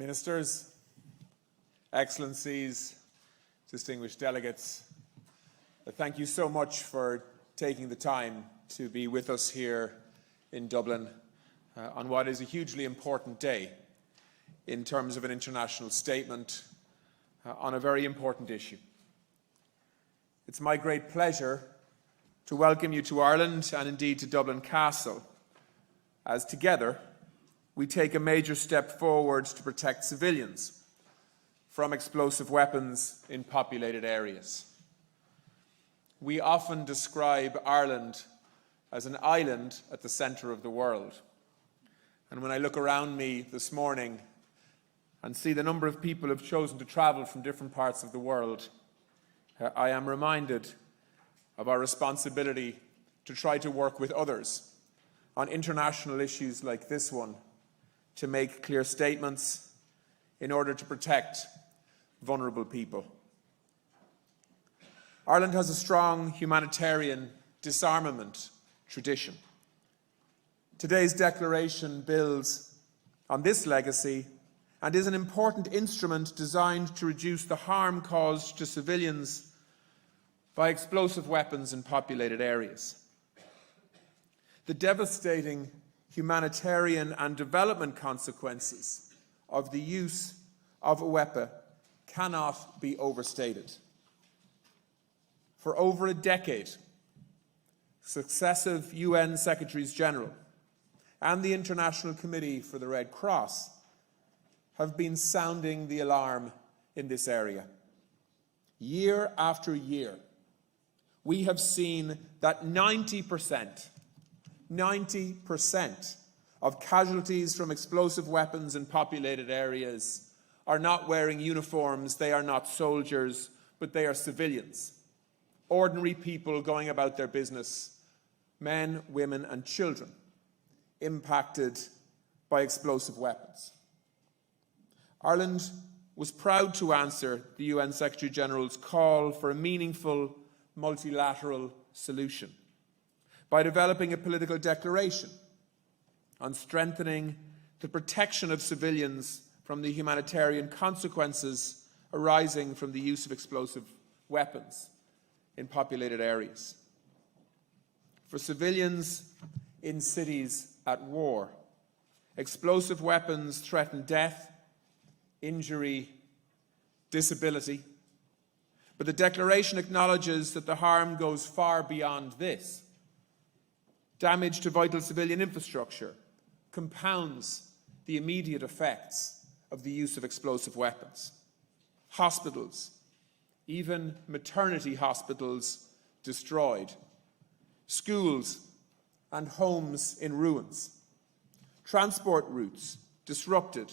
Ministers, Excellencies, distinguished delegates, thank you so much for taking the time to be with us here in Dublin on what is a hugely important day in terms of an international statement on a very important issue. It's my great pleasure to welcome you to Ireland and indeed to Dublin Castle, as together we take a major step forward to protect civilians from explosive weapons in populated areas. We often describe Ireland as an island at the centre of the world. And when I look around me this morning and see the number of people who have chosen to travel from different parts of the world, I am reminded of our responsibility to try to work with others on international issues like this one, to make clear statements in order to protect vulnerable people. Ireland has a strong humanitarian disarmament tradition. Today's declaration builds on this legacy and is an important instrument designed to reduce the harm caused to civilians by explosive weapons in populated areas. The devastating humanitarian and development consequences of the use of a weapon cannot be overstated. For over a decade, successive UN Secretaries General and the International Committee for the Red Cross have been sounding the alarm in this area. Year after year, we have seen that 90% of casualties from explosive weapons in populated areas are not wearing uniforms, they are not soldiers, but they are civilians. Ordinary people going about their business, men, women, and children impacted by explosive weapons. Ireland was proud to answer the UN Secretary General's call for a meaningful multilateral solution by developing a political declaration on strengthening the protection of civilians from the humanitarian consequences arising from the use of explosive weapons in populated areas. For civilians in cities at war, explosive weapons threaten death, injury, disability. But the declaration acknowledges that the harm goes far beyond this. Damage to vital civilian infrastructure compounds the immediate effects of the use of explosive weapons. Hospitals, even maternity hospitals, destroyed. Schools and homes in ruins. Transport routes disrupted,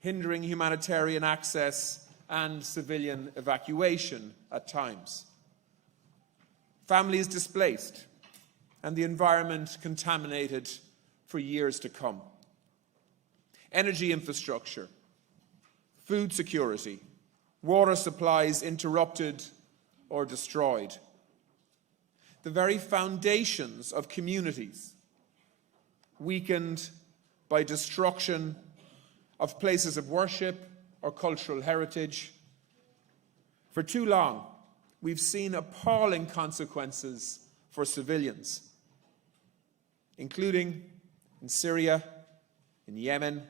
hindering humanitarian access and civilian evacuation at times. Families displaced and the environment contaminated for years to come. Energy infrastructure, food security, water supplies interrupted or destroyed. The very foundations of communities weakened by destruction of places of worship or cultural heritage. For too long, we've seen appalling consequences for civilians, including in Syria, in Yemen.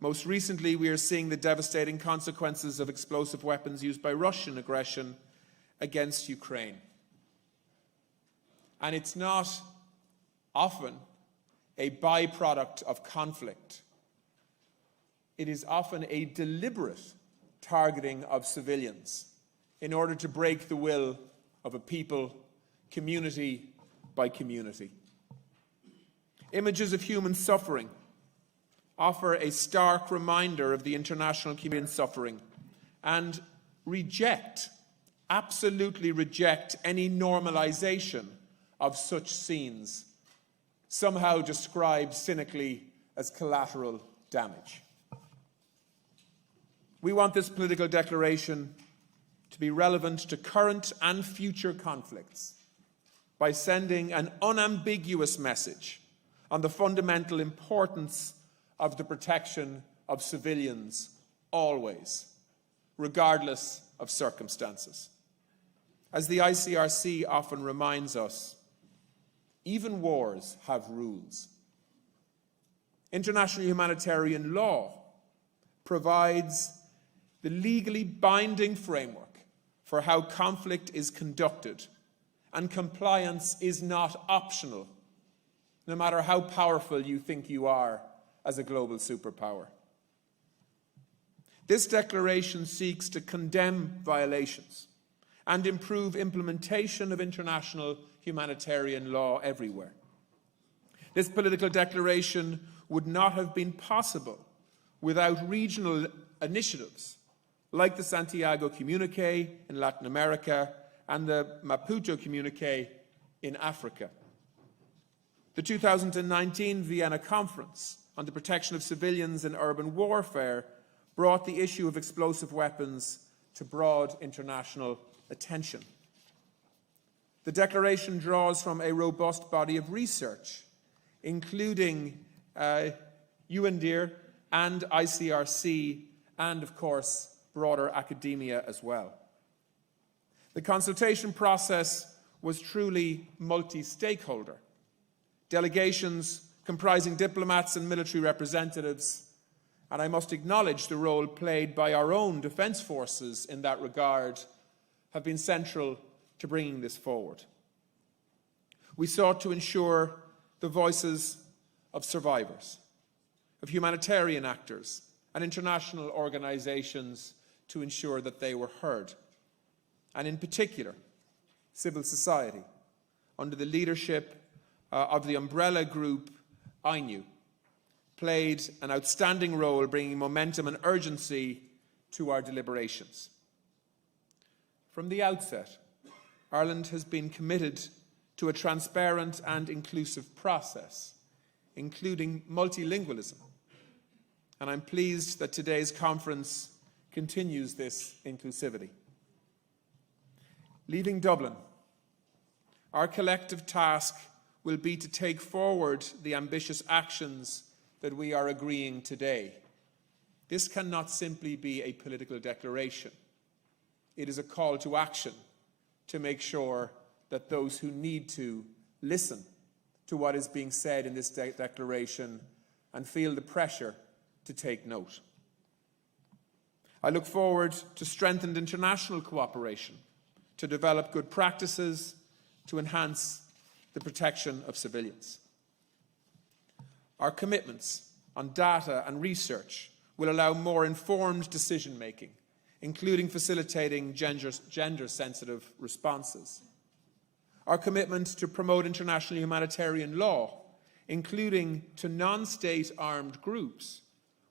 Most recently, we are seeing the devastating consequences of explosive weapons used by Russian aggression against Ukraine. And it's not often a byproduct of conflict. It is often a deliberate targeting of civilians in order to break the will of a people, community by community. Images of human suffering offer a stark reminder of the international community's suffering and absolutely reject any normalization of such scenes, somehow described cynically as collateral damage. We want this political declaration to be relevant to current and future conflicts by sending an unambiguous message on the fundamental importance of the protection of civilians always, regardless of circumstances. As the ICRC often reminds us, even wars have rules. International humanitarian law provides the legally binding framework for how conflict is conducted, and compliance is not optional, no matter how powerful you think you are as a global superpower. This declaration seeks to condemn violations and improve implementation of international humanitarian law everywhere. This political declaration would not have been possible without regional initiatives like the Santiago Communiqué in Latin America and the Maputo Communiqué in Africa. The 2019 Vienna Conference on the Protection of Civilians in Urban Warfare brought the issue of explosive weapons to broad international attention. The declaration draws from a robust body of research, including UNDIR and ICRC, and of course, broader academia as well. The consultation process was truly multi-stakeholder. Delegations comprising diplomats and military representatives, and I must acknowledge the role played by our own defence forces in that regard, have been central to bringing this forward. We sought to ensure the voices of survivors, of humanitarian actors, and international organisations to ensure that they were heard. And in particular, civil society, under the leadership of the umbrella group INEW, played an outstanding role bringing momentum and urgency to our deliberations. From the outset, Ireland has been committed to a transparent and inclusive process, including multilingualism. And I'm pleased that today's conference continues this inclusivity. Leaving Dublin, our collective task will be to take forward the ambitious actions that we are agreeing today. This cannot simply be a political declaration. It is a call to action to make sure that those who need to listen to what is being said in this declaration and feel the pressure to take note. I look forward to strengthened international cooperation, to develop good practices, to enhance the protection of civilians. Our commitments on data and research will allow more informed decision-making, including facilitating gender-sensitive responses. Our commitment to promote international humanitarian law, including to non-state armed groups,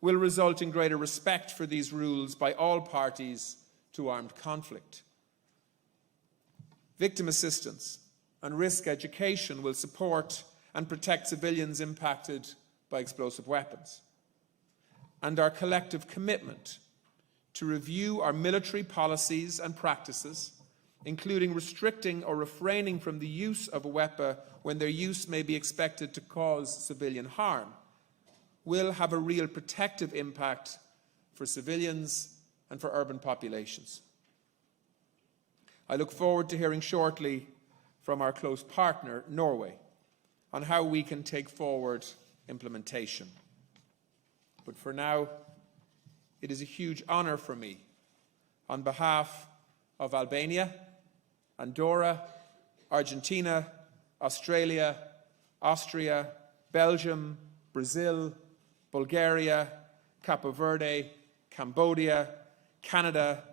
will result in greater respect for these rules by all parties to armed conflict. Victim assistance and risk education will support and protect civilians impacted by explosive weapons. And our collective commitment to review our military policies and practices, including restricting or refraining from the use of a weapon when their use may be expected to cause civilian harm, will have a real protective impact for civilians and for urban populations. I look forward to hearing shortly from our close partner, Norway, on how we can take forward implementation. But for now, it is a huge honour for me, on behalf of Albania, Andorra, Argentina, Australia, Austria, Belgium, Brazil, Bulgaria, Cape Verde, Cambodia, Canada,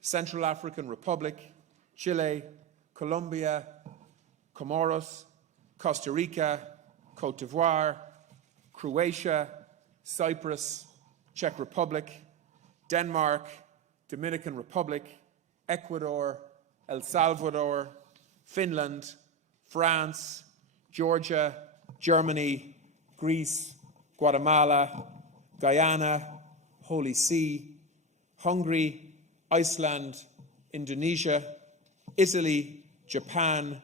Central African Republic, Chile, Colombia, Comoros, Costa Rica, Cote d'Ivoire, Croatia, Cyprus, Czech Republic, Denmark, Dominican Republic, Ecuador, El Salvador, Finland, France, Georgia, Germany, Greece, Guatemala, Guyana, Holy See, Hungary, Iceland, Indonesia, Italy, Japan,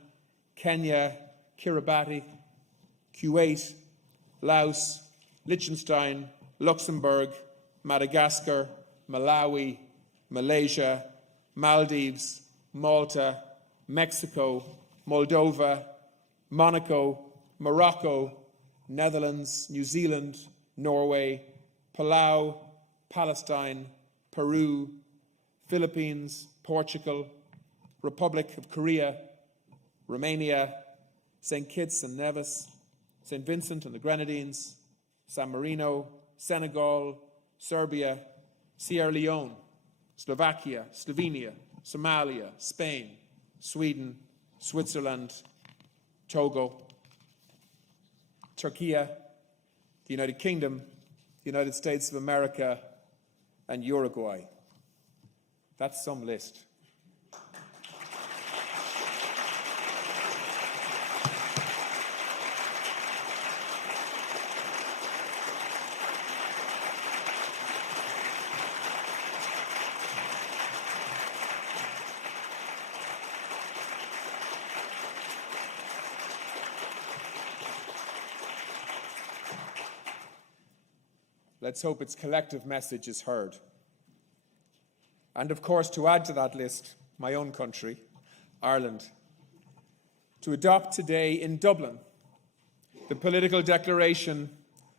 Kenya, Kiribati, Kuwait, Laos, Liechtenstein, Luxembourg, Madagascar, Malawi, Malaysia, Maldives, Malta, Mexico, Moldova, Monaco, Morocco, Netherlands, New Zealand, Norway, Palau, Palestine, Peru, Philippines, Portugal, Republic of Korea, Romania, St. Kitts and Nevis, St. Vincent and the Grenadines, San Marino, Senegal, Serbia, Sierra Leone, Slovakia, Slovenia, Somalia, Spain, Sweden, Switzerland, Togo, Turkey, the United Kingdom, the United States of America, and Uruguay. That's some list. Let's hope its collective message is heard. And of course, to add to that list, my own country, Ireland, to adopt today in Dublin the political declaration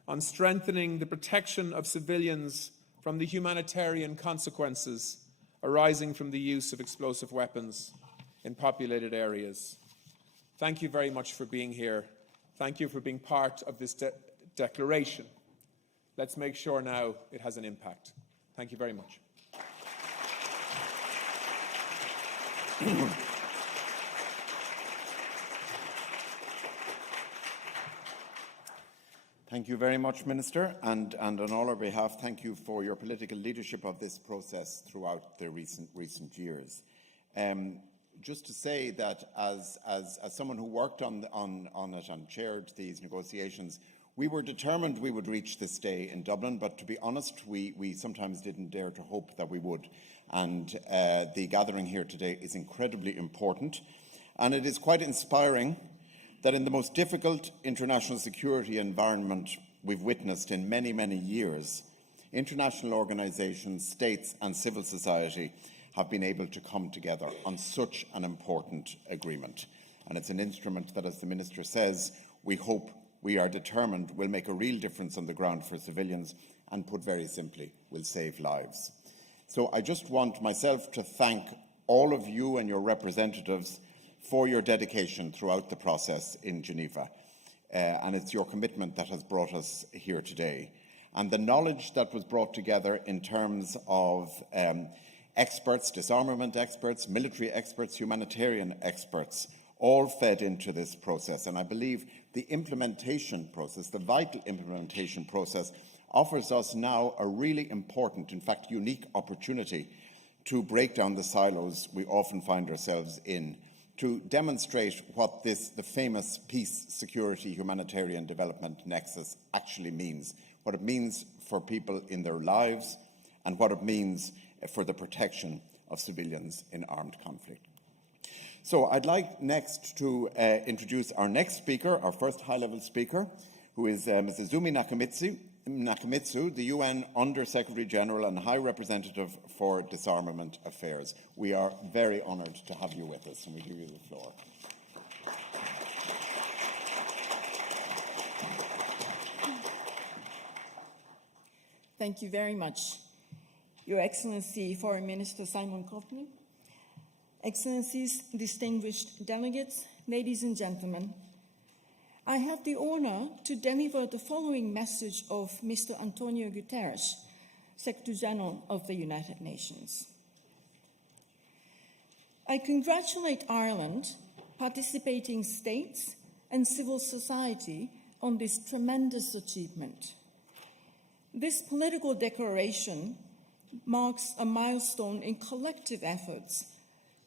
on strengthening the protection of civilians from the humanitarian consequences arising from the use of explosive weapons in populated areas. Thank you very much for being here. Thank you for being part of this declaration. Let's make sure now it has an impact. Thank you very much. Thank you very much, Minister, and on all our behalf, thank you for your political leadership of this process throughout the recent years. Just to say that as someone who worked on it and chaired these negotiations, we were determined we would reach this day in Dublin, but to be honest, we sometimes didn't dare to hope that we would. And the gathering here today is incredibly important. And it is quite inspiring that in the most difficult international security environment we've witnessed in many, many years, international organisations, states and civil society have been able to come together on such an important agreement. And it's an instrument that, as the Minister says, we hope, we are determined, will make a real difference on the ground for civilians and, put very simply, will save lives. So I just want myself to thank all of you and your representatives for your dedication throughout the process in Geneva. And it's your commitment that has brought us here today. And the knowledge that was brought together in terms of experts, disarmament experts, military experts, humanitarian experts, all fed into this process. And I believe the implementation process, the vital implementation process, offers us now a really important, in fact unique opportunity to break down the silos we often find ourselves in, to demonstrate what the famous peace, security, humanitarian development nexus actually means, what it means for people in their lives, and what it means for the protection of civilians in armed conflict. So I'd like next to introduce our next speaker, our first high-level speaker, who is Mrs. Zumi Nakamitsu, the UN Under-Secretary-General and High Representative for Disarmament Affairs. We are very honoured to have you with us, and we give you the floor. Thank you very much, Your Excellency Foreign Minister Simon Coveney, Excellencies, distinguished delegates, ladies and gentlemen. I have the honour to deliver the following message of Mr. Antonio Guterres, Secretary General of the United Nations. I congratulate Ireland, participating states and civil society on this tremendous achievement. This political declaration marks a milestone in collective efforts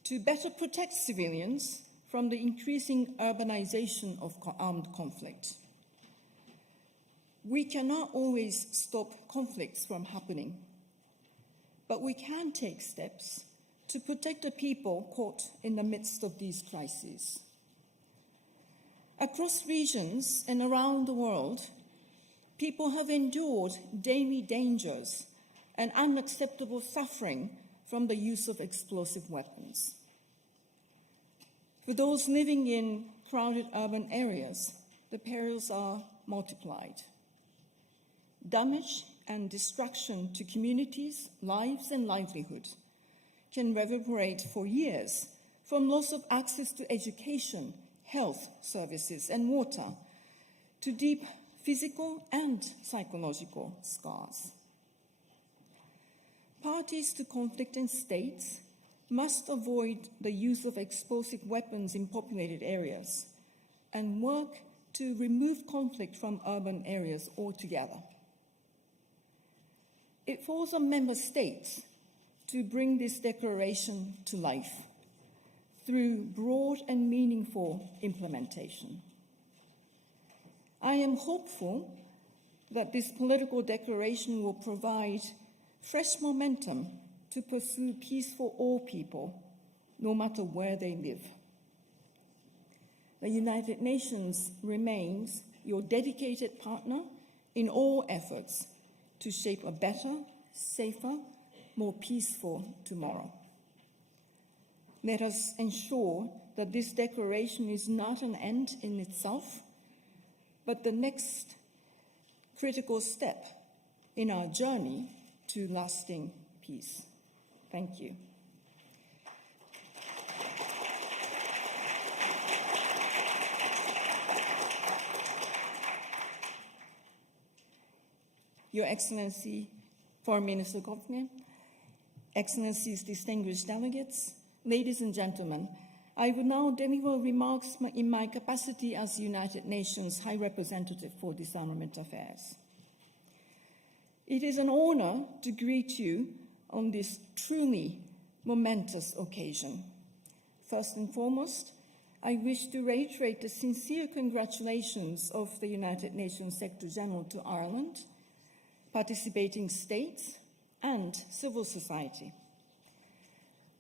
to better protect civilians from the increasing urbanization of armed conflict. We cannot always stop conflicts from happening, but we can take steps to protect the people caught in the midst of these crises. Across regions and around the world, people have endured daily dangers and unacceptable suffering from the use of explosive weapons. For those living in crowded urban areas, the perils are multiplied. Damage and destruction to communities, lives, and livelihood can reverberate for years, from loss of access to education, health services, and water, to deep physical and psychological scars. Parties to conflict and states must avoid the use of explosive weapons in populated areas and work to remove conflict from urban areas altogether. It falls on member states to bring this declaration to life through broad and meaningful implementation. I am hopeful that this political declaration will provide fresh momentum to pursue peace for all people, no matter where they live. The United Nations remains your dedicated partner in all efforts to shape a better, safer, more peaceful tomorrow. Let us ensure that this declaration is not an end in itself, but the next critical step in our journey to lasting peace. Thank you. Your Excellency, Foreign Minister Govne, Excellencies, distinguished delegates, ladies and gentlemen, I will now deliver remarks in my capacity as United Nations High Representative for Disarmament Affairs. It is an honor to greet you on this truly momentous occasion. First and foremost, I wish to reiterate the sincere congratulations of the United Nations Secretary General to Ireland, participating states, and civil society.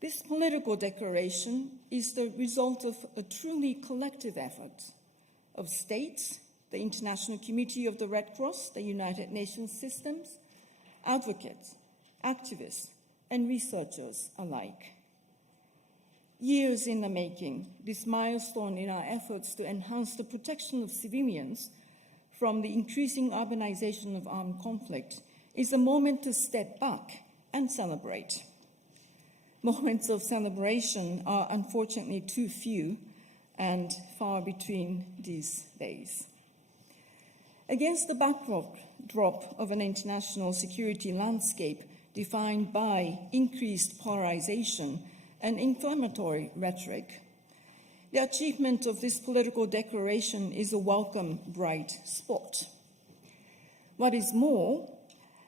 This political declaration is the result of a truly collective effort of states, the International Committee of the Red Cross, the United Nations systems, advocates, activists, and researchers alike. Years in the making, this milestone in our efforts to enhance the protection of civilians from the increasing urbanization of armed conflict is a moment to step back and celebrate. Moments of celebration are unfortunately too few and far between these days. Against the backdrop of an international security landscape defined by increased polarization and inflammatory rhetoric, the achievement of this political declaration is a welcome bright spot. What is more,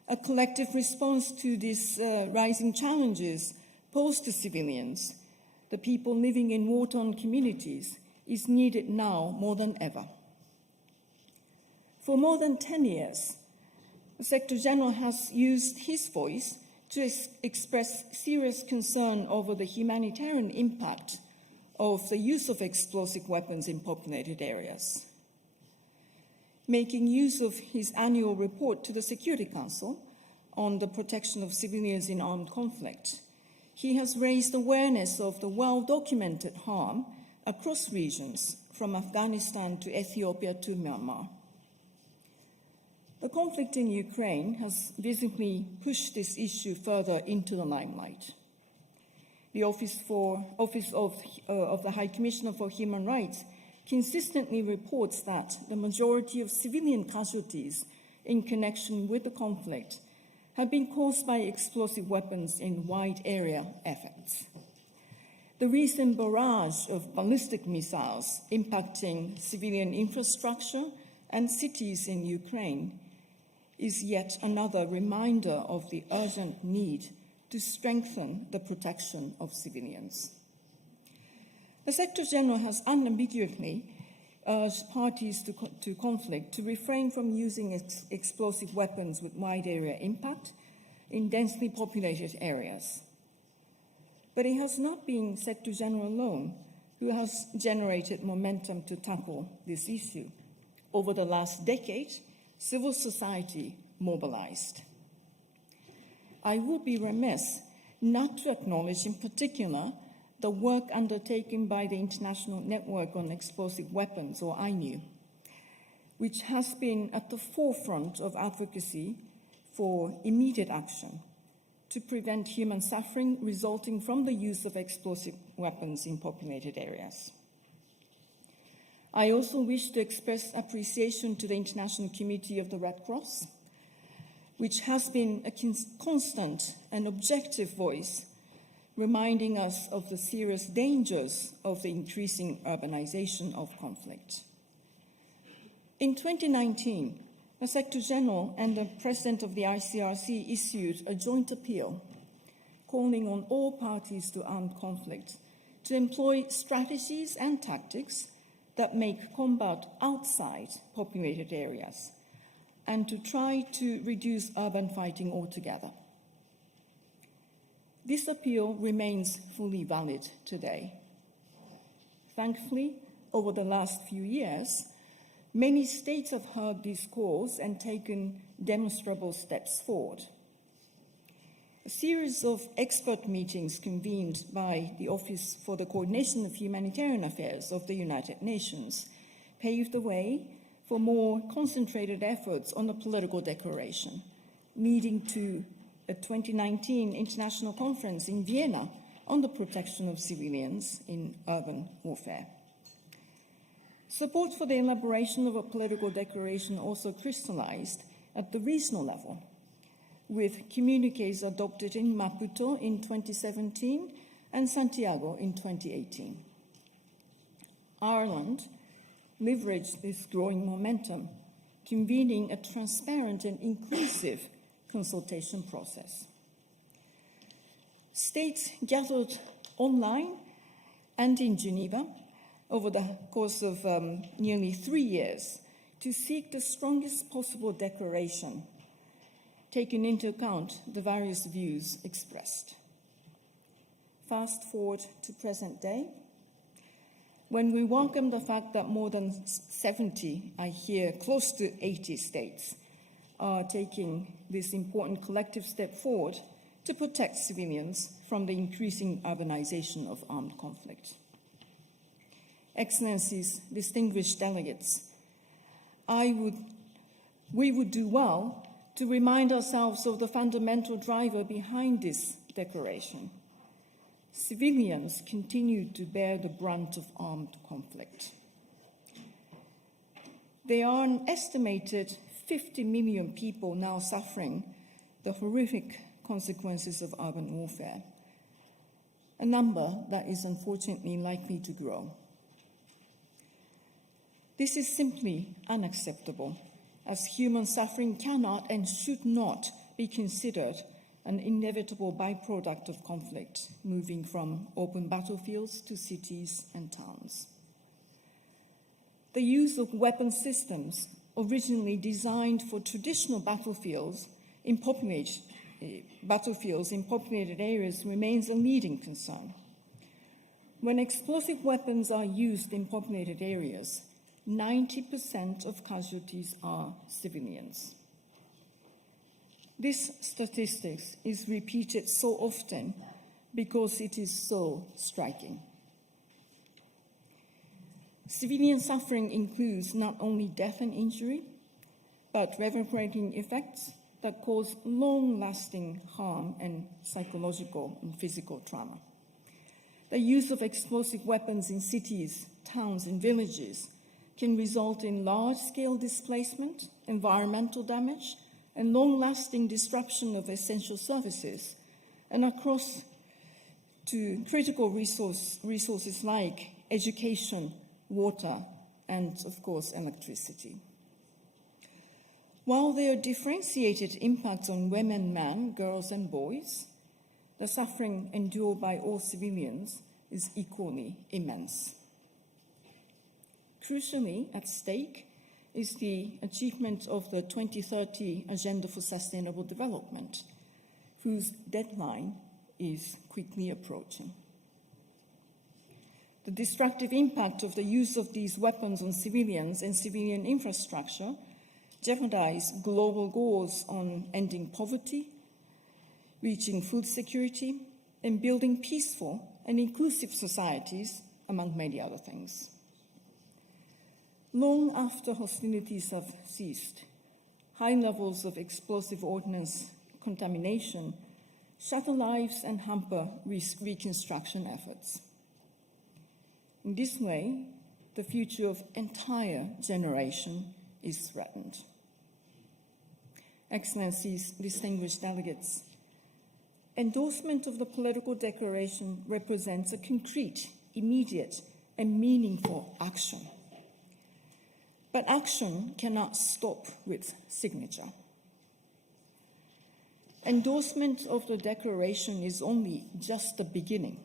a collective response to these rising challenges posed to civilians, the people living in war-torn communities, is needed now more than ever. For more than 10 years, the Secretary General has used his voice to express serious concern over the humanitarian impact of the use of explosive weapons in populated areas. Making use of his annual report to the Security Council on the protection of civilians in armed conflict, he has raised awareness of the well-documented harm across regions, from Afghanistan to Ethiopia to Myanmar. The conflict in Ukraine has visibly pushed this issue further into the limelight. The Office of the High Commissioner for Human Rights consistently reports that the majority of civilian casualties in connection with the conflict have been caused by explosive weapons in wide area effects. The recent barrage of ballistic missiles impacting civilian infrastructure and cities in Ukraine is yet another reminder of the urgent need to strengthen the protection of civilians. The Secretary General has unambiguously urged parties to conflict to refrain from using explosive weapons with wide area impact in densely populated areas. But it has not been Secretary General alone who has generated momentum to tackle this issue. Over the last decade, civil society mobilized. I would be remiss not to acknowledge in particular the work undertaken by the International Network on Explosive Weapons, or INEW, which has been at the forefront of advocacy for immediate action to prevent human suffering resulting from the use of explosive weapons in populated areas. I also wish to express appreciation to the International Committee of the Red Cross, which has been a constant and objective voice reminding us of the serious dangers of the increasing urbanization of conflict. In 2019, the Secretary General and the President of the ICRC issued a joint appeal calling on all parties to armed conflict to employ strategies and tactics that make combat outside populated areas and to try to reduce urban fighting altogether. This appeal remains fully valid today. Thankfully, over the last few years, many states have heard these calls and taken demonstrable steps forward. A series of expert meetings convened by the Office for the Coordination of Humanitarian Affairs of the United Nations paved the way for more concentrated efforts on a political declaration, leading to a 2019 international conference in Vienna on the protection of civilians in urban warfare. Support for the elaboration of a political declaration also crystallized at the regional level, with communiques adopted in Maputo in 2017 and Santiago in 2018. Ireland leveraged this growing momentum, convening a transparent and inclusive consultation process. States gathered online and in Geneva over the course of nearly 3 years to seek the strongest possible declaration, taking into account the various views expressed. Fast forward to present day, when we welcome the fact that more than 70, I hear close to 80 states are taking this important collective step forward to protect civilians from the increasing urbanization of armed conflict. Excellencies, distinguished delegates, we would do well to remind ourselves of the fundamental driver behind this declaration. Civilians continue to bear the brunt of armed conflict. There are an estimated 50 million people now suffering the horrific consequences of urban warfare, a number that is unfortunately likely to grow. This is simply unacceptable, as human suffering cannot and should not be considered an inevitable byproduct of conflict, moving from open battlefields to cities and towns. The use of weapon systems originally designed for traditional battlefields in populated areas remains a leading concern. When explosive weapons are used in populated areas, 90% of casualties are civilians. This statistic is repeated so often because it is so striking. Civilian suffering includes not only death and injury, but reverberating effects that cause long-lasting harm and psychological and physical trauma. The use of explosive weapons in cities, towns, and villages can result in large-scale displacement, environmental damage, and long-lasting disruption of essential services, and across to critical resources like education, water, and, of course, electricity. While there are differentiated impacts on women, men, girls, and boys, the suffering endured by all civilians is equally immense. Crucially, at stake is the achievement of the 2030 Agenda for Sustainable Development, whose deadline is quickly approaching. The destructive impact of the use of these weapons on civilians and civilian infrastructure jeopardize global goals on ending poverty, reaching food security, and building peaceful and inclusive societies, among many other things. Long after hostilities have ceased, high levels of explosive ordnance contamination shatter lives and hamper reconstruction efforts. In this way, the future of entire generation is threatened. Excellencies, distinguished delegates, endorsement of the political declaration represents a concrete, immediate, and meaningful action. But action cannot stop with signature. Endorsement of the declaration is only just the beginning.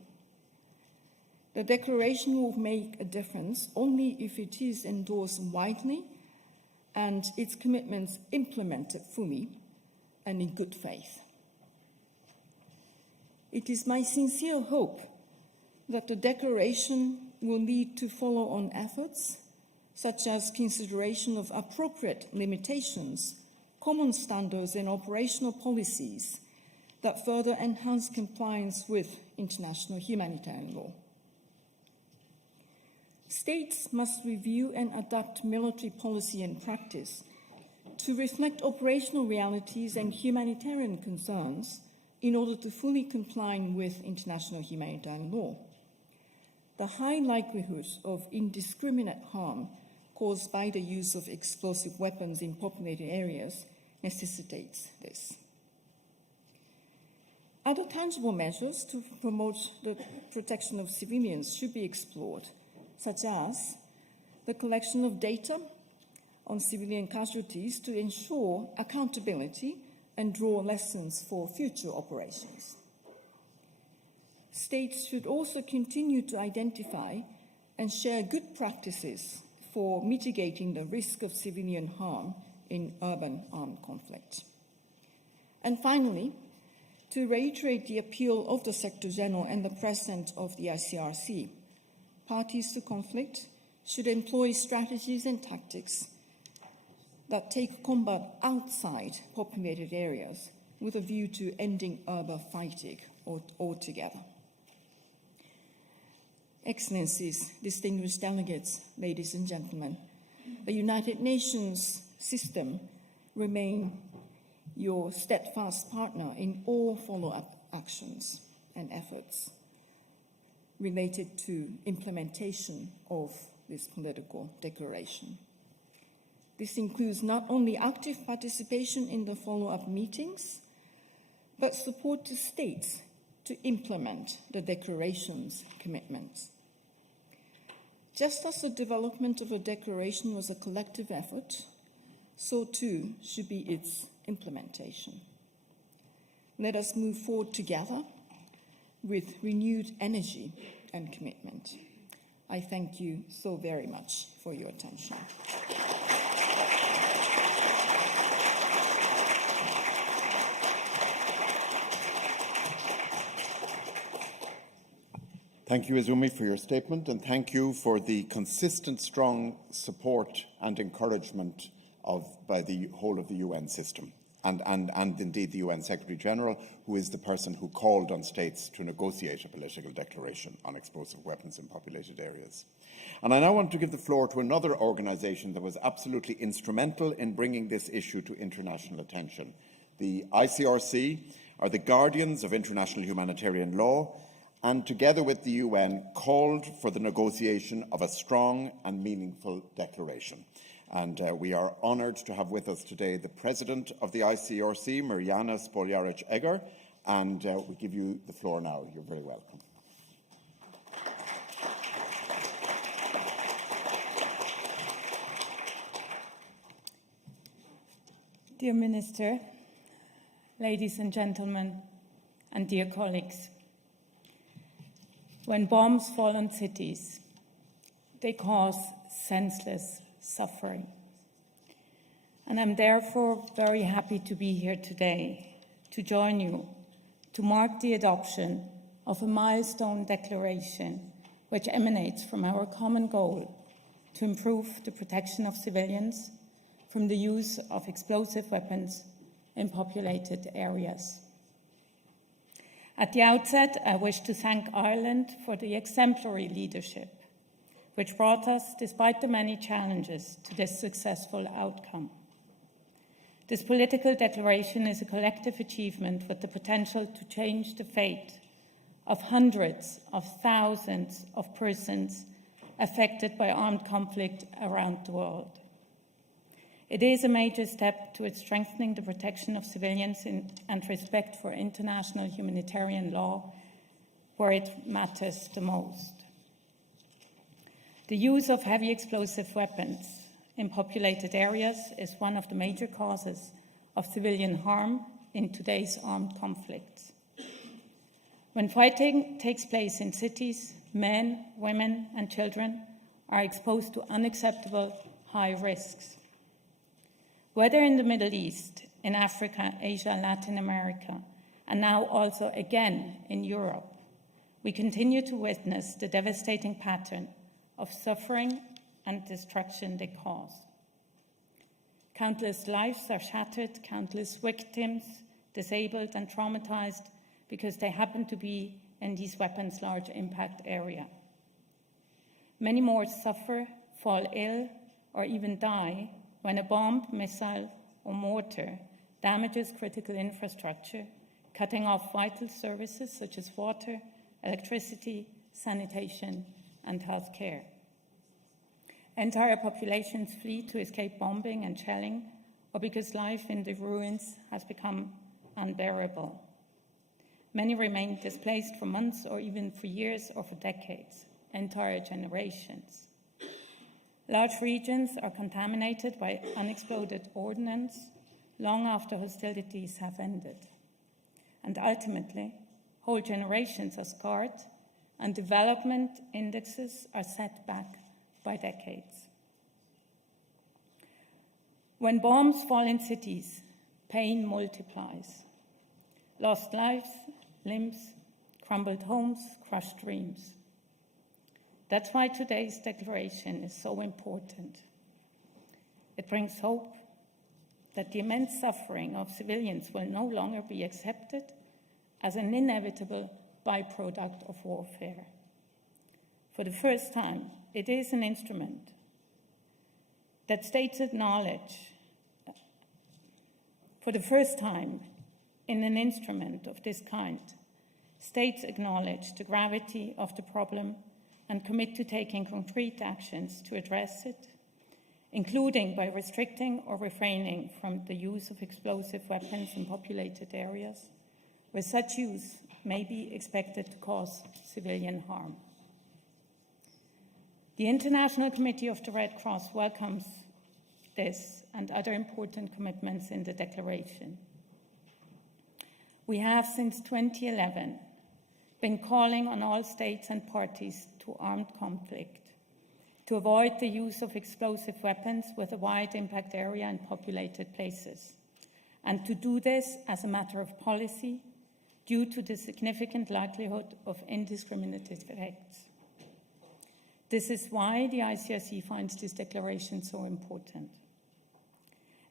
The declaration will make a difference only if it is endorsed widely and its commitments implemented fully and in good faith. It is my sincere hope that the declaration will lead to follow-on efforts, such as consideration of appropriate limitations, common standards, and operational policies that further enhance compliance with international humanitarian law. States must review and adapt military policy and practice to reflect operational realities and humanitarian concerns in order to fully comply with international humanitarian law. The high likelihood of indiscriminate harm caused by the use of explosive weapons in populated areas necessitates this. Other tangible measures to promote the protection of civilians should be explored, such as the collection of data on civilian casualties to ensure accountability and draw lessons for future operations. States should also continue to identify and share good practices for mitigating the risk of civilian harm in urban armed conflict. And finally, to reiterate the appeal of the Secretary General and the President of the ICRC, parties to conflict should employ strategies and tactics that take combat outside populated areas with a view to ending urban fighting altogether. Excellencies, distinguished delegates, ladies and gentlemen, the United Nations system remains your steadfast partner in all follow-up actions and efforts related to implementation of this political declaration. This includes not only active participation in the follow-up meetings, but support to states to implement the declaration's commitments. Just as the development of a declaration was a collective effort, so too should be its implementation. Let us move forward together with renewed energy and commitment. I thank you so very much for your attention. Thank you, Izumi, for your statement, and thank you for the consistent, strong support and encouragement by the whole of the UN system, and indeed the UN Secretary-General, who is the person who called on states to negotiate a political declaration on explosive weapons in populated areas. And I now want to give the floor to another organisation that was absolutely instrumental in bringing this issue to international attention. The ICRC are the guardians of international humanitarian law, and together with the UN called for the negotiation of a strong and meaningful declaration. And we are honoured to have with us today the President of the ICRC, Mirjana Spoljaric-Egger, and we give you the floor now. You're very welcome. Dear Minister, ladies and gentlemen, and dear colleagues, when bombs fall on cities, they cause senseless suffering. And I'm therefore very happy to be here today to join you to mark the adoption of a milestone declaration which emanates from our common goal to improve the protection of civilians from the use of explosive weapons in populated areas. At the outset, I wish to thank Ireland for the exemplary leadership which brought us, despite the many challenges, to this successful outcome. This political declaration is a collective achievement with the potential to change the fate of hundreds of thousands of persons affected by armed conflict around the world. It is a major step towards strengthening the protection of civilians and respect for international humanitarian law where it matters the most. The use of heavy explosive weapons in populated areas is one of the major causes of civilian harm in today's armed conflicts. When fighting takes place in cities, men, women, and children are exposed to unacceptable high risks. Whether in the Middle East, in Africa, Asia, Latin America, and now also again in Europe, we continue to witness the devastating pattern of suffering and destruction they cause. Countless lives are shattered, countless victims disabled and traumatized because they happen to be in these weapons' large impact area. Many more suffer, fall ill, or even die when a bomb, missile, or mortar damages critical infrastructure, cutting off vital services such as water, electricity, sanitation, and health care. Entire populations flee to escape bombing and shelling, or because life in the ruins has become unbearable. Many remain displaced for months or even for years or for decades, entire generations. Large regions are contaminated by unexploded ordnance long after hostilities have ended. And ultimately, whole generations are scarred and development indexes are set back by decades. When bombs fall in cities, pain multiplies. Lost lives, limbs, crumbled homes, crushed dreams. That's why today's declaration is so important. It brings hope that the immense suffering of civilians will no longer be accepted as an inevitable byproduct of warfare. For the first time, it is an instrument that states acknowledge. For the first time, in an instrument of this kind, states acknowledge the gravity of the problem and commit to taking concrete actions to address it, including by restricting or refraining from the use of explosive weapons in populated areas, where such use may be expected to cause civilian harm. The International Committee of the Red Cross welcomes this and other important commitments in the declaration. We have, since 2011, been calling on all states and parties to armed conflict to avoid the use of explosive weapons with a wide impact area in populated places, and to do this as a matter of policy due to the significant likelihood of indiscriminate effects. This is why the ICRC finds this declaration so important.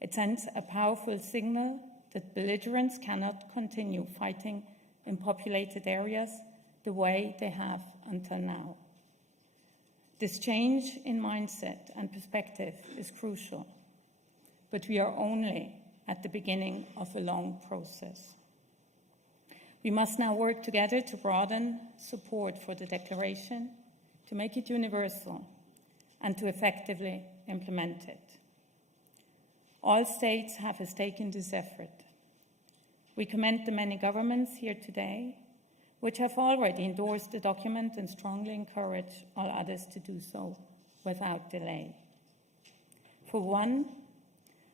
It sends a powerful signal that belligerents cannot continue fighting in populated areas the way they have until now. This change in mindset and perspective is crucial, but we are only at the beginning of a long process. We must now work together to broaden support for the declaration, to make it universal, and to effectively implement it. All states have a stake in this effort. We commend the many governments here today which have already endorsed the document and strongly encourage all others to do so without delay. For one,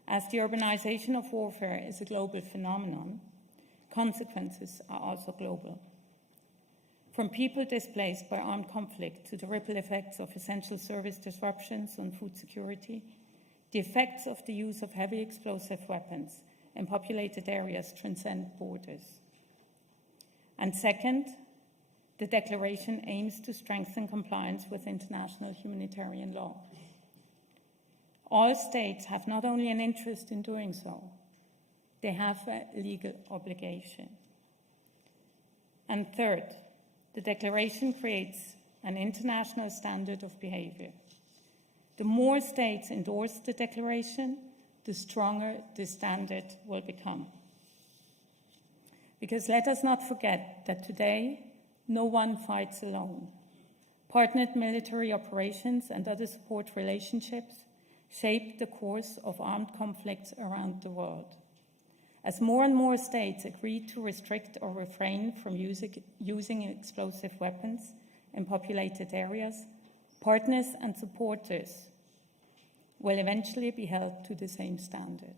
as the urbanization of warfare is a global phenomenon, consequences are also global. From people displaced by armed conflict to the ripple effects of essential service disruptions on food security, the effects of the use of heavy explosive weapons in populated areas transcend borders. And second, the declaration aims to strengthen compliance with international humanitarian law. All states have not only an interest in doing so, they have a legal obligation. And third, the declaration creates an international standard of behavior. The more states endorse the declaration, the stronger the standard will become. Because let us not forget that today, no one fights alone. Partnered military operations and other support relationships shape the course of armed conflicts around the world. As more and more states agree to restrict or refrain from using explosive weapons in populated areas, partners and supporters will eventually be held to the same standard.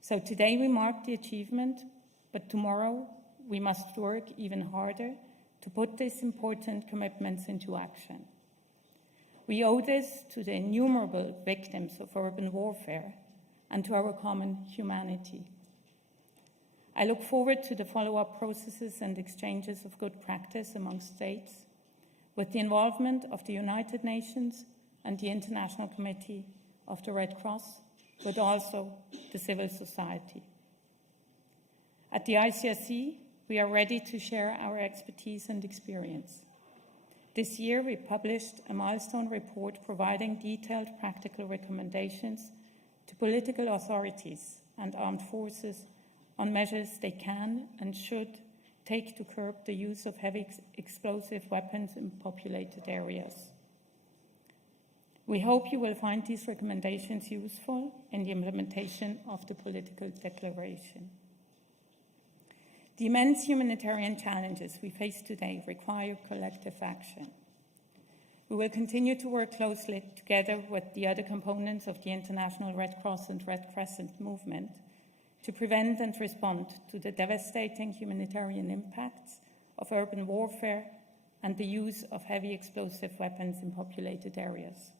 So today we mark the achievement, but tomorrow we must work even harder to put these important commitments into action. We owe this to the innumerable victims of urban warfare and to our common humanity. I look forward to the follow-up processes and exchanges of good practice among states with the involvement of the United Nations and the International Committee of the Red Cross, but also the civil society. At the ICRC, we are ready to share our expertise and experience. This year, we published a milestone report providing detailed practical recommendations to political authorities and armed forces on measures they can and should take to curb the use of heavy explosive weapons in populated areas. We hope you will find these recommendations useful in the implementation of the political declaration. The immense humanitarian challenges we face today require collective action. We will continue to work closely together with the other components of the International Red Cross and Red Crescent movement to prevent and respond to the devastating humanitarian impacts of urban warfare and the use of heavy explosive weapons in populated areas.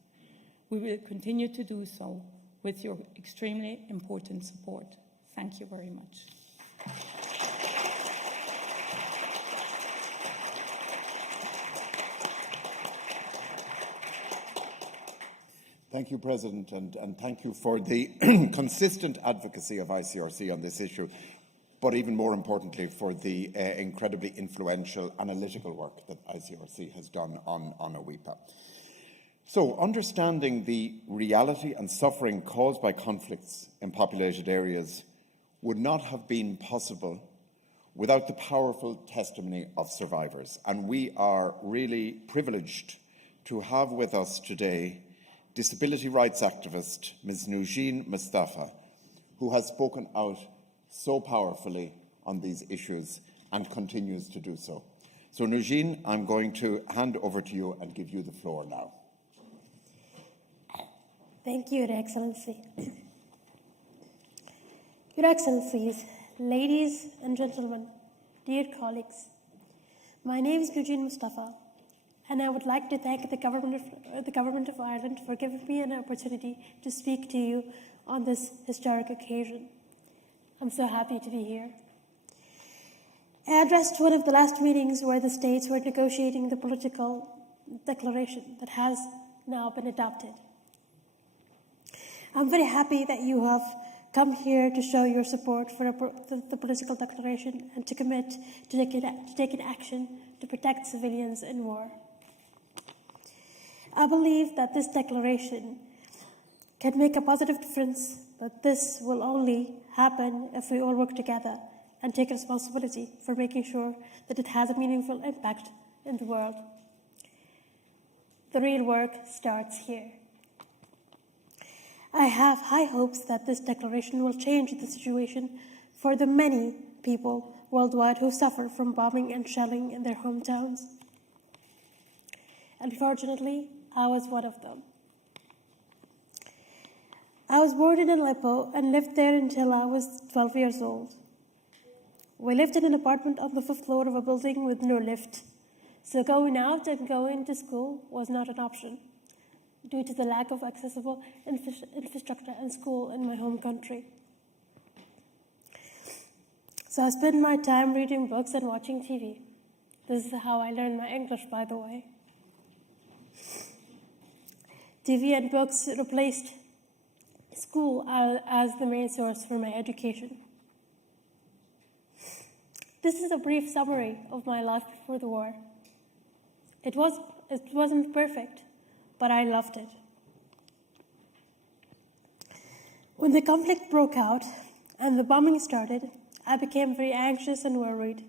We will continue to do so with your extremely important support. Thank you very much. Thank you, President, and thank you for the consistent advocacy of ICRC on this issue, but even more importantly, for the incredibly influential analytical work that ICRC has done on AWIPA. So, understanding the reality and suffering caused by conflicts in populated areas would not have been possible without the powerful testimony of survivors. And we are really privileged to have with us today disability rights activist Ms. Nujeen Mustafa, who has spoken out so powerfully on these issues and continues to do so. So Nujeen, I'm going to hand over to you and give you the floor now. Thank you, Your Excellency. Your Excellencies, ladies and gentlemen, dear colleagues, my name is Nujeen Mustafa, and I would like to thank the Government of Ireland for giving me an opportunity to speak to you on this historic occasion. I'm so happy to be here. I addressed one of the last meetings where the states were negotiating the political declaration that has now been adopted. I'm very happy that you have come here to show your support for the political declaration and to commit to taking action to protect civilians in war. I believe that this declaration can make a positive difference, but this will only happen if we all work together and take responsibility for making sure that it has a meaningful impact in the world. The real work starts here. I have high hopes that this declaration will change the situation for the many people worldwide who suffer from bombing and shelling in their hometowns. Unfortunately, I was one of them. I was born in Aleppo and lived there until I was 12 years old. We lived in an apartment on the 5th floor of a building with no lift, so going out and going to school was not an option due to the lack of accessible infrastructure and school in my home country. So I spent my time reading books and watching TV. This is how I learned my English, by the way. TV and books replaced school as the main source for my education. This is a brief summary of my life before the war. It wasn't perfect, but I loved it. When the conflict broke out and the bombing started, I became very anxious and worried,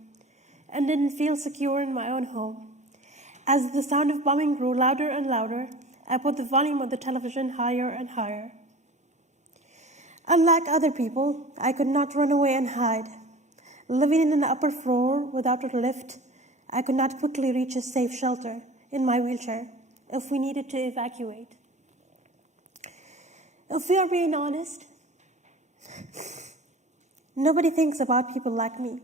and didn't feel secure in my own home. As the sound of bombing grew louder and louder, I put the volume of the television higher and higher. Unlike other people, I could not run away and hide. Living in an upper floor without a lift, I could not quickly reach a safe shelter in my wheelchair if we needed to evacuate. If we are being honest, nobody thinks about people like me.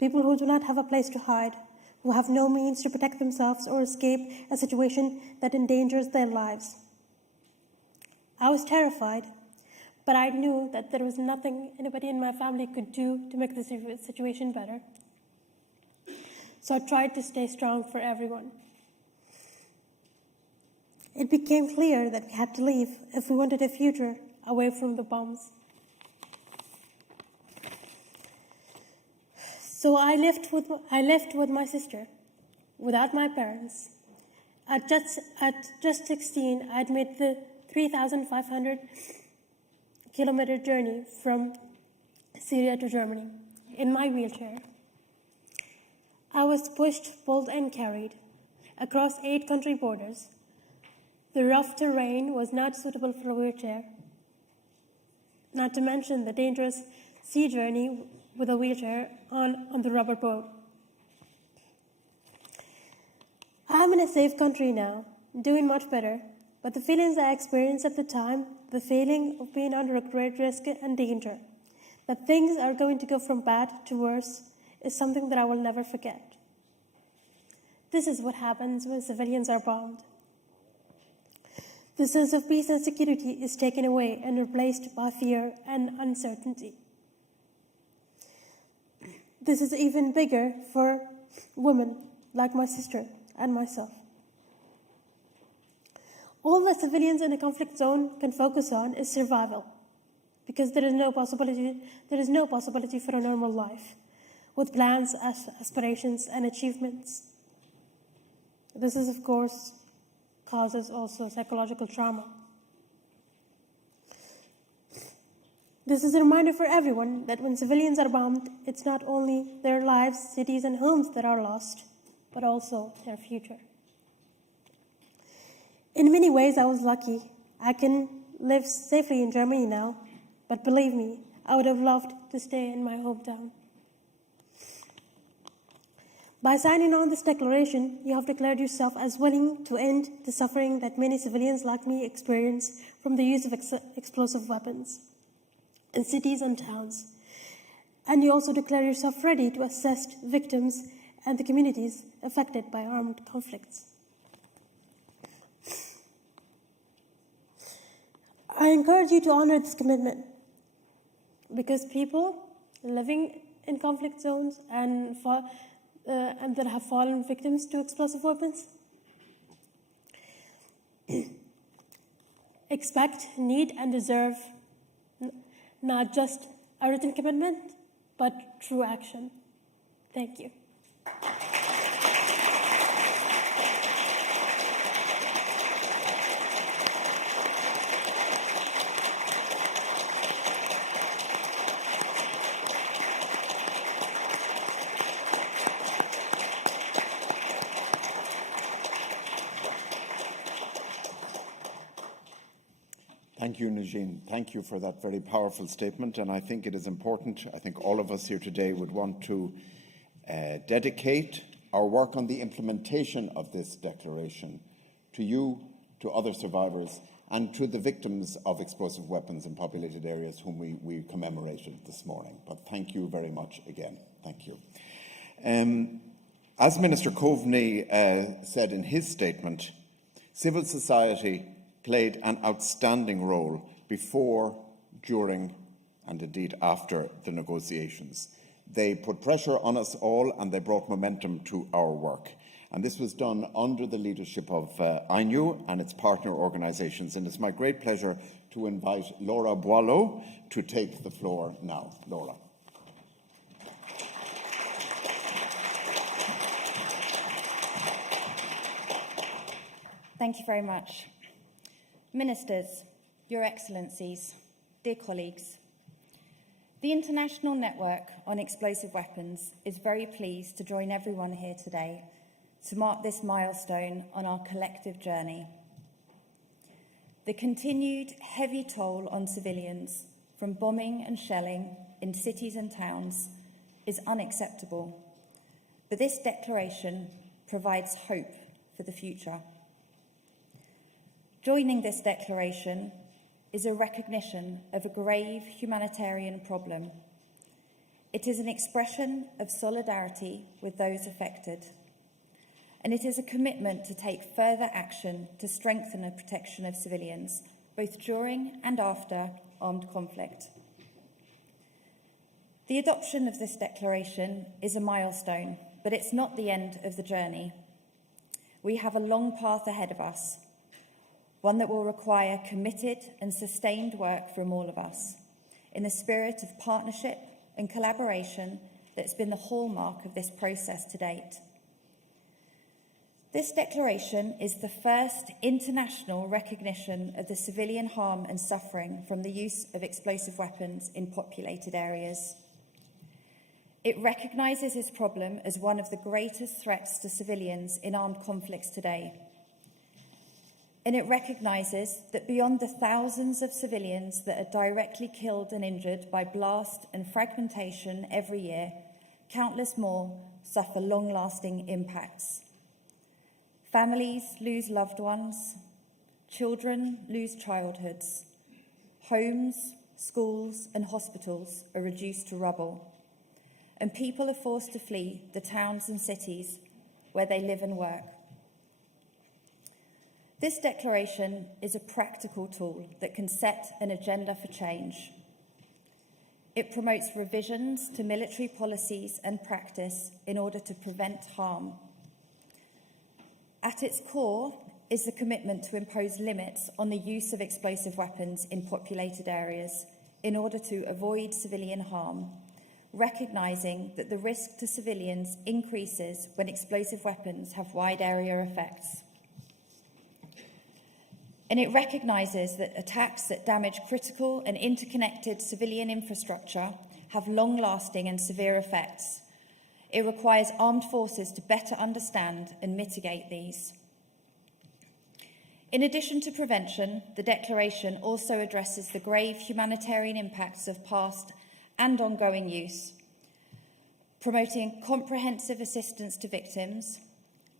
People who do not have a place to hide, who have no means to protect themselves or escape a situation that endangers their lives. I was terrified, but I knew that there was nothing anybody in my family could do to make the situation better. So I tried to stay strong for everyone. It became clear that we had to leave if we wanted a future away from the bombs. So I left with my sister, without my parents. At just 16, I'd made the 3,500 kilometer journey from Syria to Germany in my wheelchair. I was pushed, pulled, and carried across 8 country borders. The rough terrain was not suitable for a wheelchair, not to mention the dangerous sea journey with a wheelchair on the rubber boat. I'm in a safe country now, doing much better, but the feelings I experienced at the time, the feeling of being under a great risk and danger, that things are going to go from bad to worse, is something that I will never forget. This is what happens when civilians are bombed. The sense of peace and security is taken away and replaced by fear and uncertainty. This is even bigger for women like my sister and myself. All that civilians in a conflict zone can focus on is survival, because there is no possibility for a normal life with plans, aspirations, and achievements. This is, of course, causes also psychological trauma. This is a reminder for everyone that when civilians are bombed, it's not only their lives, cities, and homes that are lost, but also their future. In many ways, I was lucky. I can live safely in Germany now, but believe me, I would have loved to stay in my hometown. By signing on this declaration, you have declared yourself as willing to end the suffering that many civilians like me experience from the use of explosive weapons in cities and towns. And you also declare yourself ready to assist victims and the communities affected by armed conflicts. I encourage you to honor this commitment, because people living in conflict zones and that have fallen victims to explosive weapons expect, need, and deserve not just a written commitment, but true action. Thank you. Thank you, Najin. Thank you for that very powerful statement. And I think it is important, I think all of us here today would want to dedicate our work on the implementation of this declaration to you, to other survivors, and to the victims of explosive weapons in populated areas whom we commemorated this morning. But thank you very much again. Thank you. As Minister Coveney said in his statement, civil society played an outstanding role before, during, and indeed after the negotiations. They put pressure on us all and they brought momentum to our work. And this was done under the leadership of INEW and its partner organisations. And it's my great pleasure to invite Laura Boileau to take the floor now. Laura. Thank you very much. Ministers, Your Excellencies, dear colleagues, the International Network on Explosive Weapons is very pleased to join everyone here today to mark this milestone on our collective journey. The continued heavy toll on civilians from bombing and shelling in cities and towns is unacceptable, but this declaration provides hope for the future. Joining this declaration is a recognition of a grave humanitarian problem. It is an expression of solidarity with those affected, and it is a commitment to take further action to strengthen the protection of civilians, both during and after armed conflict. The adoption of this declaration is a milestone, but it's not the end of the journey. We have a long path ahead of us, one that will require committed and sustained work from all of us, in the spirit of partnership and collaboration that's been the hallmark of this process to date. This declaration is the first international recognition of the civilian harm and suffering from the use of explosive weapons in populated areas. It recognises this problem as one of the greatest threats to civilians in armed conflicts today. And it recognises that beyond the thousands of civilians that are directly killed and injured by blast and fragmentation every year, countless more suffer long-lasting impacts. Families lose loved ones, children lose childhoods, homes, schools and hospitals are reduced to rubble, and people are forced to flee the towns and cities where they live and work. This declaration is a practical tool that can set an agenda for change. It promotes revisions to military policies and practice in order to prevent harm. At its core is the commitment to impose limits on the use of explosive weapons in populated areas in order to avoid civilian harm, recognising that the risk to civilians increases when explosive weapons have wide area effects. And it recognises that attacks that damage critical and interconnected civilian infrastructure have long-lasting and severe effects. It requires armed forces to better understand and mitigate these. In addition to prevention, the declaration also addresses the grave humanitarian impacts of past and ongoing use, promoting comprehensive assistance to victims,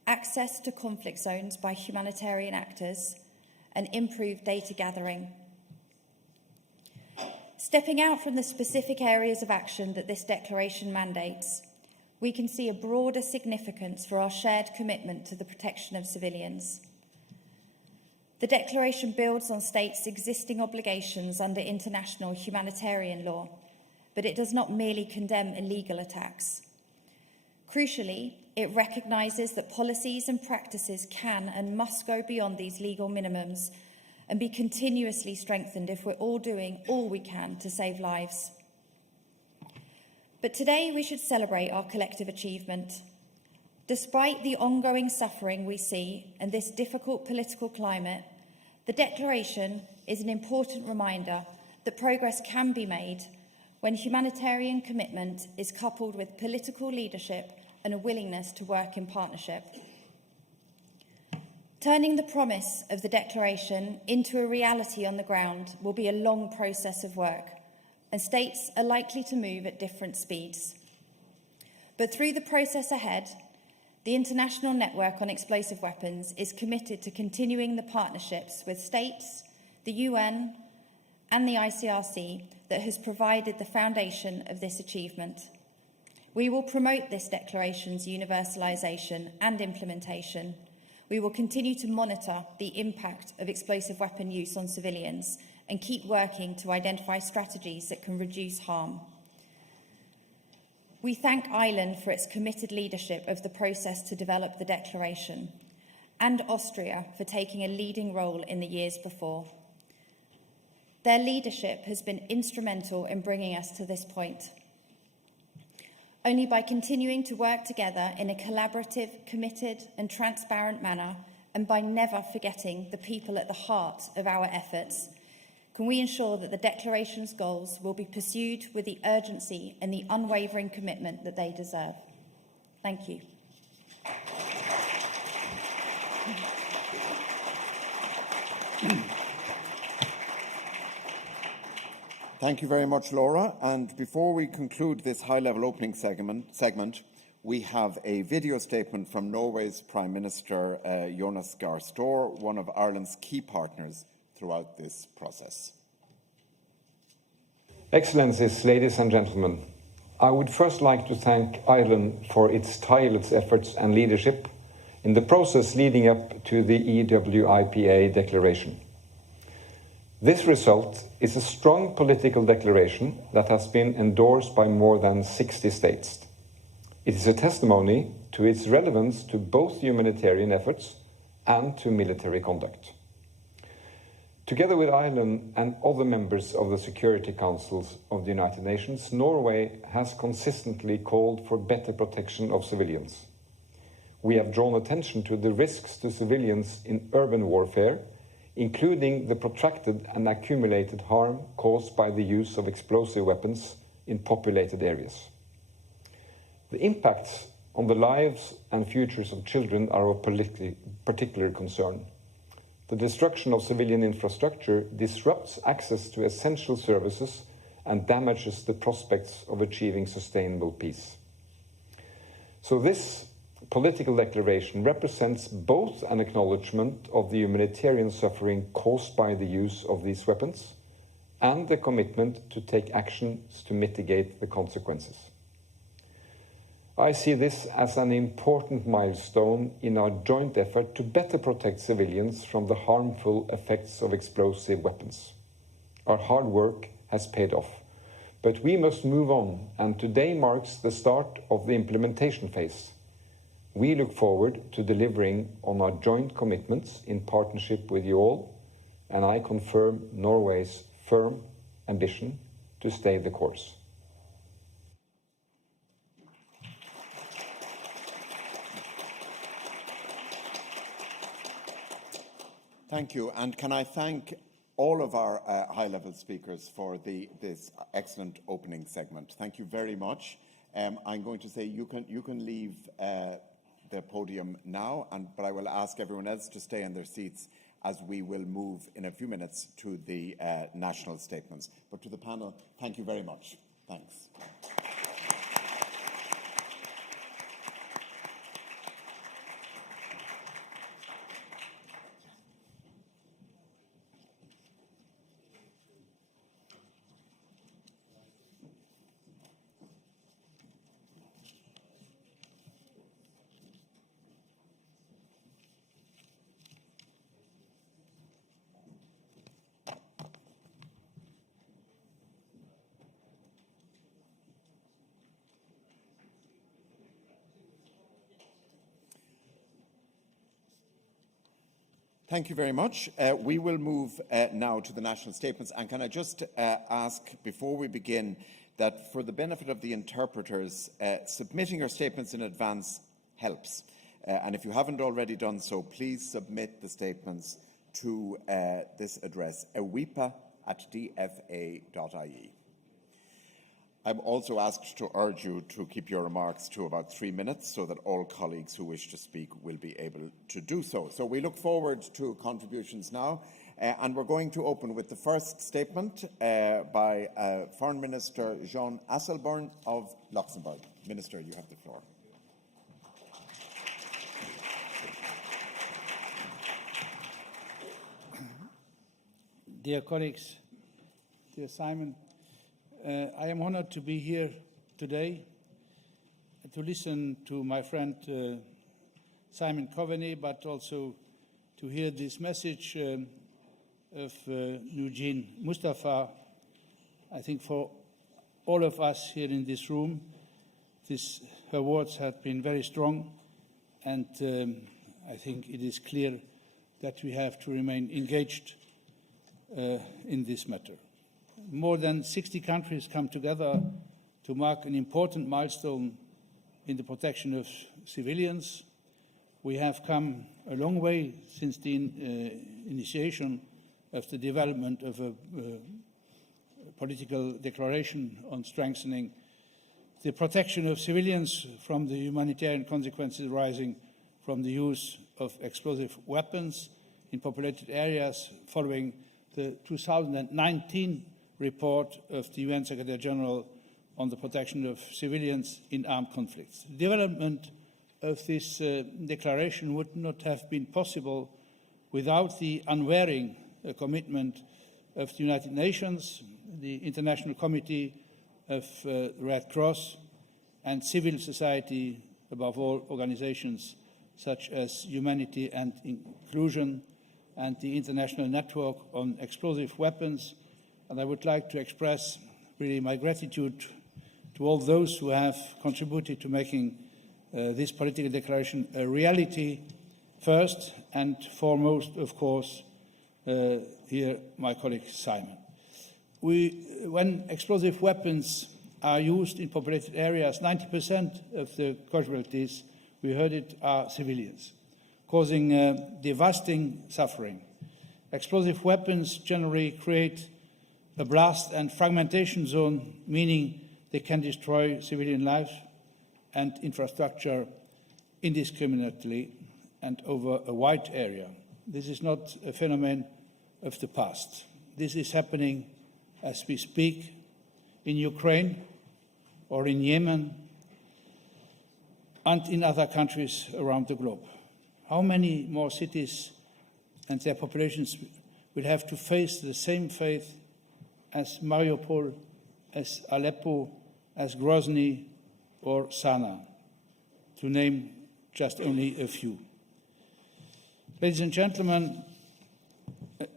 access to conflict zones by humanitarian actors, and improved data gathering. Stepping out from the specific areas of action that this declaration mandates, we can see a broader significance for our shared commitment to the protection of civilians. The declaration builds on states' existing obligations under international humanitarian law, but it does not merely condemn illegal attacks. Crucially, it recognises that policies and practices can and must go beyond these legal minimums and be continuously strengthened if we're all doing all we can to save lives. But today we should celebrate our collective achievement. Despite the ongoing suffering we see and this difficult political climate, the declaration is an important reminder that progress can be made when humanitarian commitment is coupled with political leadership and a willingness to work in partnership. Turning the promise of the declaration into a reality on the ground will be a long process of work, and states are likely to move at different speeds. But through the process ahead, the International Network on Explosive Weapons is committed to continuing the partnerships with states, the UN, and the ICRC that has provided the foundation of this achievement. We will promote this declaration's universalisation and implementation. We will continue to monitor the impact of explosive weapon use on civilians and keep working to identify strategies that can reduce harm. We thank Ireland for its committed leadership of the process to develop the declaration, and Austria for taking a leading role in the years before. Their leadership has been instrumental in bringing us to this point. Only by continuing to work together in a collaborative, committed and transparent manner and by never forgetting the people at the heart of our efforts, can we ensure that the Declaration's goals will be pursued with the urgency and the unwavering commitment that they deserve? Thank you. Thank you very much, Laura. And before we conclude this high-level opening segment, we have a video statement from Norway's Prime Minister, Jonas Gahr Store, one of Ireland's key partners throughout this process. Excellencies, ladies and gentlemen, I would first like to thank Ireland for its tireless efforts and leadership in the process leading up to the EWIPA declaration. This result is a strong political declaration that has been endorsed by more than 60 states. It is a testimony to its relevance to both humanitarian efforts and to military conduct. Together with Ireland and other members of the Security Councils of the United Nations, Norway has consistently called for better protection of civilians. We have drawn attention to the risks to civilians in urban warfare, including the protracted and accumulated harm caused by the use of explosive weapons in populated areas. The impacts on the lives and futures of children are of particular concern. The destruction of civilian infrastructure disrupts access to essential services and damages the prospects of achieving sustainable peace. So this political declaration represents both an acknowledgement of the humanitarian suffering caused by the use of these weapons and a commitment to take actions to mitigate the consequences. I see this as an important milestone in our joint effort to better protect civilians from the harmful effects of explosive weapons. Our hard work has paid off, but we must move on, and today marks the start of the implementation phase. We look forward to delivering on our joint commitments in partnership with you all, and I confirm Norway's firm ambition to stay the course. Thank you. And can I thank all of our high-level speakers for this excellent opening segment. Thank you very much. I'm going to say you can leave the podium now, but I will ask everyone else to stay in their seats as we will move in a few minutes to the national statements. But to the panel, thank you very much. Thanks. Thank you very much. We will move now to the national statements. And can I just ask, before we begin, that for the benefit of the interpreters, submitting your statements in advance helps. And if you haven't already done so, please submit the statements to this address, awipa@dfa.ie. I'm also asked to urge you to keep your remarks to about 3 minutes so that all colleagues who wish to speak will be able to do so. So we look forward to contributions now, and we're going to open with the first statement by Foreign Minister Jean Asselborn of Luxembourg. Minister, you have the floor. Dear colleagues, dear Simon, I am honored to be here today to listen to my friend Simon Coveney, but also to hear this message of Eugene Mustafa. I think for all of us here in this room, her words have been very strong, and I think it is clear that we have to remain engaged in this matter. More than 60 countries come together to mark an important milestone in the protection of civilians. We have come a long way since the initiation of the development of a political declaration on strengthening the protection of civilians from the humanitarian consequences arising from the use of explosive weapons in populated areas following the 2019 report of the UN Secretary General on the protection of civilians in armed conflicts. The development of this declaration would not have been possible without the unwavering commitment of the United Nations, the International Committee of the Red Cross, and civil society, above all organizations such as Humanity and Inclusion and the International Network on Explosive Weapons. And I would like to express really my gratitude to all those who have contributed to making this political declaration a reality. First and foremost, of course, here my colleague Simon. When explosive weapons are used in populated areas, 90% of the casualties, we heard it, are civilians, causing devastating suffering. Explosive weapons generally create a blast and fragmentation zone, meaning they can destroy civilian lives and infrastructure indiscriminately and over a wide area. This is not a phenomenon of the past. This is happening as we speak in Ukraine or in Yemen and in other countries around the globe. How many more cities and their populations will have to face the same fate as Mariupol, as Aleppo, as Grozny or Sana, to name just only a few. Ladies and gentlemen,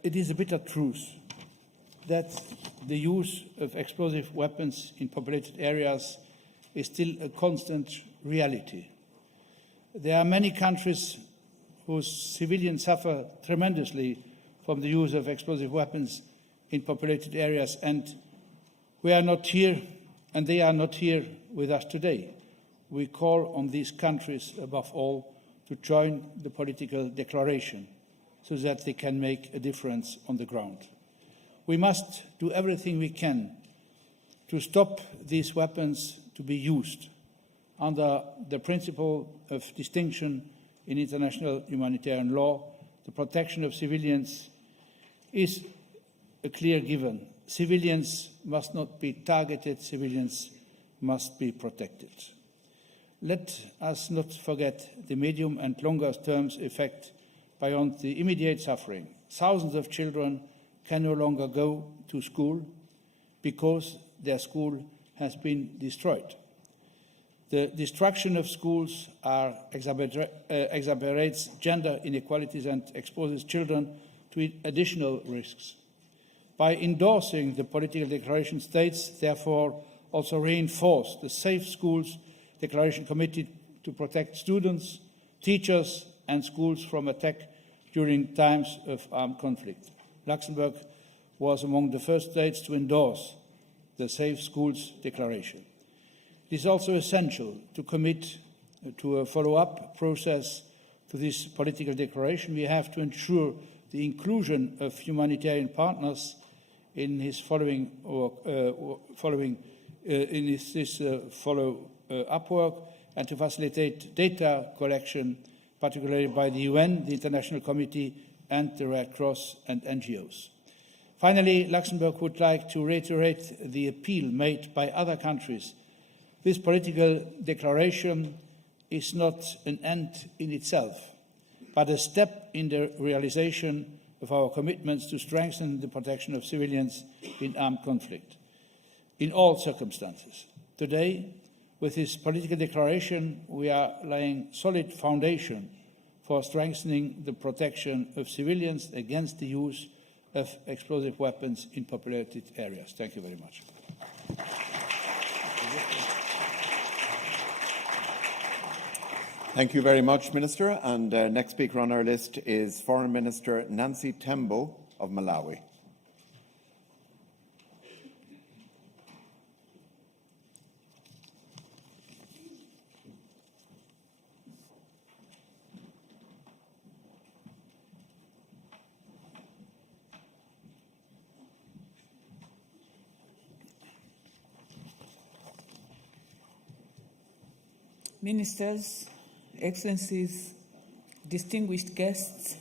it is a bitter truth that the use of explosive weapons in populated areas is still a constant reality. There are many countries whose civilians suffer tremendously from the use of explosive weapons in populated areas, and we are not here, and they are not here with us today. We call on these countries, above all, to join the political declaration so that they can make a difference on the ground. We must do everything we can to stop these weapons to be used under the principle of distinction in international humanitarian law. The protection of civilians is a clear given. Civilians must not be targeted, civilians must be protected. Let us not forget the medium and longer term effect beyond the immediate suffering. Thousands of children can no longer go to school because their school has been destroyed. The destruction of schools exacerbates gender inequalities and exposes children to additional risks. By endorsing the political declaration, states therefore also reinforce the Safe Schools Declaration committed to protect students, teachers and schools from attack during times of armed conflict. Luxembourg was among the first states to endorse the Safe Schools Declaration. It is also essential to commit to a follow-up process to this political declaration. We have to ensure the inclusion of humanitarian partners in his follow-up work and to facilitate data collection, particularly by the UN, the International Committee, and the Red Cross and NGOs. Finally, Luxembourg would like to reiterate the appeal made by other countries. This political declaration is not an end in itself, but a step in the realization of our commitments to strengthen the protection of civilians in armed conflict, in all circumstances. Today, with this political declaration, we are laying solid foundation for strengthening the protection of civilians against the use of explosive weapons in populated areas. Thank you very much. Thank you very much, Minister. And next speaker on our list is Foreign Minister Nancy Tembo of Malawi. ministers, excellencies, distinguished guests,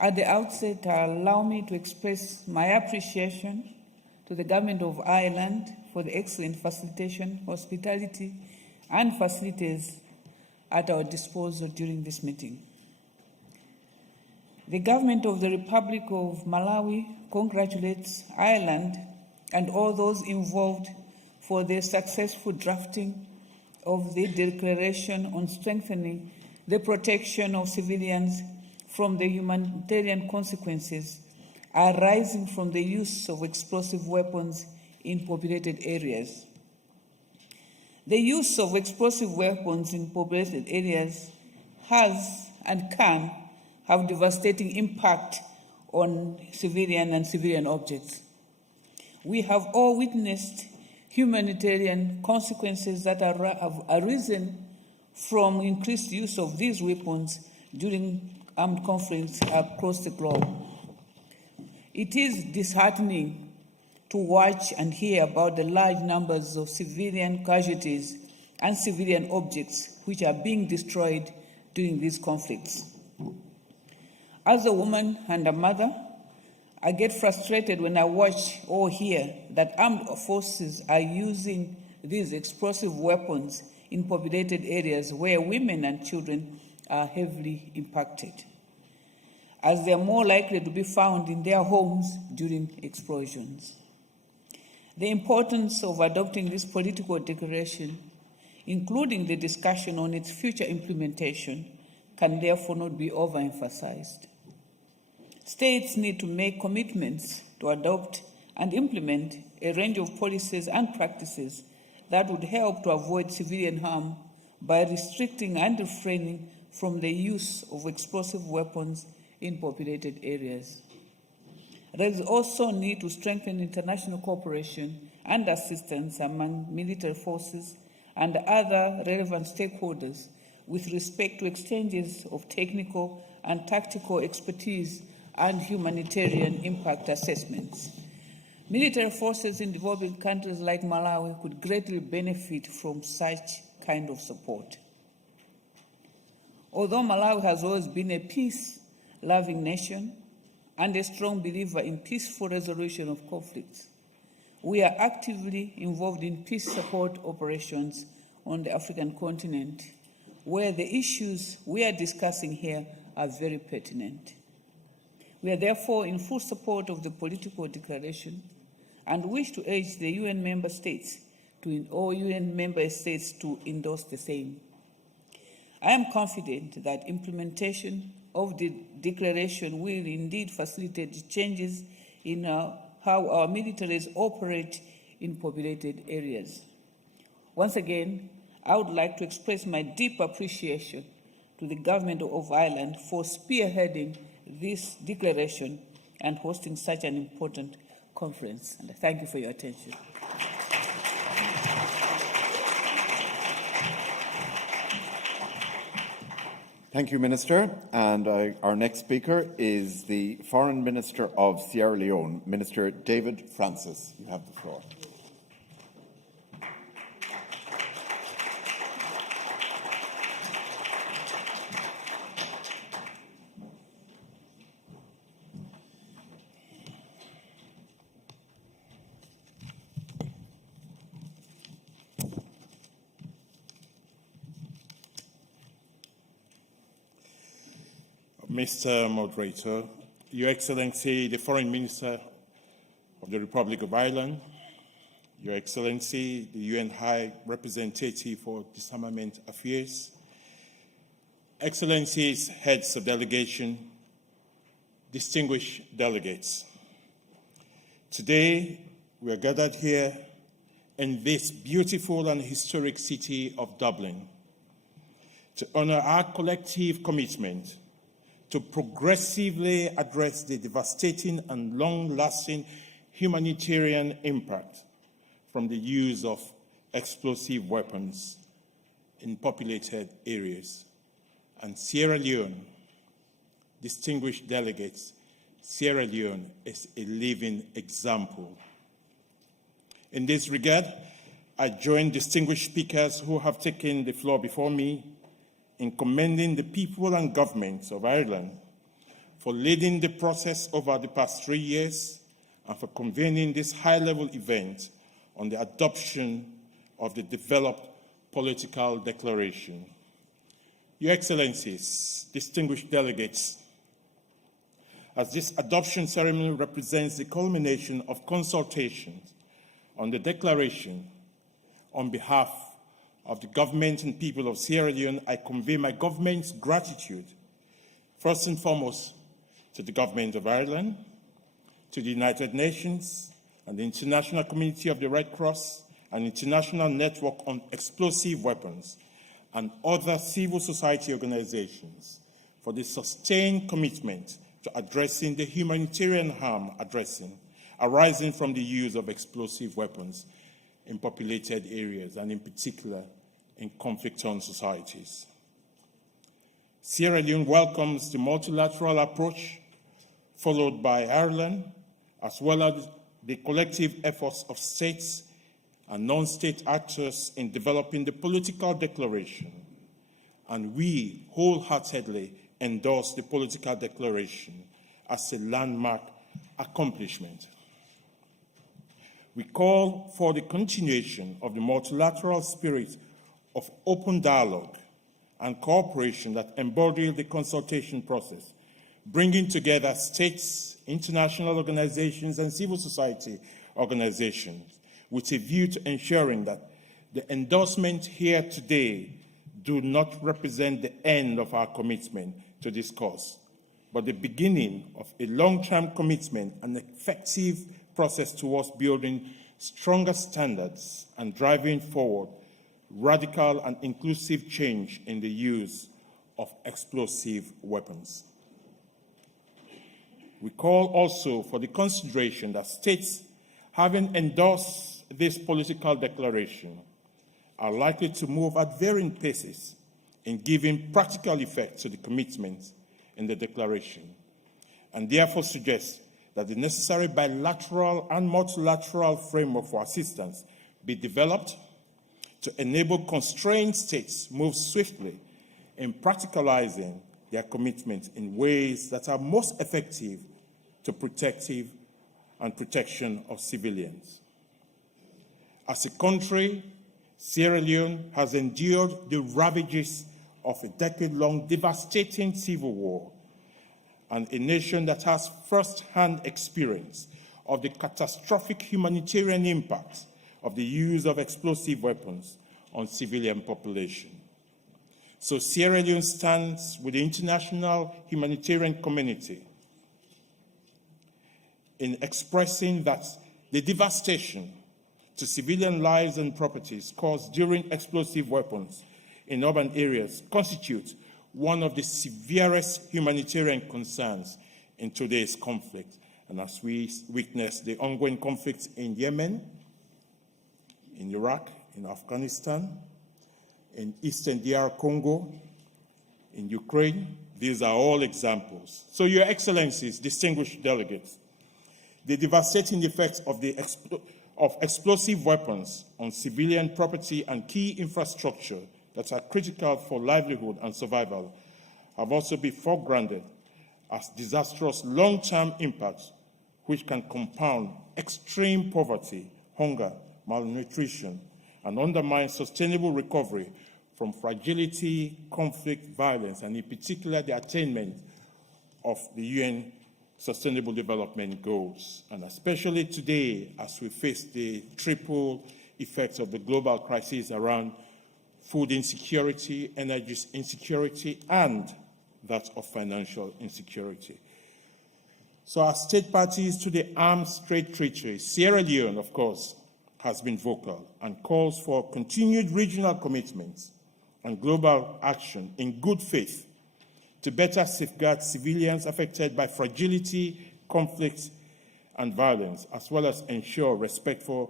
at the outset, allow me to express my appreciation to the Government of Ireland for the excellent facilitation, hospitality, and facilities at our disposal during this meeting. The Government of the Republic of Malawi congratulates Ireland and all those involved for their successful drafting of the Declaration on Strengthening the Protection of Civilians from the Humanitarian Consequences arising from the use of explosive weapons in populated areas. The use of explosive weapons in populated areas has and can have devastating impact on civilian objects. We have all witnessed humanitarian consequences that have arisen from increased use of these weapons during armed conflicts across the globe. It is disheartening to watch and hear about the large numbers of civilian casualties and civilian objects which are being destroyed during these conflicts. As a woman and a mother, I get frustrated when I watch or hear that armed forces are using these explosive weapons in populated areas where women and children are heavily impacted, as they are more likely to be found in their homes during explosions. The importance of adopting this political declaration, including the discussion on its future implementation, can therefore not be overemphasized. States need to make commitments to adopt and implement a range of policies and practices that would help to avoid civilian harm by restricting and refraining from the use of explosive weapons in populated areas. There is also a need to strengthen international cooperation and assistance among military forces and other relevant stakeholders with respect to exchanges of technical and tactical expertise and humanitarian impact assessments. Military forces in developing countries like Malawi could greatly benefit from such kind of support. Although Malawi has always been a peace-loving nation and a strong believer in peaceful resolution of conflicts, we are actively involved in peace support operations on the African continent, where the issues we are discussing here are very pertinent. We are therefore in full support of the political declaration and wish to urge the UN member states to endorse the same. I am confident that implementation of the declaration will indeed facilitate changes in how our militaries operate in populated areas. Once again, I would like to express my deep appreciation to the Government of Ireland for spearheading this declaration and hosting such an important conference. And I thank you for your attention. Thank you, Minister. And our next speaker is the Foreign Minister of Sierra Leone, Minister David Francis. You have the floor. Mr. Moderator, Your Excellency, the Foreign Minister of the Republic of Ireland, Your Excellency, the UN High Representative for Disarmament Affairs, Excellencies, Heads of Delegation, distinguished delegates. Today, we are gathered here in this beautiful and historic city of Dublin to honor our collective commitment to progressively address the devastating and long-lasting humanitarian impact from the use of explosive weapons in populated areas. And Sierra Leone, distinguished delegates, Sierra Leone is a living example. In this regard, I join distinguished speakers who have taken the floor before me in commending the people and governments of Ireland for leading the process over the past 3 years and for convening this high-level event on the adoption of the developed political declaration. Your Excellencies, distinguished delegates, as this adoption ceremony represents the culmination of consultations on the declaration, on behalf of the government and people of Sierra Leone, I convey my government's gratitude, first and foremost, to the government of Ireland, to the United Nations and the international community of the Red Cross and International Network on Explosive Weapons and other civil society organizations for the sustained commitment to addressing the humanitarian harm arising from the use of explosive weapons in populated areas and in particular in conflict-torn societies. Sierra Leone welcomes the multilateral approach followed by Ireland, as well as the collective efforts of states and non-state actors in developing the political declaration. And we wholeheartedly endorse the political declaration as a landmark accomplishment. We call for the continuation of the multilateral spirit of open dialogue and cooperation that embodies the consultation process, bringing together states, international organizations, and civil society organizations with a view to ensuring that the endorsement here today do not represent the end of our commitment to this cause, but the beginning of a long-term commitment and effective process towards building stronger standards and driving forward radical and inclusive change in the use of explosive weapons. We call also for the consideration that states having endorsed this political declaration are likely to move at varying paces in giving practical effect to the commitments in the declaration, and therefore suggest that the necessary bilateral and multilateral framework for assistance be developed to enable constrained states move swiftly in practicalizing their commitments in ways that are most effective to protection of civilians. As a country, Sierra Leone has endured the ravages of a decade-long devastating civil war, and a nation that has first-hand experience of the catastrophic humanitarian impacts of the use of explosive weapons on civilian population. So Sierra Leone stands with the international humanitarian community in expressing that the devastation to civilian lives and properties caused during explosive weapons in urban areas constitutes one of the severest humanitarian concerns in today's conflict. And as we witness the ongoing conflicts in Yemen, in Iraq, in Afghanistan, in Eastern DR Congo, in Ukraine, these are all examples. So, Your Excellencies, distinguished delegates, the devastating effects of explosive weapons on civilian property and key infrastructure that are critical for livelihood and survival have also been foregrounded as disastrous long-term impacts which can compound extreme poverty, hunger, malnutrition, and undermine sustainable recovery from fragility, conflict, violence, and in particular the attainment of the UN Sustainable Development Goals. And especially today, as we face the triple effects of the global crisis around food insecurity, energy insecurity, and that of financial insecurity. So as state parties to the Arms Trade Treaty, Sierra Leone, of course, has been vocal and calls for continued regional commitments and global action in good faith to better safeguard civilians affected by fragility, conflict, and violence, as well as ensure respect for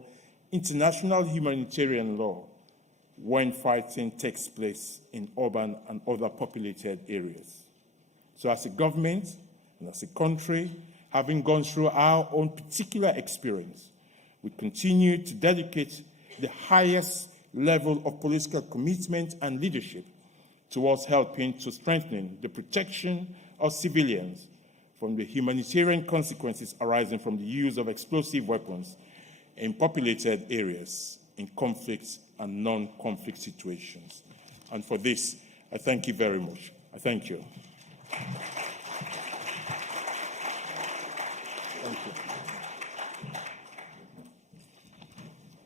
international humanitarian law when fighting takes place in urban and other populated areas. So as a government and as a country, having gone through our own particular experience, we continue to dedicate the highest level of political commitment and leadership towards helping to strengthen the protection of civilians from the humanitarian consequences arising from the use of explosive weapons in populated areas, in conflicts and non-conflict situations. And for this, I thank you very much. I thank you. Thank you.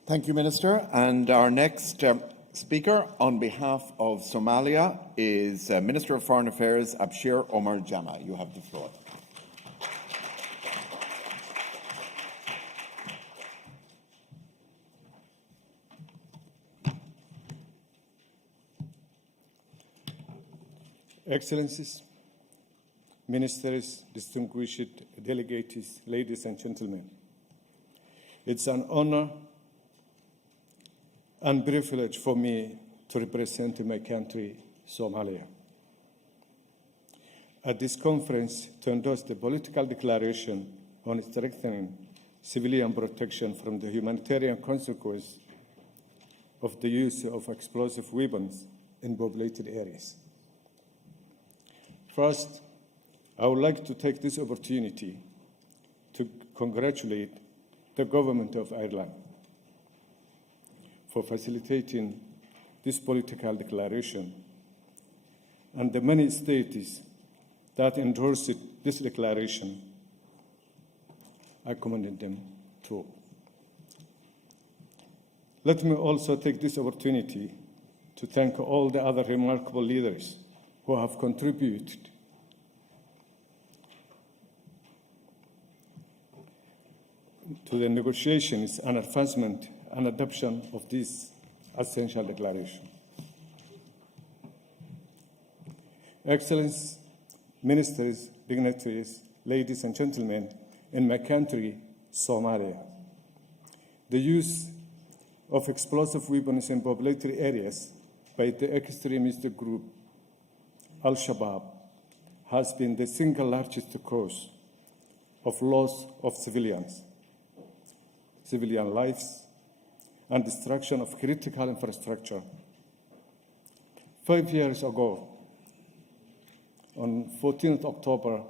Thank you, Minister. And our next speaker on behalf of Somalia is Minister of Foreign Affairs, Abshir Omar Jama. You have the floor. Excellencies, Ministers, distinguished delegates, ladies and gentlemen, it's an honor and privilege for me to represent my country, Somalia, at this conference to endorse the political declaration on strengthening civilian protection from the humanitarian consequences of the use of explosive weapons in populated areas. First, I would like to take this opportunity to congratulate the Government of Ireland for facilitating this political declaration and the many states that endorsed this declaration. I commend them too. Let me also take this opportunity to thank all the other remarkable leaders who have contributed to the negotiations and advancement and adoption of this essential declaration. Excellencies, ministers, dignitaries, ladies and gentlemen, in my country, Somalia, the use of explosive weapons in populated areas by the extremist group Al-Shabaab has been the single largest cause of loss of civilian lives and destruction of critical infrastructure. 5 years ago, on 14th October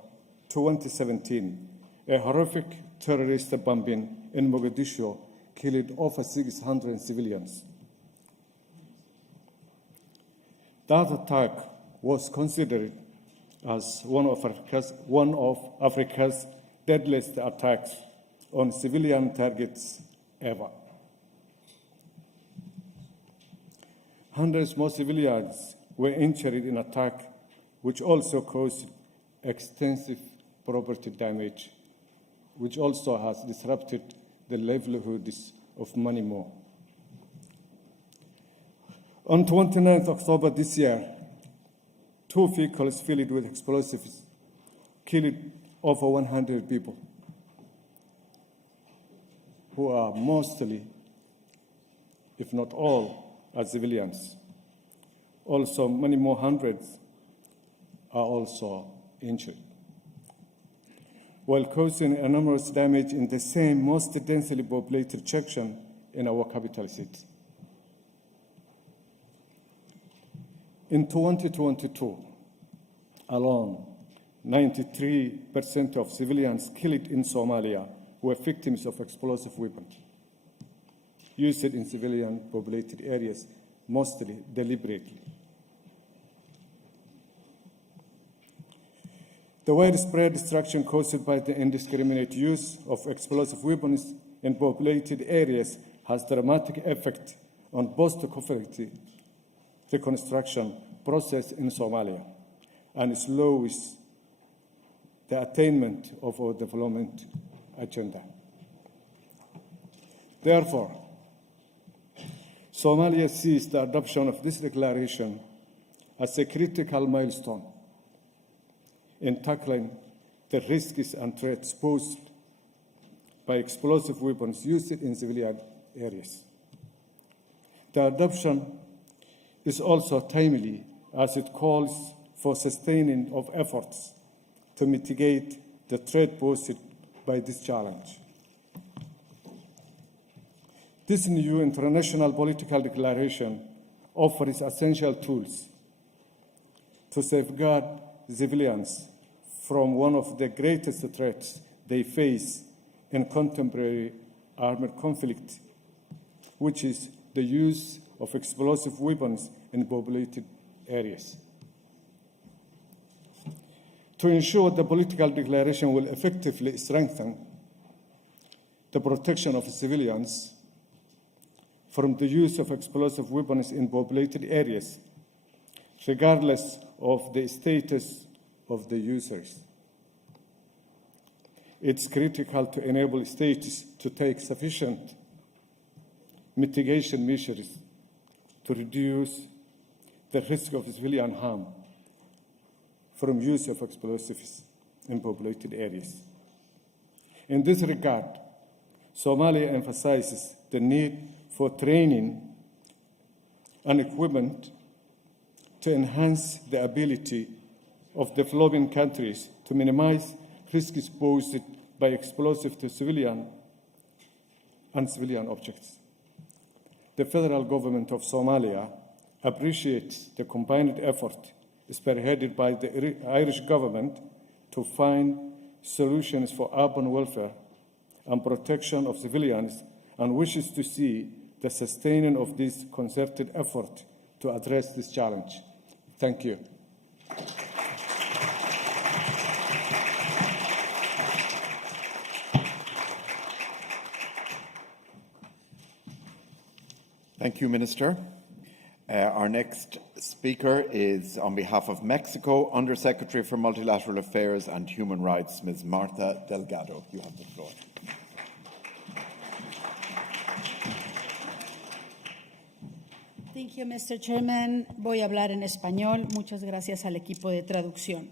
2017, a horrific terrorist bombing in Mogadishu killed over 600 civilians. That attack was considered as one of Africa's deadliest attacks on civilian targets ever. Hundreds more civilians were injured in attack, which also caused extensive property damage, which also has disrupted the livelihoods of many more. On 29th October this year, 2 vehicles filled with explosives killed over 100 people, who are mostly, if not all, are civilians. Also, many more hundreds are also injured, while causing enormous damage in the same most densely populated section in our capital city. In 2022 alone, 93% of civilians killed in Somalia were victims of explosive weapons used in civilian populated areas, mostly deliberately. The widespread destruction caused by the indiscriminate use of explosive weapons in populated areas has dramatic effect on post-conflict reconstruction process in Somalia and slows the attainment of our development agenda. Therefore, Somalia sees the adoption of this declaration as a critical milestone in tackling the risks and threats posed by explosive weapons used in civilian areas. The adoption is also timely as it calls for sustaining of efforts to mitigate the threat posed by this challenge. This new international political declaration offers essential tools to safeguard civilians from one of the greatest threats they face in contemporary armed conflict, which is the use of explosive weapons in populated areas. To ensure the political declaration will effectively strengthen the protection of civilians from the use of explosive weapons in populated areas, regardless of the status of the users. It's critical to enable states to take sufficient mitigation measures to reduce the risk of civilian harm from use of explosives in populated areas. In this regard, Somalia emphasizes the need for training and equipment to enhance the ability of developing countries to minimize risks posed by explosives to civilian objects. The federal government of Somalia appreciates the combined effort spearheaded by the Irish government to find solutions for urban welfare and protection of civilians, and wishes to see the sustaining of this concerted effort to address this challenge. Thank you. Thank you, Minister. Our next speaker is, on behalf of Mexico, Undersecretary for Multilateral Affairs and Human Rights, Ms. Marta Delgado. You have the floor. Thank you, Mr. Chairman. Voy a hablar en español. Muchas gracias al equipo de traducción.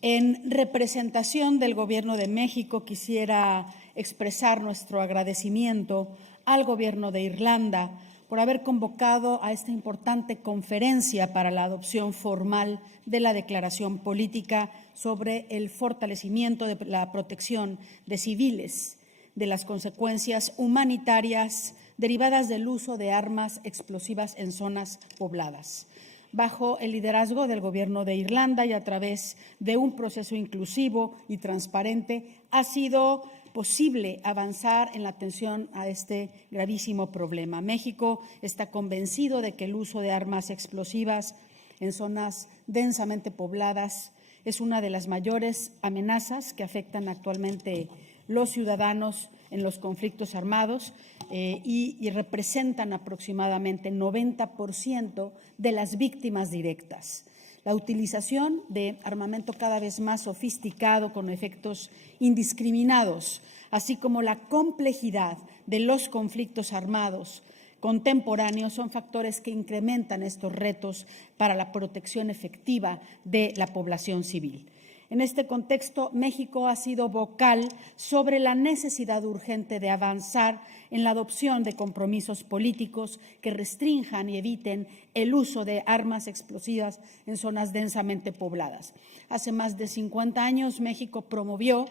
En representación del Gobierno de México, quisiera expresar nuestro agradecimiento al Gobierno de Irlanda por haber convocado a esta importante conferencia para la adopción formal de la declaración política sobre el fortalecimiento de la protección de civiles de las consecuencias humanitarias derivadas del uso de armas explosivas en zonas pobladas. Bajo el liderazgo del Gobierno de Irlanda y a través de un proceso inclusivo y transparente, ha sido posible avanzar en la atención a este gravísimo problema. México está convencido de que el uso de armas explosivas en zonas densamente pobladas es una de las mayores amenazas que afectan actualmente los ciudadanos en los conflictos armados y representan aproximadamente 90% de las víctimas directas. La utilización de armamento cada vez más sofisticado con efectos indiscriminados, así como la complejidad de los conflictos armados contemporáneos son factores que incrementan estos retos para la protección efectiva de la población civil. En este contexto, México ha sido vocal sobre la necesidad urgente de avanzar en la adopción de compromisos políticos que restrinjan y eviten el uso de armas explosivas en zonas densamente pobladas. Hace más de 50 años, México promovió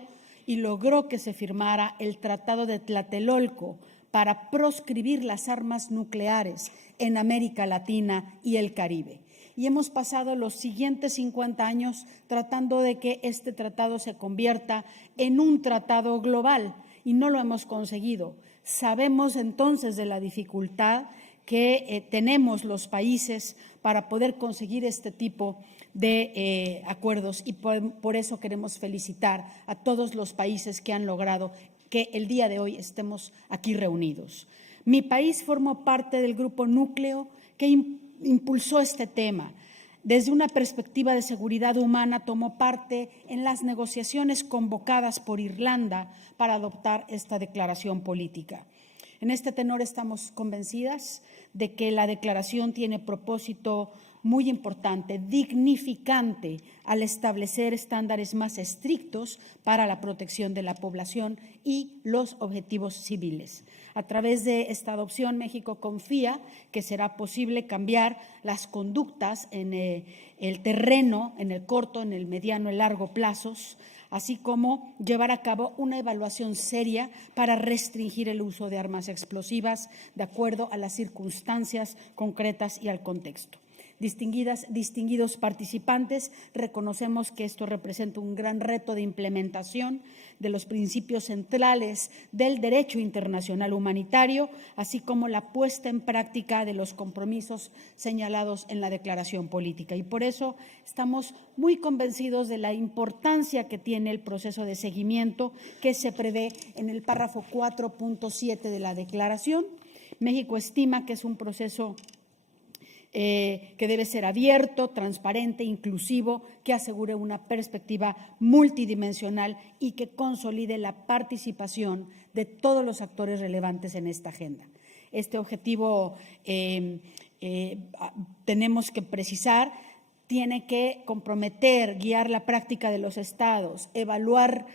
y logró que se firmara el Tratado de Tlatelolco para proscribir las armas nucleares en América Latina y el Caribe. Y hemos pasado los siguientes 50 años tratando de que este tratado se convierta en un tratado global y no lo hemos conseguido. Sabemos entonces de la dificultad que tenemos los países para poder conseguir este tipo de acuerdos y por eso queremos felicitar a todos los países que han logrado que el día de hoy estemos aquí reunidos. Mi país formó parte del grupo núcleo que impulsó este tema. Desde una perspectiva de seguridad humana, tomó parte en las negociaciones convocadas por Irlanda para adoptar esta declaración política. En este tenor estamos convencidas de que la declaración tiene propósito muy importante, dignificante, al establecer estándares más estrictos para la protección de la población y los objetivos civiles. A través de esta adopción, México confía que será posible cambiar las conductas en el terreno, en el corto, en el mediano y largo plazos, así como llevar a cabo una evaluación seria para restringir el uso de armas explosivas de acuerdo a las circunstancias concretas y al contexto. Distinguidos participantes, reconocemos que esto representa un gran reto de implementación de los principios centrales del derecho internacional humanitario, así como la puesta en práctica de los compromisos señalados en la declaración política. Y por eso estamos muy convencidos de la importancia que tiene el proceso de seguimiento que se prevé en el párrafo 4.7 de la declaración. México estima que es un proceso que debe ser abierto, transparente, inclusivo, que asegure una perspectiva multidimensional y que consolide la participación de todos los actores relevantes en esta agenda. Este objetivo tenemos que precisar, tiene que comprometer, guiar la práctica de los estados, evaluar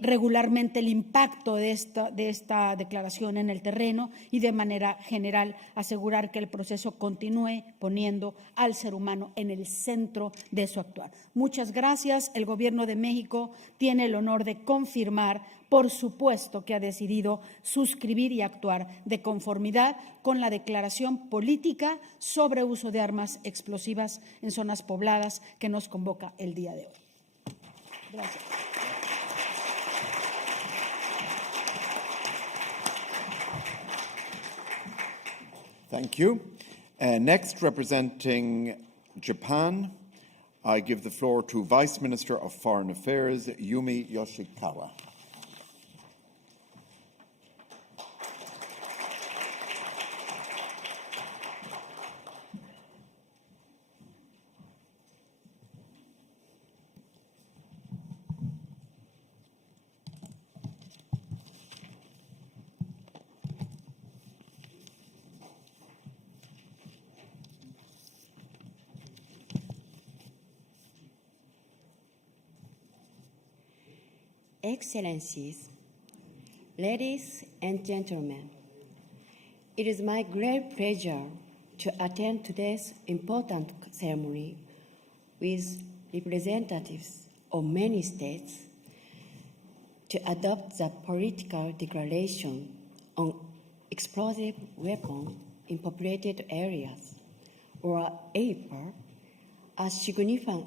regularmente el impacto de esta declaración en el terreno y de manera general asegurar que el proceso continúe poniendo al ser humano en el centro de su actuar. Muchas gracias. El Gobierno de México tiene el honor de confirmar, por supuesto, que ha decidido suscribir y actuar de conformidad con la declaración política sobre uso de armas explosivas en zonas pobladas que nos convoca el día de hoy. Gracias. Thank you. Next, representing Japan, I give the floor to Vice Minister of Foreign Affairs, Yumi Yoshikawa. Excellencies, ladies and gentlemen, it is my great pleasure to attend today's important ceremony with representatives of many states to adopt the political declaration on explosive weapons in populated areas, or APA, a significant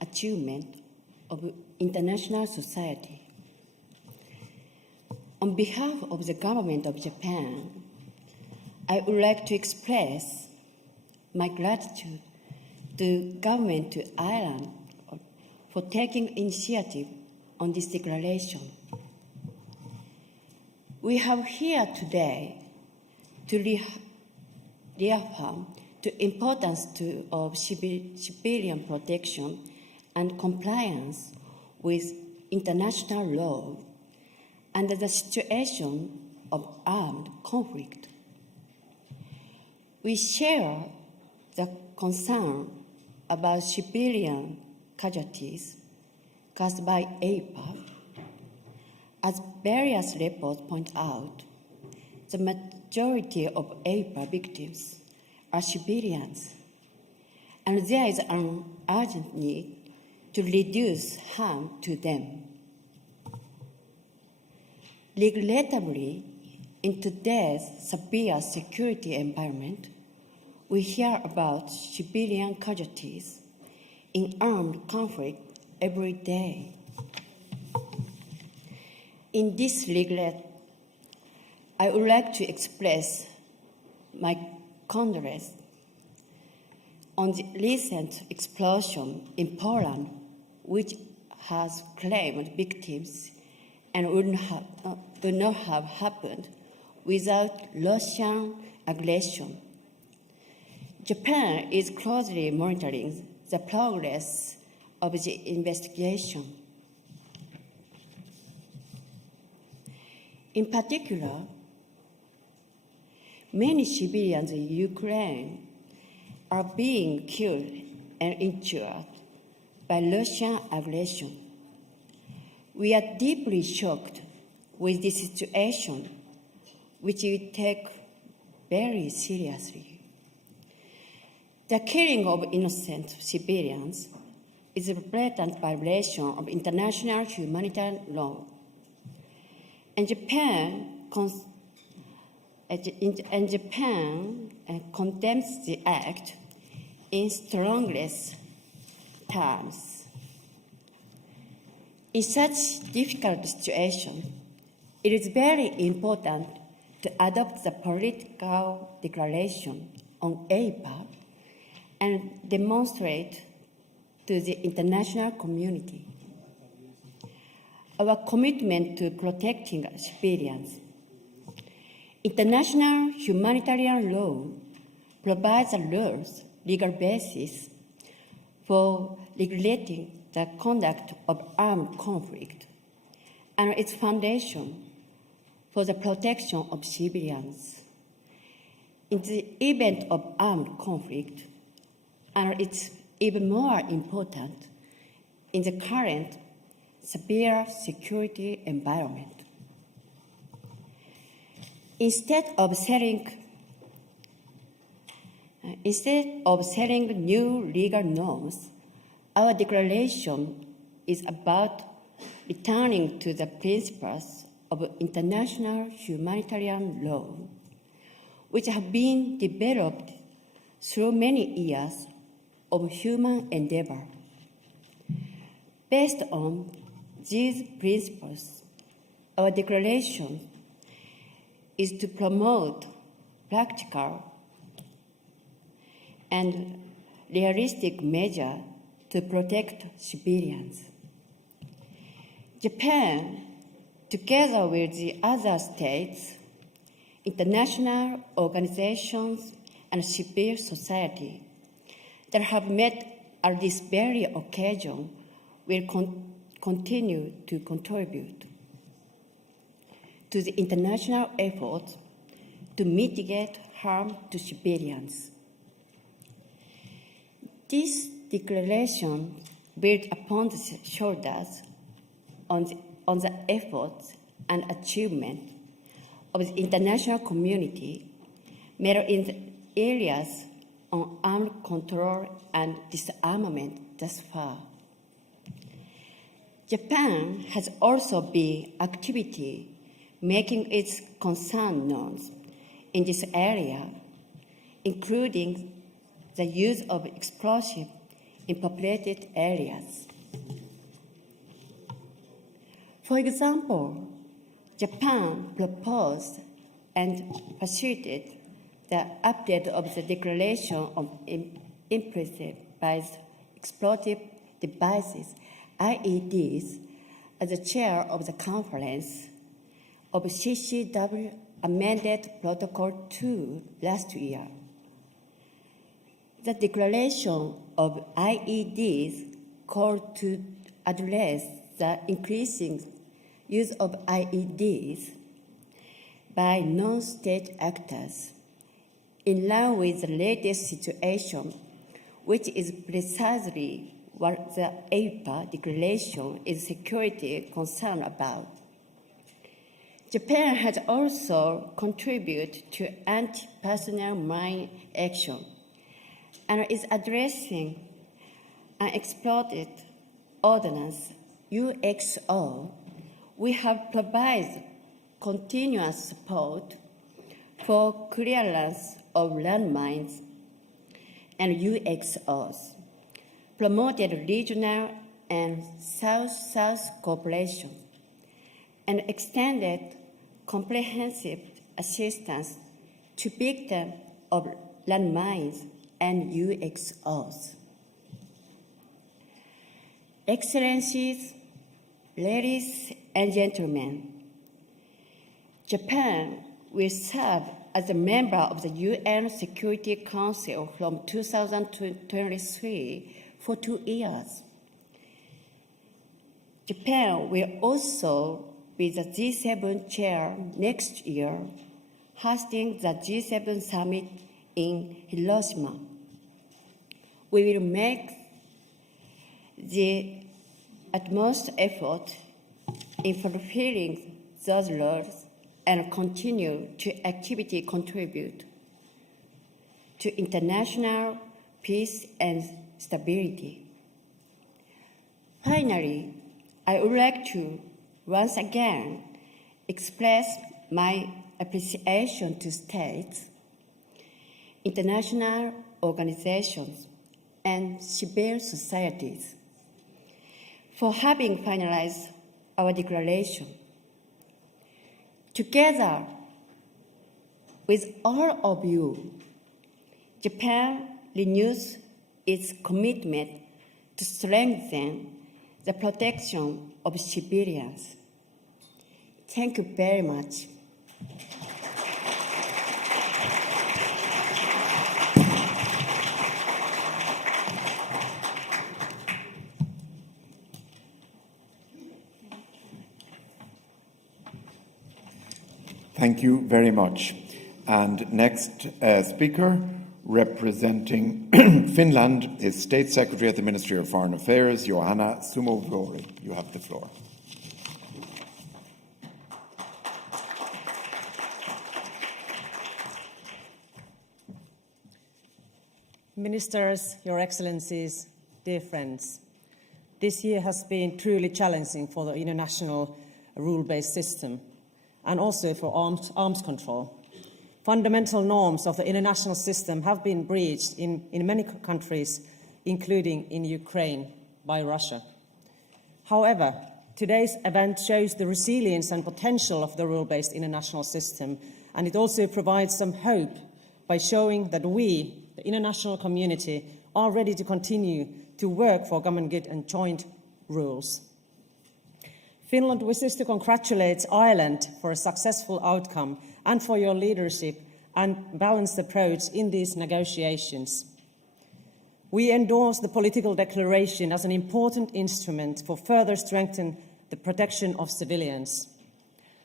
achievement of international society. On behalf of the government of Japan, I would like to express my gratitude to government of Ireland for taking initiative on this declaration. We have here today to reaffirm the importance of civilian protection and compliance with international law under the situation of armed conflict. We share the concern about civilian casualties caused by APA. As various reports point out, the majority of APA victims are civilians, and there is an urgent need to reduce harm to them. Regrettably, in today's severe security environment, we hear about civilian casualties in armed conflict every day. In this regard, I would like to express my condolence on the recent explosion in Poland, which has claimed victims and would not have happened without Russian aggression. Japan is closely monitoring the progress of the investigation. In particular, many civilians in Ukraine are being killed and injured by Russian aggression. We are deeply shocked with this situation, which we take very seriously. The killing of innocent civilians is a blatant violation of international humanitarian law. And Japan condemns the act in strongest terms. In such difficult situation, it is very important to adopt the political declaration on APA and demonstrate to the international community our commitment to protecting civilians. International humanitarian law provides a legal basis for regulating the conduct of armed conflict and its foundation for the protection of civilians. In the event of armed conflict, and it's even more important in the current severe security environment. Instead of setting new legal norms, our declaration is about returning to the principles of international humanitarian law, which have been developed through many years of human endeavor. Based on these principles, our declaration is to promote practical and realistic measures to protect civilians. Japan, together with the other states, international organizations, and civil society that have met at this very occasion, will continue to contribute to the international effort to mitigate harm to civilians. This declaration builds upon the shoulders on the efforts and achievements of the international community made in the areas on armed control and disarmament thus far. Japan has also been actively making its concern known in this area, including the use of explosives in populated areas. For example, Japan proposed and facilitated the update of the Declaration of Impressive Explosive Devices, IEDs, as the chair of the conference of CCW amended Protocol 2 last year. The Declaration of IEDs called to address the increasing use of IEDs by non-state actors in line with the latest situation, which is precisely what the APA declaration is security concerned about. Japan has also contributed to anti-personnel mine action and is addressing unexploded ordnance, UXO. We have provided continuous support for clearance of landmines and UXOs, promoted regional and South-South cooperation, and extended comprehensive assistance to victims of landmines and UXOs. Excellencies, ladies and gentlemen, Japan will serve as a member of the UN Security Council from 2023 for 2 years. Japan will also be the G7 chair next year, hosting the G7 summit in Hiroshima. We will make the utmost effort in fulfilling those roles and continue to actively contribute to international peace and stability. Finally, I would like to once again express my appreciation to states, international organizations, and civil societies for having finalized our declaration. Together with all of you, Japan renews its commitment to strengthen the protection of civilians. Thank you very much. Thank you very much. And next speaker, representing Finland, is State Secretary at the Ministry of Foreign Affairs, Johanna Sumovuori. You have the floor. Ministers, Your Excellencies, dear friends, this year has been truly challenging for the international rule-based system and also for arms control. Fundamental norms of the international system have been breached in many countries, including in Ukraine, by Russia. However, today's event shows the resilience and potential of the rule-based international system, and it also provides some hope by showing that we, the international community, are ready to continue to work for common good and joint rules. Finland wishes to congratulate Ireland for a successful outcome and for your leadership and balanced approach in these negotiations. We endorse the political declaration as an important instrument for further strengthening the protection of civilians.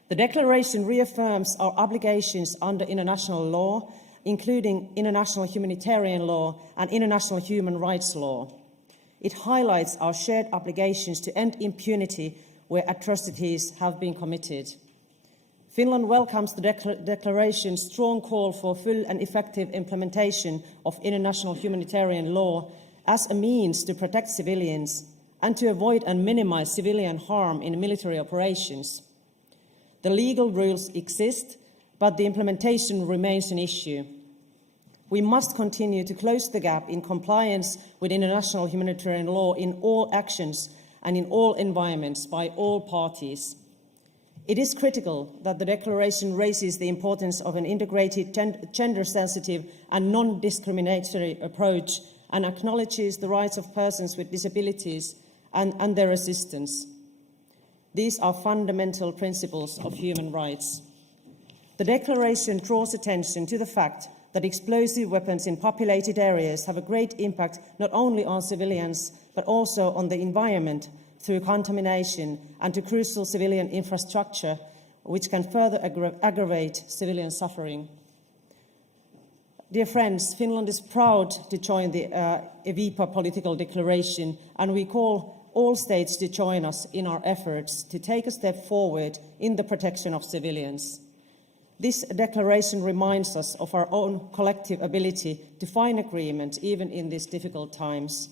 The declaration reaffirms our obligations under international law, including international humanitarian law and international human rights law. It highlights our shared obligations to end impunity where atrocities have been committed. Finland welcomes the declaration's strong call for full and effective implementation of international humanitarian law as a means to protect civilians and to avoid and minimize civilian harm in military operations. The legal rules exist, but the implementation remains an issue. We must continue to close the gap in compliance with international humanitarian law in all actions and in all environments by all parties. It is critical that the declaration raises the importance of an integrated, gender-sensitive and non-discriminatory approach and acknowledges the rights of persons with disabilities and their assistance. These are fundamental principles of human rights. The declaration draws attention to the fact that explosive weapons in populated areas have a great impact not only on civilians but also on the environment through contamination and to crucial civilian infrastructure, which can further aggravate civilian suffering. Dear friends, Finland is proud to join the EVIPA political declaration, and we call all states to join us in our efforts to take a step forward in the protection of civilians. This declaration reminds us of our own collective ability to find agreement even in these difficult times.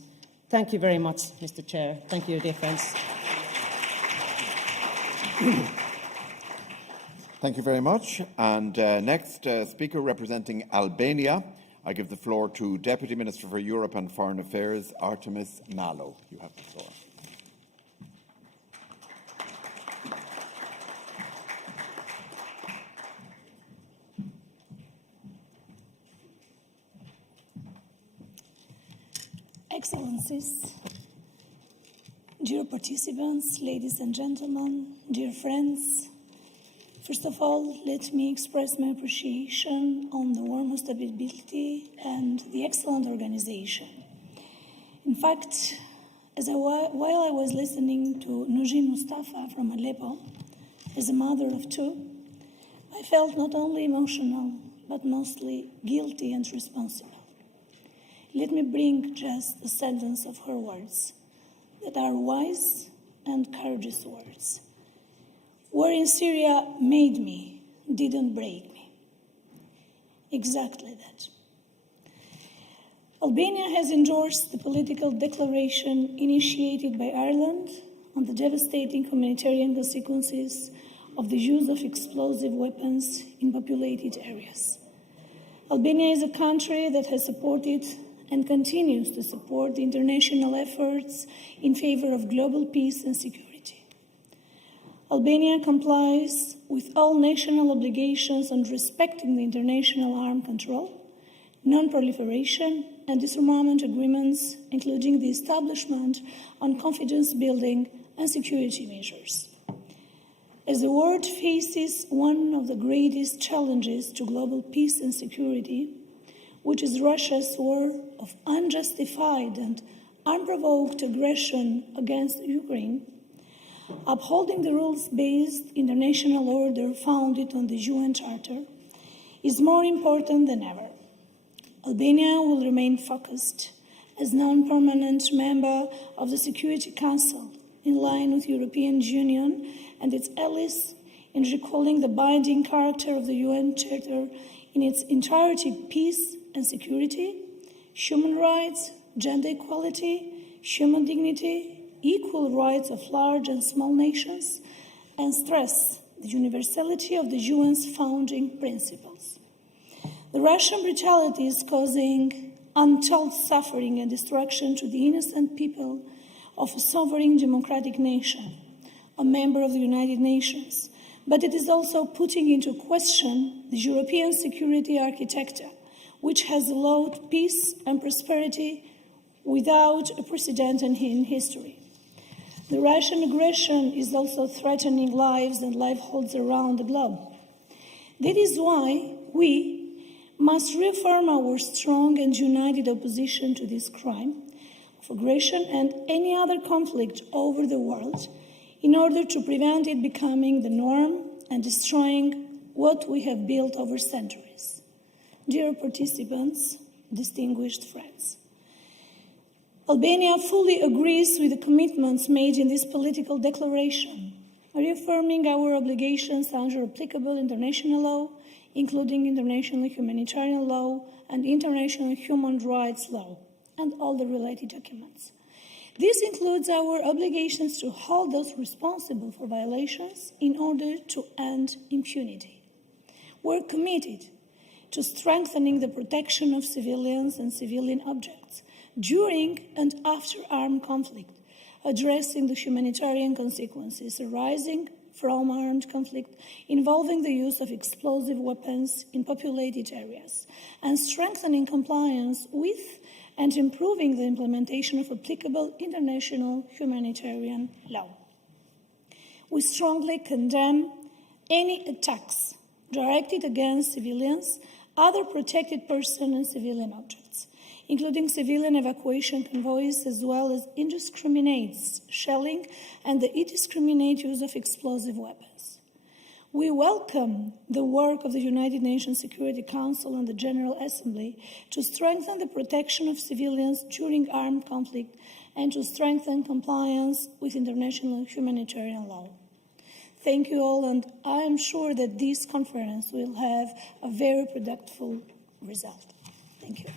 Thank you very much, Mr. Chair. Thank you, dear friends. Thank you very much. And next speaker representing Albania, I give the floor to Deputy Minister for Europe and Foreign Affairs, Artemis Malo. You have the floor. Excellencies, dear participants, ladies and gentlemen, dear friends, first of all, let me express my appreciation on the warm hospitality and the excellent organization. In fact, while I was listening to Nujin Mustafa from Aleppo, as a mother of two, I felt not only emotional, but mostly guilty and responsible. Let me bring just a sentence of her words that are wise and courageous words. War in Syria made me, didn't break me. Exactly that. Albania has endorsed the political declaration initiated by Ireland on the devastating humanitarian consequences of the use of explosive weapons in populated areas. Albania is a country that has supported and continues to support the international efforts in favor of global peace and security. Albania complies with all national obligations on respecting the international arms control, non-proliferation, and disarmament agreements, including the establishment on confidence building and security measures. As the world faces one of the greatest challenges to global peace and security, which is Russia's war of unjustified and unprovoked aggression against Ukraine, upholding the rules-based international order founded on the UN Charter is more important than ever. Albania will remain focused as non-permanent member of the Security Council, in line with the European Union and its allies in recalling the binding character of the UN Charter in its entirety: peace and security, human rights, gender equality, human dignity, equal rights of large and small nations, and stress the universality of the UN's founding principles. The Russian brutality is causing untold suffering and destruction to the innocent people of a sovereign democratic nation, a member of the United Nations, but it is also putting into question the European security architecture, which has allowed peace and prosperity without a precedent in history. The Russian aggression is also threatening lives and livelihoods around the globe. That is why we must reaffirm our strong and united opposition to this crime of aggression and any other conflict over the world in order to prevent it becoming the norm and destroying what we have built over centuries. Dear participants, distinguished friends, Albania fully agrees with the commitments made in this political declaration, reaffirming our obligations under applicable international law, including international humanitarian law and international human rights law, and all the related documents. This includes our obligations to hold those responsible for violations in order to end impunity. We're committed to strengthening the protection of civilians and civilian objects during and after armed conflict, addressing the humanitarian consequences arising from armed conflict involving the use of explosive weapons in populated areas, and strengthening compliance with and improving the implementation of applicable international humanitarian law. We strongly condemn any attacks directed against civilians, other protected persons, and civilian objects, including civilian evacuation convoys, as well as indiscriminate shelling and the indiscriminate use of explosive weapons. We welcome the work of the United Nations Security Council and the General Assembly to strengthen the protection of civilians during armed conflict and to strengthen compliance with international humanitarian law. Thank you all, and I am sure that this conference will have a very productive result. Thank you.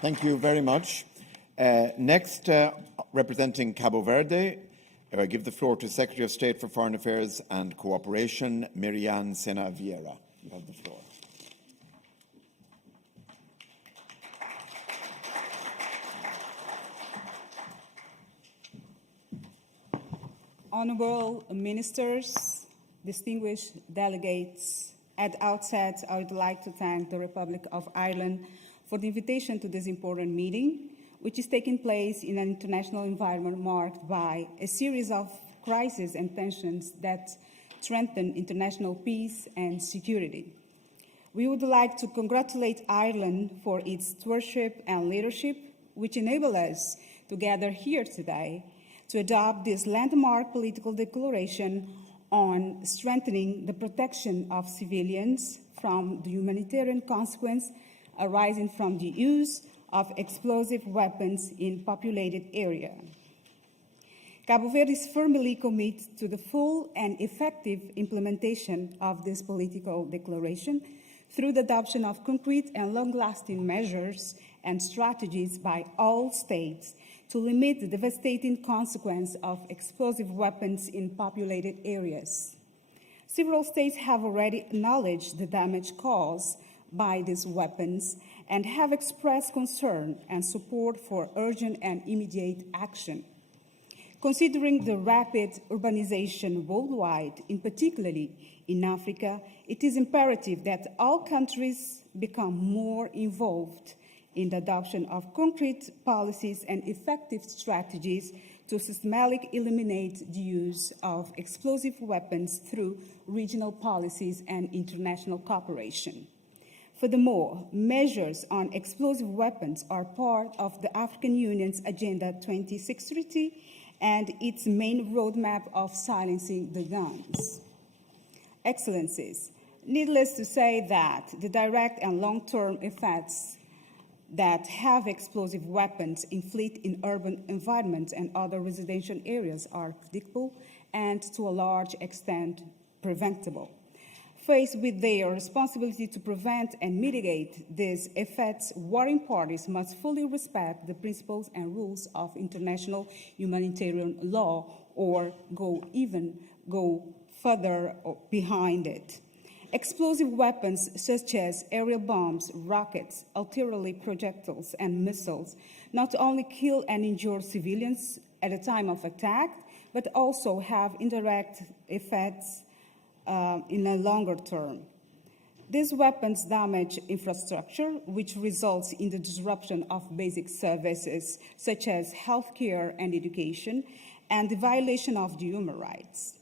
Thank you very much. Next, representing Cabo Verde, I give the floor to Secretary of State for Foreign Affairs and Cooperation, Miriam Sena Vieira. You have the floor. Honorable ministers, distinguished delegates, at the outset, I would like to thank the Republic of Ireland for the invitation to this important meeting, which is taking place in an international environment marked by a series of crises and tensions that threaten international peace and security. We would like to congratulate Ireland for its stewardship and leadership, which enable us to gather here today to adopt this landmark political declaration on strengthening the protection of civilians from the humanitarian consequence arising from the use of explosive weapons in populated areas. Cabo Verde is firmly committed to the full and effective implementation of this political declaration through the adoption of concrete and long-lasting measures and strategies by all states to limit the devastating consequence of explosive weapons in populated areas. Several states have already acknowledged the damage caused by these weapons and have expressed concern and support for urgent and immediate action. Considering the rapid urbanization worldwide, in particularly in Africa, it is imperative that all countries become more involved in the adoption of concrete policies and effective strategies to systematically eliminate the use of explosive weapons through regional policies and international cooperation. Furthermore, measures on explosive weapons are part of the African Union's Agenda 2060 and its main roadmap of silencing the guns. Excellencies, needless to say that the direct and long-term effects that have explosive weapons inflict in urban environments and other residential areas are predictable and to a large extent preventable. Faced with their responsibility to prevent and mitigate these effects, warring parties must fully respect the principles and rules of international humanitarian law or go further behind it. Explosive weapons such as aerial bombs, rockets, artillery projectiles, and missiles not only kill and injure civilians at the time of attack, but also have indirect effects in a longer term. These weapons damage infrastructure, which results in the disruption of basic services such as healthcare and education, and the violation of the human rights.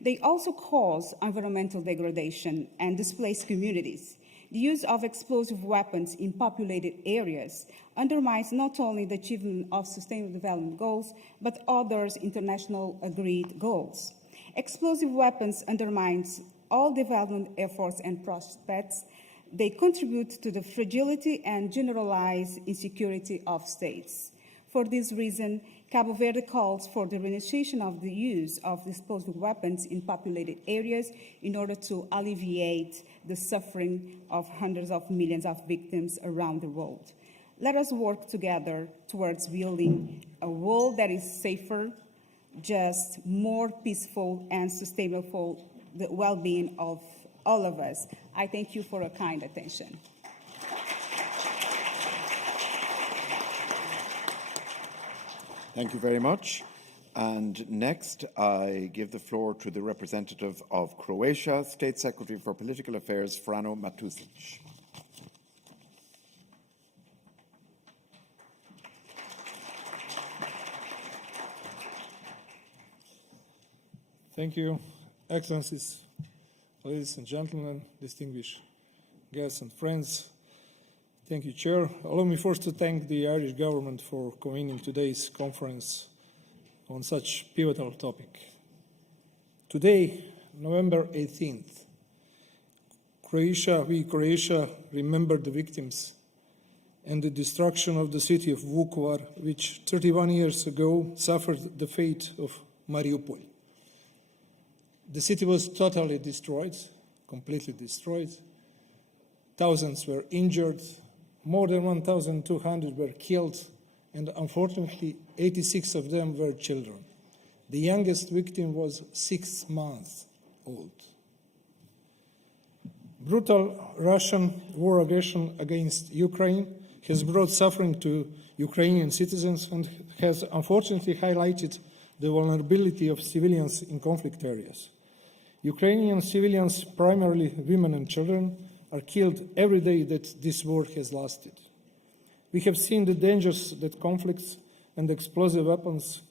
They also cause environmental degradation and displace communities. The use of explosive weapons in populated areas undermines not only the achievement of Sustainable Development Goals, but others international agreed goals. Explosive weapons undermines all development efforts and prospects. They contribute to the fragility and generalized insecurity of states. For this reason, Cabo Verde calls for the renunciation of the use of explosive weapons in populated areas in order to alleviate the suffering of hundreds of millions of victims around the world. Let us work together towards building a world that is safer, just, more peaceful, and sustainable for the well-being of all of us. I thank you for your kind attention. Thank you very much. And next, I give the floor to the representative of Croatia, State Secretary for Political Affairs, Frano Matusic. Thank you, Excellencies, ladies and gentlemen, distinguished guests and friends. Thank you, Chair. Allow me first to thank the Irish government for convening today's conference on such pivotal topic. Today, November 18th, Croatia remember the victims and the destruction of the city of Vukovar, which 31 years ago suffered the fate of Mariupol. The city was totally destroyed, completely destroyed. Thousands were injured, more than 1,200 were killed, and unfortunately 86 of them were children. The youngest victim was 6 months old. Brutal Russian war aggression against Ukraine has brought suffering to Ukrainian citizens and has unfortunately highlighted the vulnerability of civilians in conflict areas. Ukrainian civilians, primarily women and children, are killed every day that this war has lasted. We have seen the dangers that conflicts and explosive weapons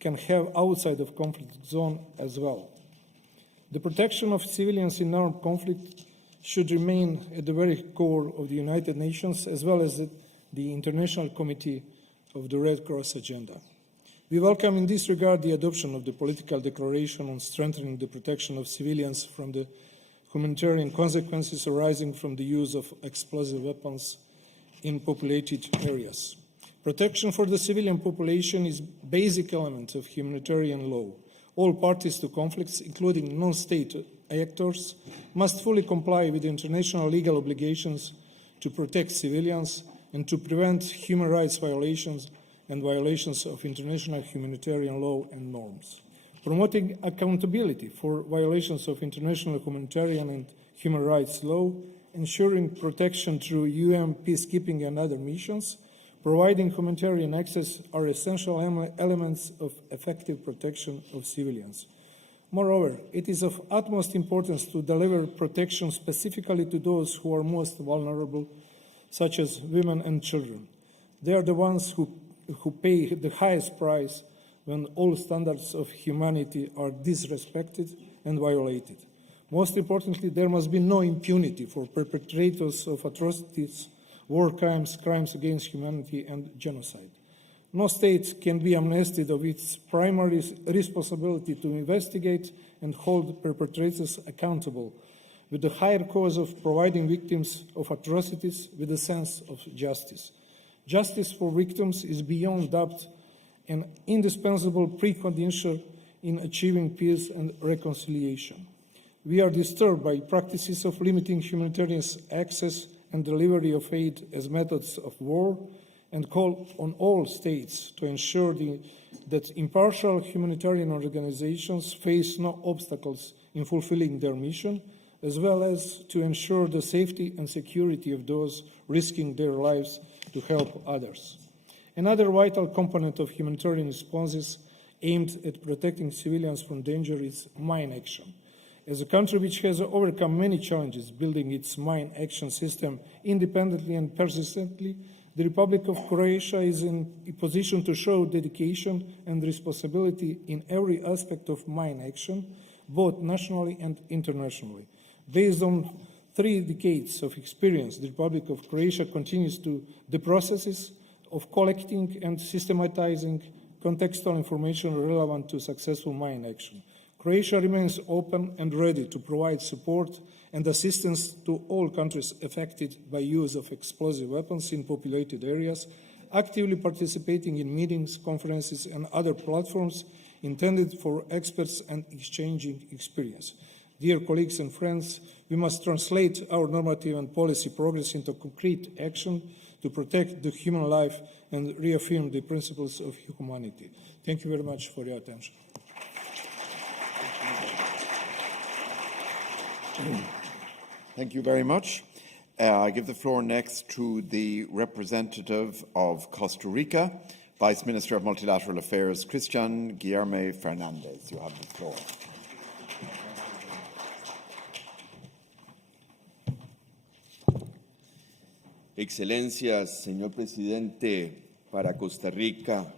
can have outside of conflict zone as well. The protection of civilians in armed conflict should remain at the very core of the United Nations as well as the International Committee of the Red Cross agenda. We welcome in this regard the adoption of the political declaration on strengthening the protection of civilians from the humanitarian consequences arising from the use of explosive weapons in populated areas. Protection for the civilian population is a basic element of humanitarian law. All parties to conflicts, including non-state actors, must fully comply with international legal obligations to protect civilians and to prevent human rights violations and violations of international humanitarian law and norms. Promoting accountability for violations of international humanitarian and human rights law, ensuring protection through UN peacekeeping and other missions, providing humanitarian access are essential elements of effective protection of civilians. Moreover, it is of utmost importance to deliver protection specifically to those who are most vulnerable, such as women and children. They are the ones who pay the highest price when all standards of humanity are disrespected and violated. Most importantly, there must be no impunity for perpetrators of atrocities, war crimes, crimes against humanity, and genocide. No state can be amnested of its primary responsibility to investigate and hold perpetrators accountable, with the higher cause of providing victims of atrocities with a sense of justice. Justice for victims is beyond doubt an indispensable precondition in achieving peace and reconciliation. We are disturbed by practices of limiting humanitarian access and delivery of aid as methods of war, and call on all states to ensure that impartial humanitarian organizations face no obstacles in fulfilling their mission, as well as to ensure the safety and security of those risking their lives to help others. Another vital component of humanitarian responses aimed at protecting civilians from danger is mine action. As a country which has overcome many challenges building its mine action system independently and persistently, the Republic of Croatia is in a position to show dedication and responsibility in every aspect of mine action, both nationally and internationally. Based on 3 decades of experience, the Republic of Croatia continues the processes of collecting and systematizing contextual information relevant to successful mine action. Croatia remains open and ready to provide support and assistance to all countries affected by use of explosive weapons in populated areas, actively participating in meetings, conferences, and other platforms intended for experts and exchanging experience. Dear colleagues and friends, we must translate our normative and policy progress into concrete action to protect the human life and reaffirm the principles of humanity. Thank you very much for your attention. Thank you very much. I give the floor next to the representative of Costa Rica, Vice Minister of Multilateral Affairs, Cristian Guillermo Fernandez. You have the floor. Excelencias, señor presidente, para Costa Rica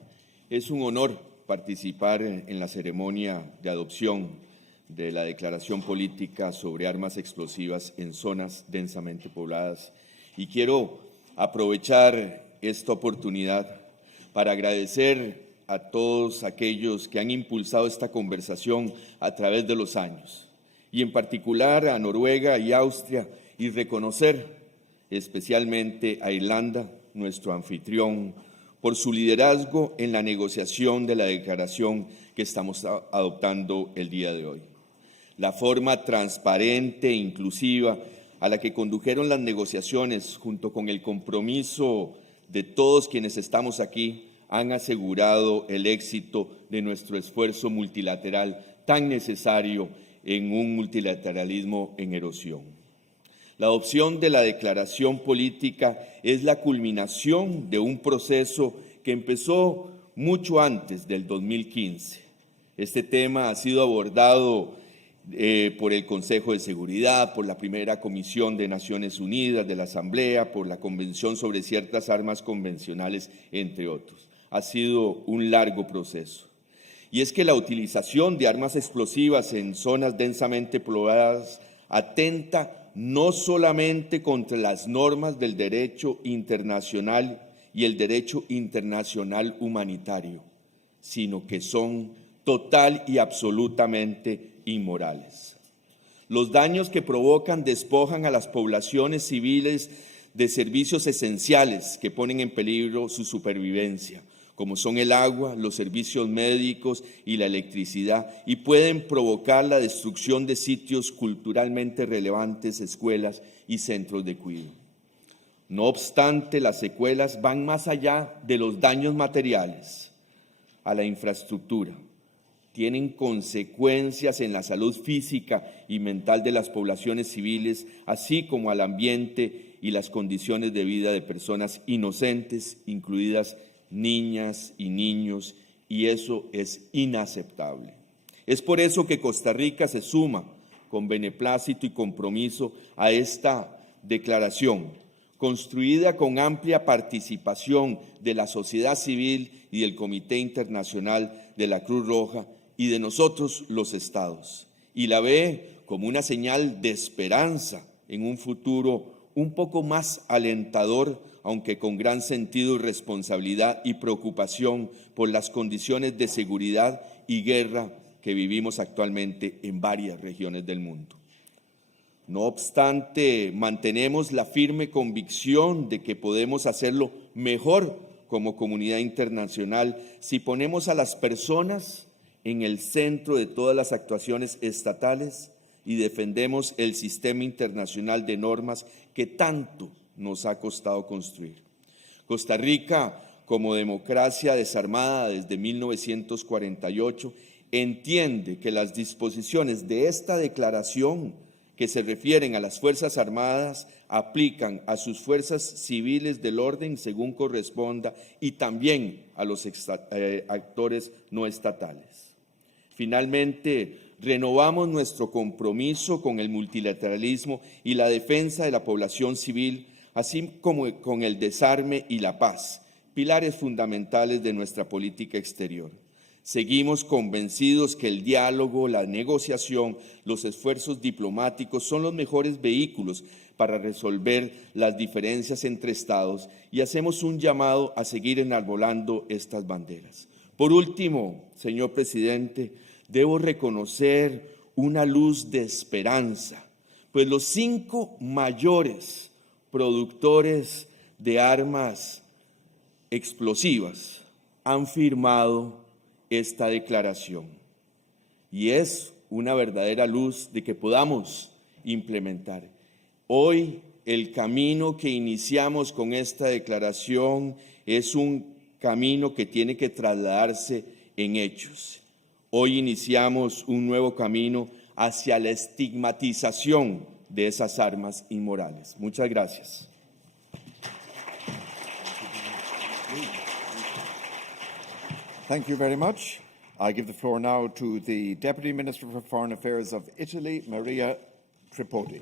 es un honor participar en la ceremonia de adopción de la declaración política sobre armas explosivas en zonas densamente pobladas. Y quiero aprovechar esta oportunidad para agradecer a todos aquellos que han impulsado esta conversación a través de los años, y en particular a Noruega y Austria, y reconocer especialmente a Irlanda, nuestro anfitrión, por su liderazgo en la negociación de la declaración que estamos adoptando el día de hoy. La forma transparente e inclusiva a la que condujeron las negociaciones, junto con el compromiso de todos quienes estamos aquí, han asegurado el éxito de nuestro esfuerzo multilateral tan necesario en un multilateralismo en erosión. La adopción de la declaración política es la culminación de un proceso que empezó mucho antes del 2015. Este tema ha sido abordado por el Consejo de Seguridad, por la primera Comisión de Naciones Unidas de la Asamblea, por la Convención sobre ciertas armas convencionales, entre otros. Ha sido un largo proceso. Y es que la utilización de armas explosivas en zonas densamente pobladas atenta no solamente contra las normas del derecho internacional y el derecho internacional humanitario, sino que son total y absolutamente inmorales. Los daños que provocan despojan a las poblaciones civiles de servicios esenciales que ponen en peligro su supervivencia, como son el agua, los servicios médicos y la electricidad, y pueden provocar la destrucción de sitios culturalmente relevantes, escuelas y centros de cuidado. No obstante, las secuelas van más allá de los daños materiales a la infraestructura. Tienen consecuencias en la salud física y mental de las poblaciones civiles, así como al ambiente y las condiciones de vida de personas inocentes, incluidas niñas y niños, y eso es inaceptable. Es por eso que Costa Rica se suma con beneplácito y compromiso a esta declaración, construida con amplia participación de la sociedad civil y del Comité Internacional de la Cruz Roja y de nosotros los estados, y la ve como una señal de esperanza en un futuro un poco más alentador, aunque con gran sentido de responsabilidad y preocupación por las condiciones de seguridad y guerra que vivimos actualmente en varias regiones del mundo. No obstante, mantenemos la firme convicción de que podemos hacerlo mejor como comunidad internacional si ponemos a las personas en el centro de todas las actuaciones estatales y defendemos el sistema internacional de normas que tanto nos ha costado construir. Costa Rica, como democracia desarmada desde 1948, entiende que las disposiciones de esta declaración que se refieren a las Fuerzas Armadas aplican a sus fuerzas civiles del orden según corresponda y también a los actores no estatales. Finalmente, renovamos nuestro compromiso con el multilateralismo y la defensa de la población civil, así como con el desarme y la paz, pilares fundamentales de nuestra política exterior. Seguimos convencidos que el diálogo, la negociación, los esfuerzos diplomáticos son los mejores vehículos para resolver las diferencias entre estados y hacemos un llamado a seguir enarbolando estas banderas. Por último, señor presidente, debo reconocer una luz de esperanza, pues los 5 mayores productores de armas explosivas han firmado esta declaración y es una verdadera luz de que podamos implementar. Hoy el camino que iniciamos con esta declaración es un camino que tiene que trasladarse en hechos. Hoy iniciamos un nuevo camino hacia la estigmatización de esas armas inmorales. Muchas gracias. Thank you very much. I give the floor now to the Deputy Minister for Foreign Affairs of Italy, Maria Tripodi.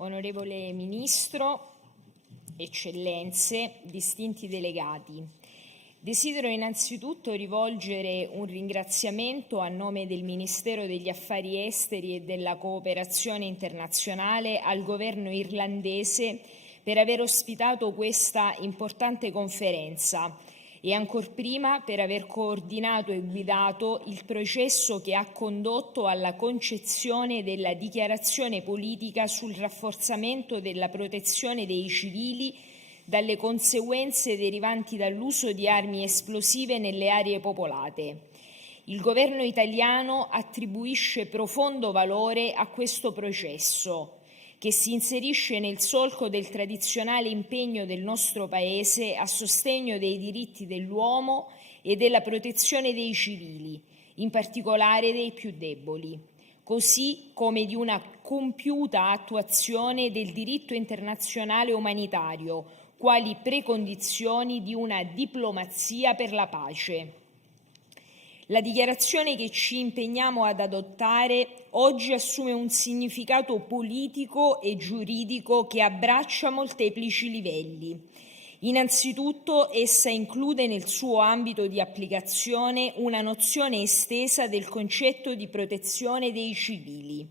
Onorevole Ministro, Eccellenze, distinti delegati, desidero innanzitutto rivolgere un ringraziamento a nome del Ministero degli Affari Esteri e della Cooperazione Internazionale al governo irlandese per aver ospitato questa importante conferenza e ancor prima per aver coordinato e guidato il processo che ha condotto alla concezione della dichiarazione politica sul rafforzamento della protezione dei civili dalle conseguenze derivanti dall'uso di armi esplosive nelle aree popolate. Il governo italiano attribuisce profondo valore a questo processo, che si inserisce nel solco del tradizionale impegno del nostro Paese a sostegno dei diritti dell'uomo e della protezione dei civili, in particolare dei più deboli, così come di una compiuta attuazione del diritto internazionale umanitario, quali precondizioni di una diplomazia per la pace. La dichiarazione che ci impegniamo ad adottare oggi assume un significato politico e giuridico che abbraccia molteplici livelli. Innanzitutto, essa include nel suo ambito di applicazione una nozione estesa del concetto di protezione dei civili.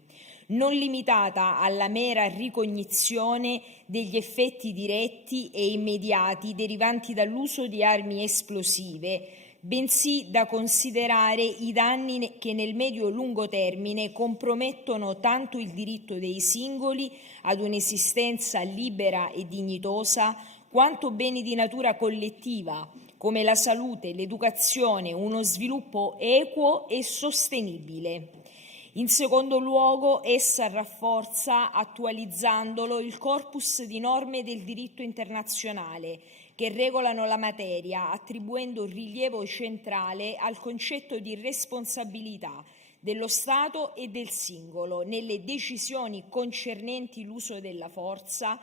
non limitata alla mera ricognizione degli effetti diretti e immediati derivanti dall'uso di armi esplosive, bensì da considerare i danni che nel medio-lungo termine compromettono tanto il diritto dei singoli ad un'esistenza libera e dignitosa, quanto beni di natura collettiva, come la salute, l'educazione, uno sviluppo equo e sostenibile. In secondo luogo, essa rafforza, attualizzandolo, il corpus di norme del diritto internazionale che regolano la materia, attribuendo rilievo centrale al concetto di responsabilità dello Stato e del singolo nelle decisioni concernenti l'uso della forza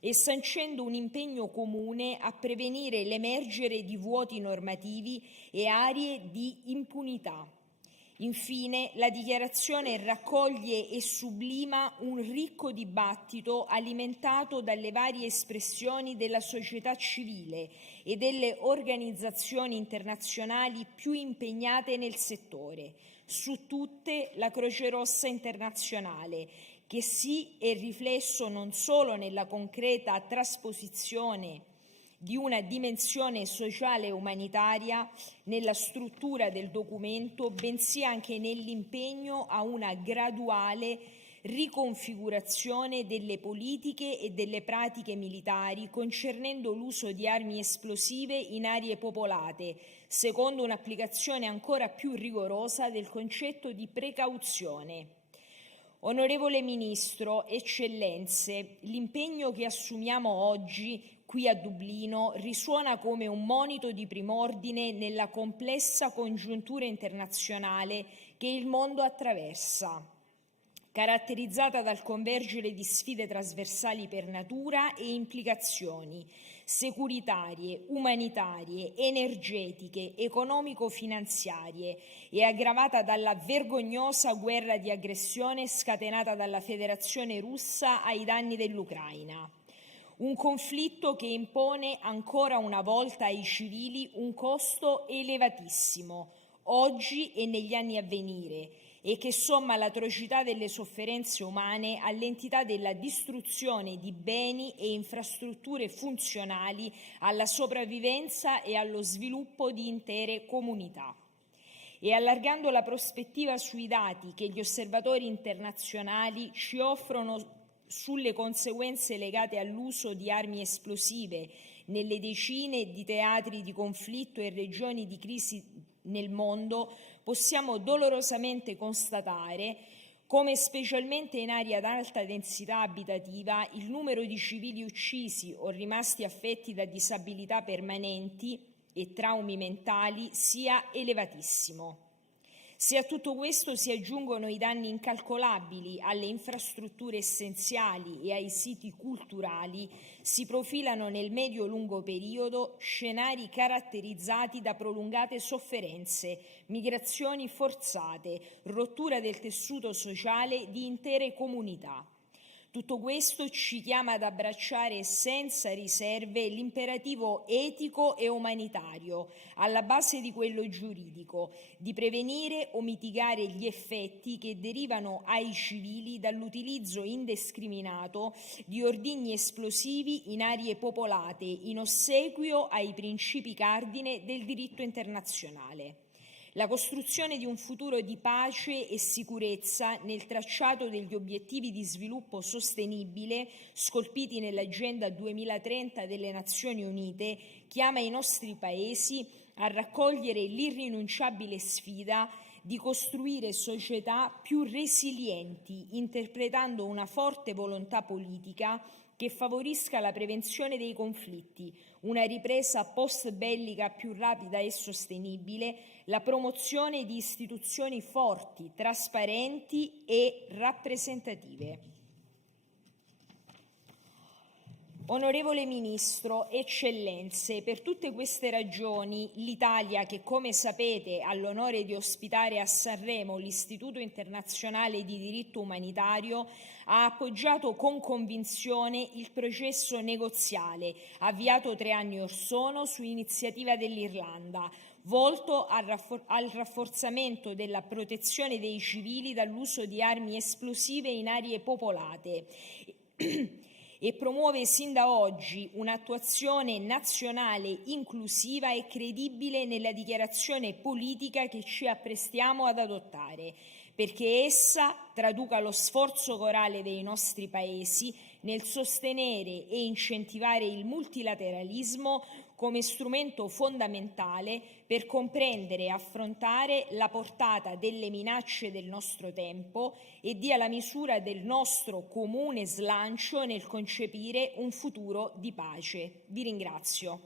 e sancendo un impegno comune a prevenire l'emergere di vuoti normativi e aree di impunità. Infine, la dichiarazione raccoglie e sublima un ricco dibattito alimentato dalle varie espressioni della società civile e delle organizzazioni internazionali più impegnate nel settore, su tutte la Croce Rossa internazionale, che si è riflesso non solo nella concreta trasposizione di una dimensione sociale e umanitaria nella struttura del documento, bensì anche nell'impegno a una graduale riconfigurazione delle politiche e delle pratiche militari concernendo l'uso di armi esplosive in aree popolate, secondo un'applicazione ancora più rigorosa del concetto di precauzione. Onorevole Ministro, Eccellenze, l'impegno che assumiamo oggi qui a Dublino risuona come un monito di prim'ordine nella complessa congiuntura internazionale che il mondo attraversa, caratterizzata dal convergere di sfide trasversali per natura e implicazioni securitarie, umanitarie, energetiche, economico-finanziarie e aggravata dalla vergognosa guerra di aggressione scatenata dalla Federazione Russa ai danni dell'Ucraina. Un conflitto che impone ancora una volta ai civili un costo elevatissimo, oggi e negli anni a venire, e che somma l'atrocità delle sofferenze umane all'entità della distruzione di beni e infrastrutture funzionali alla sopravvivenza e allo sviluppo di intere comunità. E allargando la prospettiva sui dati che gli osservatori internazionali ci offrono sulle conseguenze legate all'uso di armi esplosive nelle decine di teatri di conflitto e regioni di crisi nel mondo, possiamo dolorosamente constatare come, specialmente in aree ad alta densità abitativa, il numero di civili uccisi o rimasti affetti da disabilità permanenti e traumi mentali sia elevatissimo. Se a tutto questo si aggiungono i danni incalcolabili alle infrastrutture essenziali e ai siti culturali, si profilano nel medio-lungo periodo scenari caratterizzati da prolungate sofferenze, migrazioni forzate, rottura del tessuto sociale di intere comunità. Tutto questo ci chiama ad abbracciare senza riserve l'imperativo etico e umanitario, alla base di quello giuridico, di prevenire o mitigare gli effetti che derivano ai civili dall'utilizzo indiscriminato di ordigni esplosivi in aree popolate, in ossequio ai principi cardine del diritto internazionale. La costruzione di un futuro di pace e sicurezza nel tracciato degli obiettivi di sviluppo sostenibile scolpiti nell'Agenda 2030 delle Nazioni Unite chiama i nostri Paesi a raccogliere l'irrinunciabile sfida di costruire società più resilienti, interpretando una forte volontà politica che favorisca la prevenzione dei conflitti, una ripresa post-bellica più rapida e sostenibile, la promozione di istituzioni forti, trasparenti e rappresentative. Onorevole Ministro, Eccellenze, per tutte queste ragioni l'Italia, che come sapete ha l'onore di ospitare a Sanremo l'Istituto Internazionale di Diritto Umanitario, ha appoggiato con convinzione il processo negoziale avviato 3 anni or sono su iniziativa dell'Irlanda, volto al rafforzamento della protezione dei civili dall'uso di armi esplosive in aree popolate e promuove sin da oggi un'attuazione nazionale inclusiva e credibile nella dichiarazione politica che ci apprestiamo ad adottare, perché essa traduca lo sforzo corale dei nostri Paesi nel sostenere e incentivare il multilateralismo come strumento fondamentale per comprendere e affrontare la portata delle minacce del nostro tempo e dia la misura del nostro comune slancio nel concepire un futuro di pace. Vi ringrazio.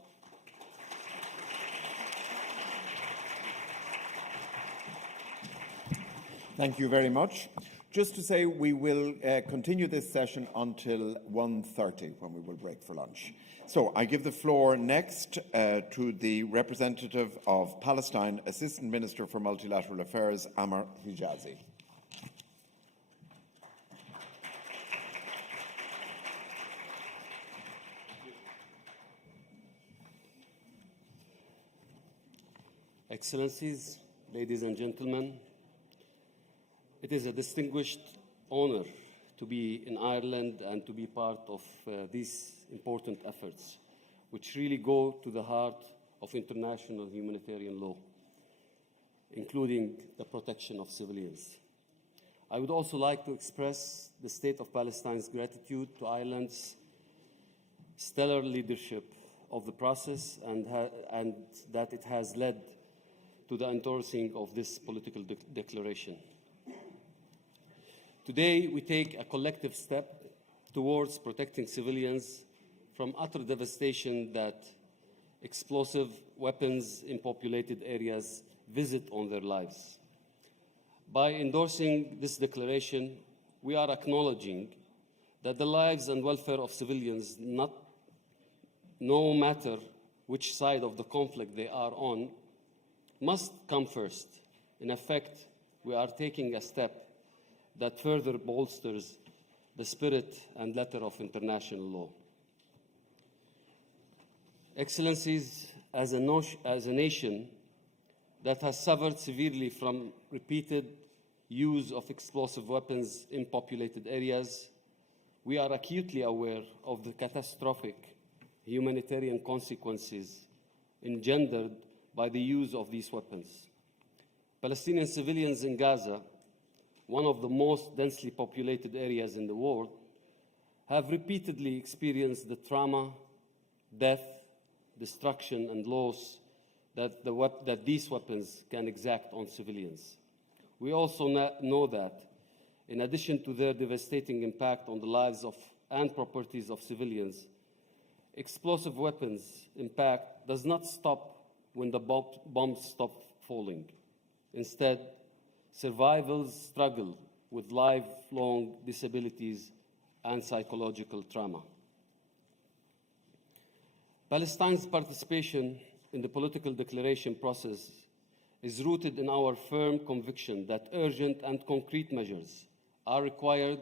Thank you very much. Just to say, we will continue this session until 1:30, when we will break for lunch. So I give the floor next to the representative of Palestine, Assistant Minister for Multilateral Affairs, Amr Hijazi. Excellencies, ladies and gentlemen, it is a distinguished honor to be in Ireland and to be part of these important efforts, which really go to the heart of international humanitarian law, including the protection of civilians. I would also like to express the State of Palestine's gratitude to Ireland's stellar leadership of the process and that it has led to the endorsing of this political declaration. Today, we take a collective step towards protecting civilians from utter devastation that explosive weapons in populated areas visit on their lives. By endorsing this declaration, we are acknowledging that the lives and welfare of civilians, no matter which side of the conflict they are on, must come first. In effect, we are taking a step that further bolsters the spirit and letter of international law. Excellencies, as a nation that has suffered severely from repeated use of explosive weapons in populated areas, we are acutely aware of the catastrophic humanitarian consequences engendered by the use of these weapons. Palestinian civilians in Gaza, one of the most densely populated areas in the world, have repeatedly experienced the trauma, death, destruction, and loss that these weapons can exact on civilians. We also know that, in addition to their devastating impact on the lives and properties of civilians, explosive weapons' impact does not stop when the bombs stop falling. Instead, survivors struggle with lifelong disabilities and psychological trauma. Palestine's participation in the political declaration process is rooted in our firm conviction that urgent and concrete measures are required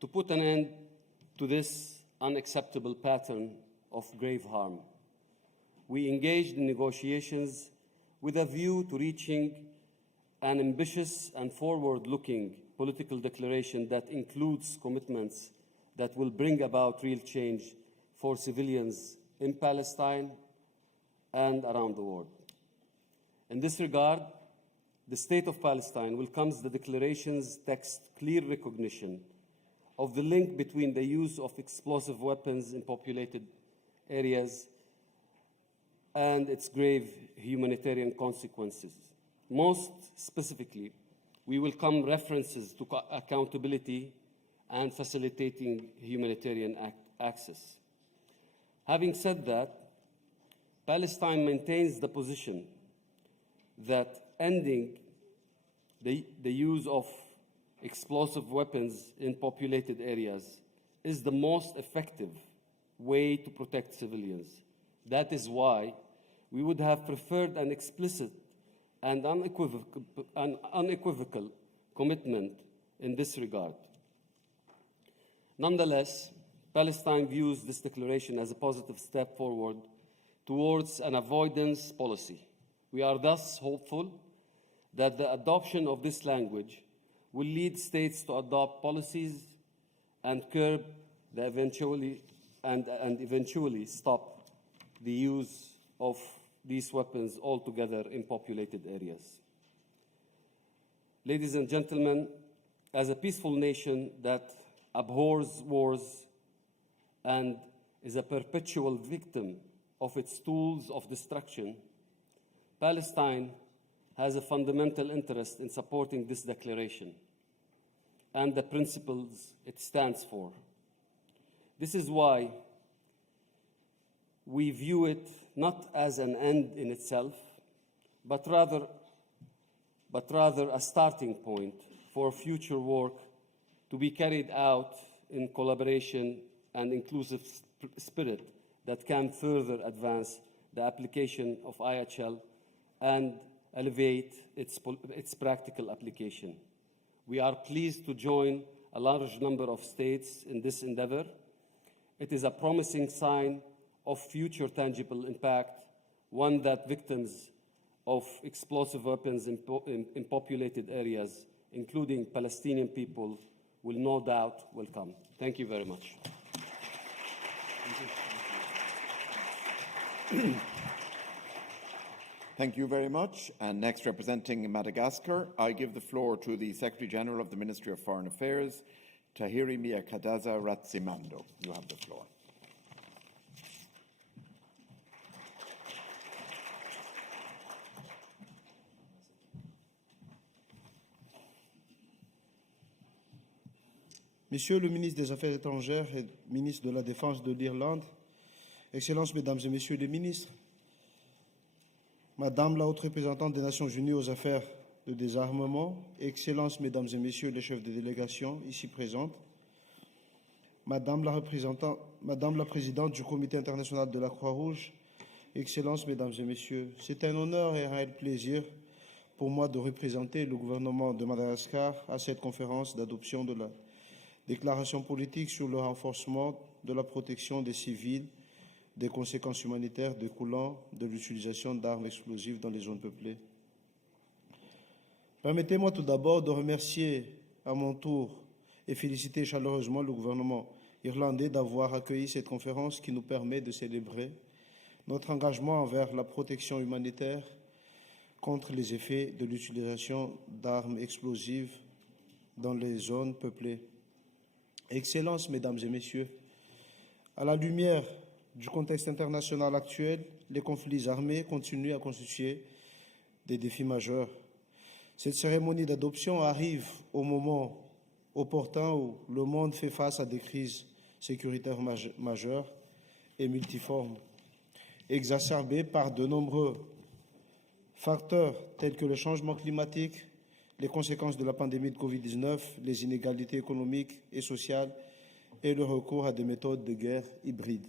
to put an end to this unacceptable pattern of grave harm. We engaged in negotiations with a view to reaching an ambitious and forward-looking political declaration that includes commitments that will bring about real change for civilians in Palestine and around the world. In this regard, the State of Palestine welcomes the declaration's text clear recognition of the link between the use of explosive weapons in populated areas and its grave humanitarian consequences. Most specifically, we welcome references to accountability and facilitating humanitarian access. Having said that, Palestine maintains the position that ending the use of explosive weapons in populated areas is the most effective way to protect civilians. That is why we would have preferred an explicit and unequivocal commitment in this regard. Nonetheless, Palestine views this declaration as a positive step forward towards an avoidance policy, We are thus hopeful that the adoption of this language will lead states to adopt policies and curb the eventually stop the use of these weapons altogether in populated areas. Ladies and gentlemen, as a peaceful nation that abhors wars and is a perpetual victim of its tools of destruction, Palestine has a fundamental interest in supporting this declaration and the principles it stands for. This is why we view it not as an end in itself, but rather a starting point for future work to be carried out in collaboration and inclusive spirit that can further advance the application of IHL and elevate its practical application. We are pleased to join a large number of states in this endeavor. It is a promising sign of future tangible impact, one that victims of explosive weapons in populated areas, including Palestinian people, will no doubt welcome. Thank you very much. Thank you very much. And next, representing Madagascar, I give the floor to the Secretary General of the Ministry of Foreign Affairs, Tahiri Miakadaza Ratsimando. You have the floor. Monsieur le ministre des Affaires étrangères et ministre de la Défense de l'Irlande, Excellences, Mesdames et Messieurs les ministres, Madame la haute représentante des Nations Unies aux affaires de désarmement, Excellences, Mesdames et Messieurs les chefs de délégation ici présentes, Madame la présidente du Comité international de la Croix-Rouge, Excellences, Mesdames et Messieurs, c'est un honneur et un réel plaisir pour moi de représenter le gouvernement de Madagascar à cette conférence d'adoption de la déclaration politique sur le renforcement de la protection des civils des conséquences humanitaires découlant de l'utilisation d'armes explosives dans les zones peuplées. Permettez-moi tout d'abord de remercier à mon tour et féliciter chaleureusement le gouvernement irlandais d'avoir accueilli cette conférence qui nous permet de célébrer notre engagement envers la protection humanitaire contre les effets de l'utilisation d'armes explosives dans les zones peuplées. Excellences, Mesdames et Messieurs, à la lumière du contexte international actuel, les conflits armés continuent à constituer des défis majeurs. Cette cérémonie d'adoption arrive au moment opportun où le monde fait face à des crises sécuritaires majeures et multiformes, exacerbées par de nombreux facteurs tels que le changement climatique, les conséquences de la pandémie de Covid-19, les inégalités économiques et sociales et le recours à des méthodes de guerre hybrides.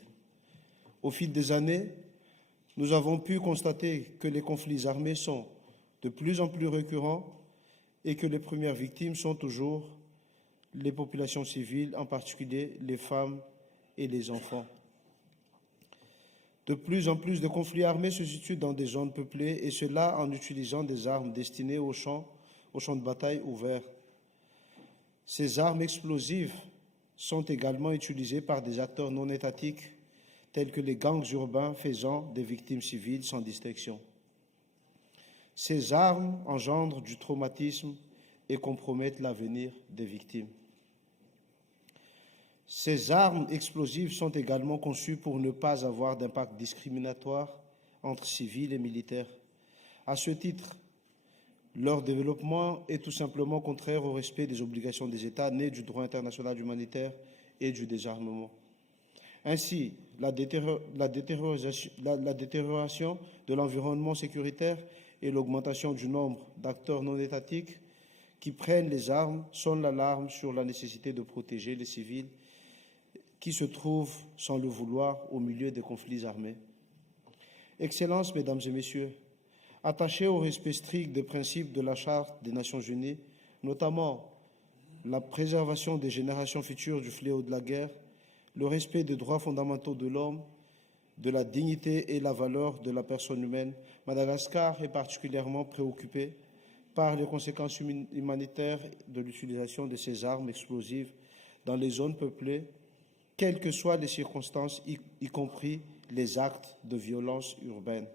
Au fil des années, nous avons pu constater que les conflits armés sont de plus en plus récurrents et que les premières victimes sont toujours les populations civiles, en particulier les femmes et les enfants. De plus en plus de conflits armés se situent dans des zones peuplées, et cela en utilisant des armes destinées aux champs de bataille ouverts. Ces armes explosives sont également utilisées par des acteurs non étatiques tels que les gangs urbains faisant des victimes civiles sans distinction. Ces armes engendrent du traumatisme et compromettent l'avenir des victimes. Ces armes explosives sont également conçues pour ne pas avoir d'impact discriminatoire entre civils et militaires. À ce titre, leur développement est tout simplement contraire au respect des obligations des États nées du droit international humanitaire et du désarmement. Ainsi, la détérioration de l'environnement sécuritaire et l'augmentation du nombre d'acteurs non étatiques qui prennent les armes sonnent l'alarme sur la nécessité de protéger les civils qui se trouvent, sans le vouloir, au milieu des conflits armés. Excellences, Mesdames et Messieurs, attachés au respect strict des principes de la Charte des Nations Unies, notamment la préservation des générations futures du fléau de la guerre, le respect des droits fondamentaux de l'homme, de la dignité et la valeur de la personne humaine, Madagascar est particulièrement préoccupé par les conséquences humanitaires de l'utilisation de ces armes explosives dans les zones peuplées, quelles que soient les circonstances, y compris les actes de violence urbaine.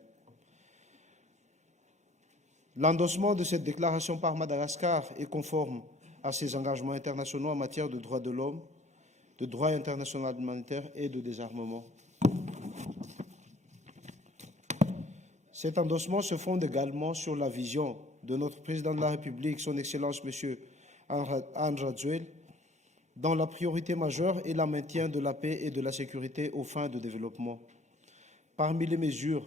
L'endossement de cette déclaration par Madagascar est conforme à ses engagements internationaux en matière de droits de l'homme, de droit international humanitaire et de désarmement. Cet endossement se fonde également sur la vision de notre président de la République, son Excellence M. Andradzuel, dont la priorité majeure est le maintien de la paix et de la sécurité aux fins de développement. Parmi les mesures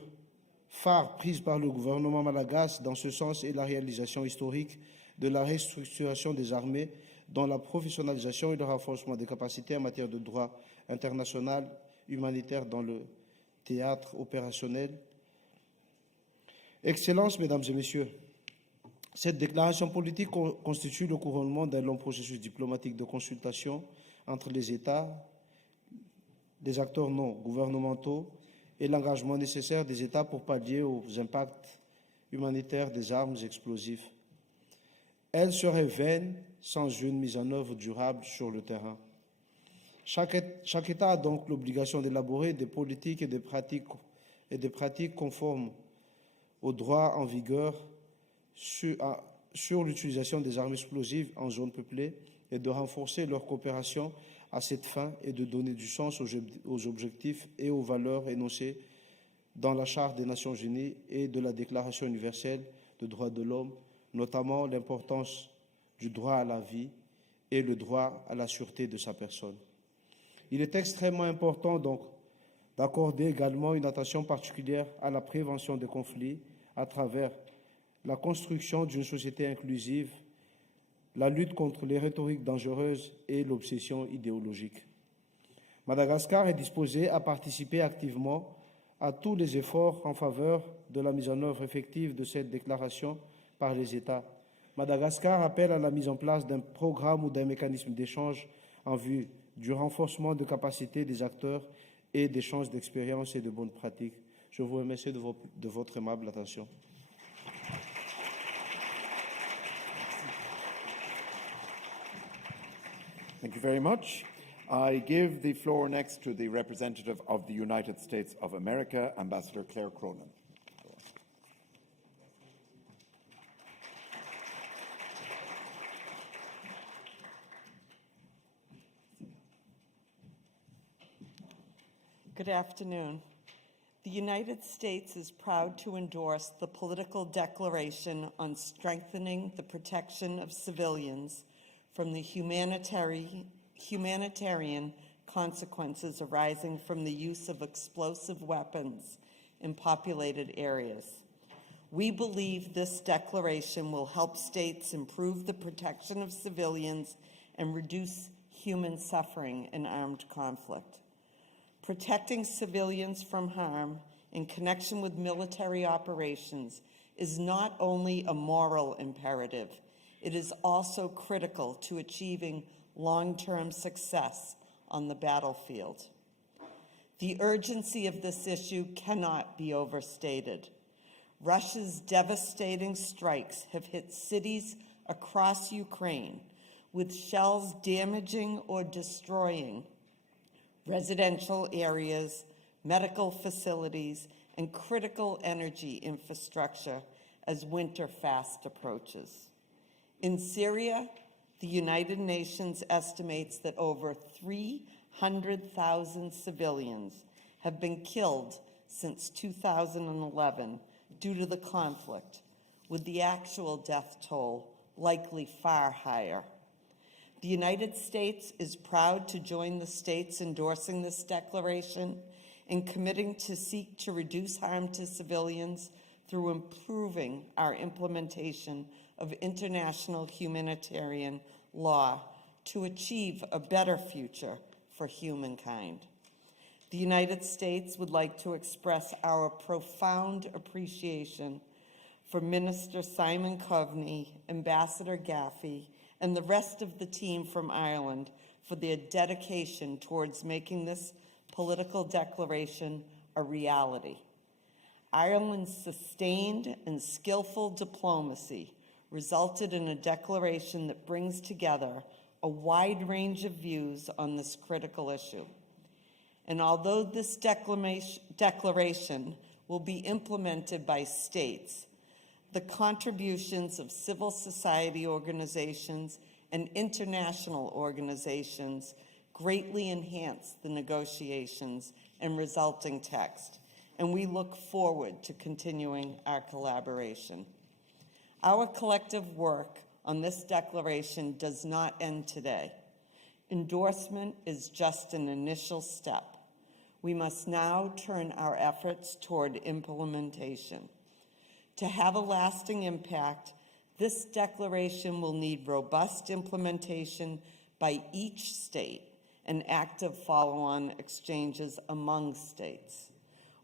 phares prises par le gouvernement malagasy dans ce sens est la réalisation historique de la restructuration des armées, dont la professionnalisation et le renforcement des capacités en matière de droit international humanitaire dans le théâtre opérationnel. Excellences, Mesdames et Messieurs, cette déclaration politique constitue le couronnement d'un long processus diplomatique de consultation entre les États, les acteurs non gouvernementaux et l'engagement nécessaire des États pour pallier aux impacts humanitaires des armes explosives. Elle serait vaine sans une mise en œuvre durable sur le terrain. Chaque État a donc l'obligation d'élaborer des politiques et des pratiques conformes au droit en vigueur sur l'utilisation des armes explosives en zone peuplée et de renforcer leur coopération à cette fin et de donner du sens aux objectifs et aux valeurs énoncées dans la Charte des Nations Unies et de la Déclaration universelle des droits de l'homme, notamment l'importance du droit à la vie et le droit à la sûreté de sa personne. Il est extrêmement important donc d'accorder également une attention particulière à la prévention des conflits à travers la construction d'une société inclusive, la lutte contre les rhétoriques dangereuses et l'obsession idéologique. Madagascar est disposé à participer activement à tous les efforts en faveur de la mise en œuvre effective de cette déclaration par les États. Madagascar appelle à la mise en place d'un programme ou d'un mécanisme d'échange en vue du renforcement de capacités des acteurs et d'échange d'expériences et de bonnes pratiques. Je vous remercie de votre aimable attention. Thank you very much. I give the floor next to the representative of the United States of America, Ambassador Claire Cronin. Good afternoon. The United States is proud to endorse the political declaration on strengthening the protection of civilians from the humanitarian consequences arising from the use of explosive weapons in populated areas. We believe this declaration will help states improve the protection of civilians and reduce human suffering in armed conflict. Protecting civilians from harm in connection with military operations is not only a moral imperative, it is also critical to achieving long-term success on the battlefield. The urgency of this issue cannot be overstated. Russia's devastating strikes have hit cities across Ukraine, with shells damaging or destroying residential areas, medical facilities, and critical energy infrastructure as winter fast approaches. In Syria, the United Nations estimates that over 300,000 civilians have been killed since 2011 due to the conflict, with the actual death toll likely far higher. The United States is proud to join the states endorsing this declaration and committing to seek to reduce harm to civilians through improving our implementation of international humanitarian law to achieve a better future for humankind. The United States would like to express our profound appreciation for Minister Simon Coveney, Ambassador Gaffey, and the rest of the team from Ireland for their dedication towards making this political declaration a reality. Ireland's sustained and skillful diplomacy resulted in a declaration that brings together a wide range of views on this critical issue. And although this declaration will be implemented by states, the contributions of civil society organizations and international organizations greatly enhance the negotiations and resulting text, and we look forward to continuing our collaboration. Our collective work on this declaration does not end today. Endorsement is just an initial step. We must now turn our efforts toward implementation. To have a lasting impact, this declaration will need robust implementation by each state and active follow-on exchanges among states.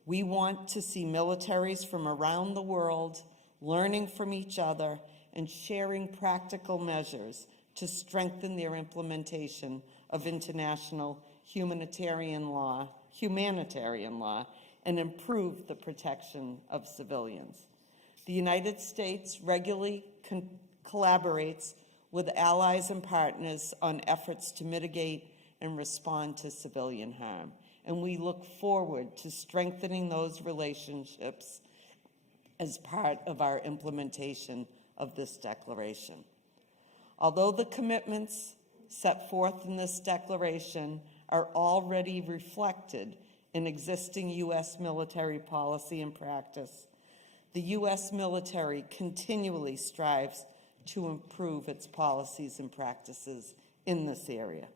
We want to see militaries from around the world learning from each other and sharing practical measures to strengthen their implementation of international humanitarian law, and improve the protection of civilians. The United States regularly collaborates with allies and partners on efforts to mitigate and respond to civilian harm, and we look forward to strengthening those relationships as part of our implementation of this declaration. Although the commitments set forth in this declaration are already reflected in existing U.S. military policy and practice, the U.S. military continually strives to improve its policies and practices in this area.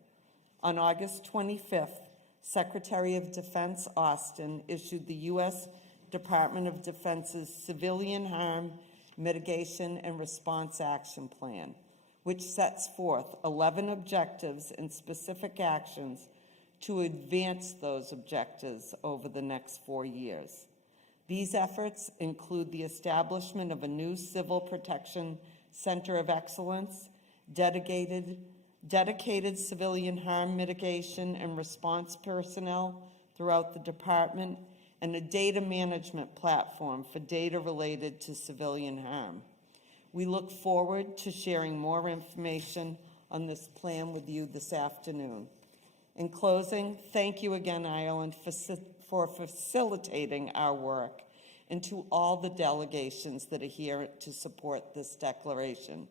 On August 25th, Secretary of Defense Austin issued the U.S. Department of Defense's Civilian Harm Mitigation and Response Action Plan, which sets forth 11 objectives and specific actions to advance those objectives over the next 4 years. These efforts include the establishment of a new Civil Protection Center of Excellence, dedicated civilian harm mitigation and response personnel throughout the department, and a data management platform for data related to civilian harm. We look forward to sharing more information on this plan with you this afternoon. In closing, thank you again, Ireland, for facilitating our work, and to all the delegations that are here to support this declaration.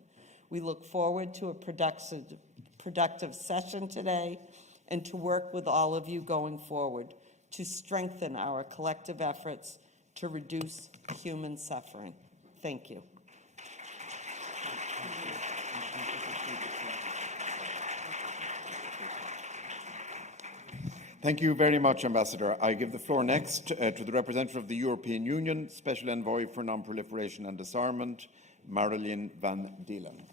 We look forward to a productive session today and to work with all of you going forward to strengthen our collective efforts to reduce human suffering. Thank you. Thank you very much, Ambassador. I give the floor next to the representative of the European Union, Special Envoy for Non-Proliferation and Disarmament, Marilyn van Deelen.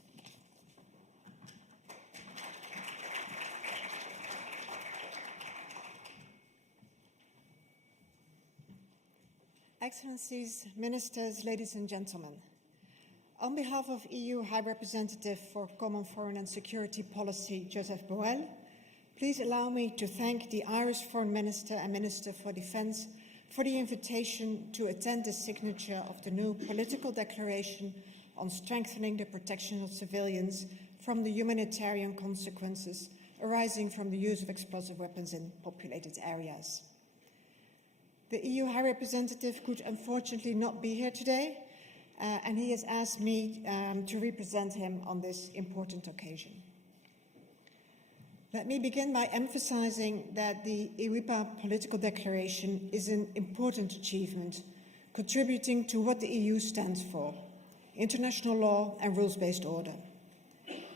Excellencies, Ministers, ladies and gentlemen. On behalf of EU High Representative for Common Foreign and Security Policy, Joseph Borrell, please allow me to thank the Irish Foreign Minister and Minister for Defence for the invitation to attend the signature of the new political declaration on strengthening the protection of civilians from the humanitarian consequences arising from the use of explosive weapons in populated areas. The EU High Representative could unfortunately not be here today, and he has asked me to represent him on this important occasion. Let me begin by emphasizing that the EWIPA political declaration is an important achievement, contributing to what the EU stands for: international law and rules-based order.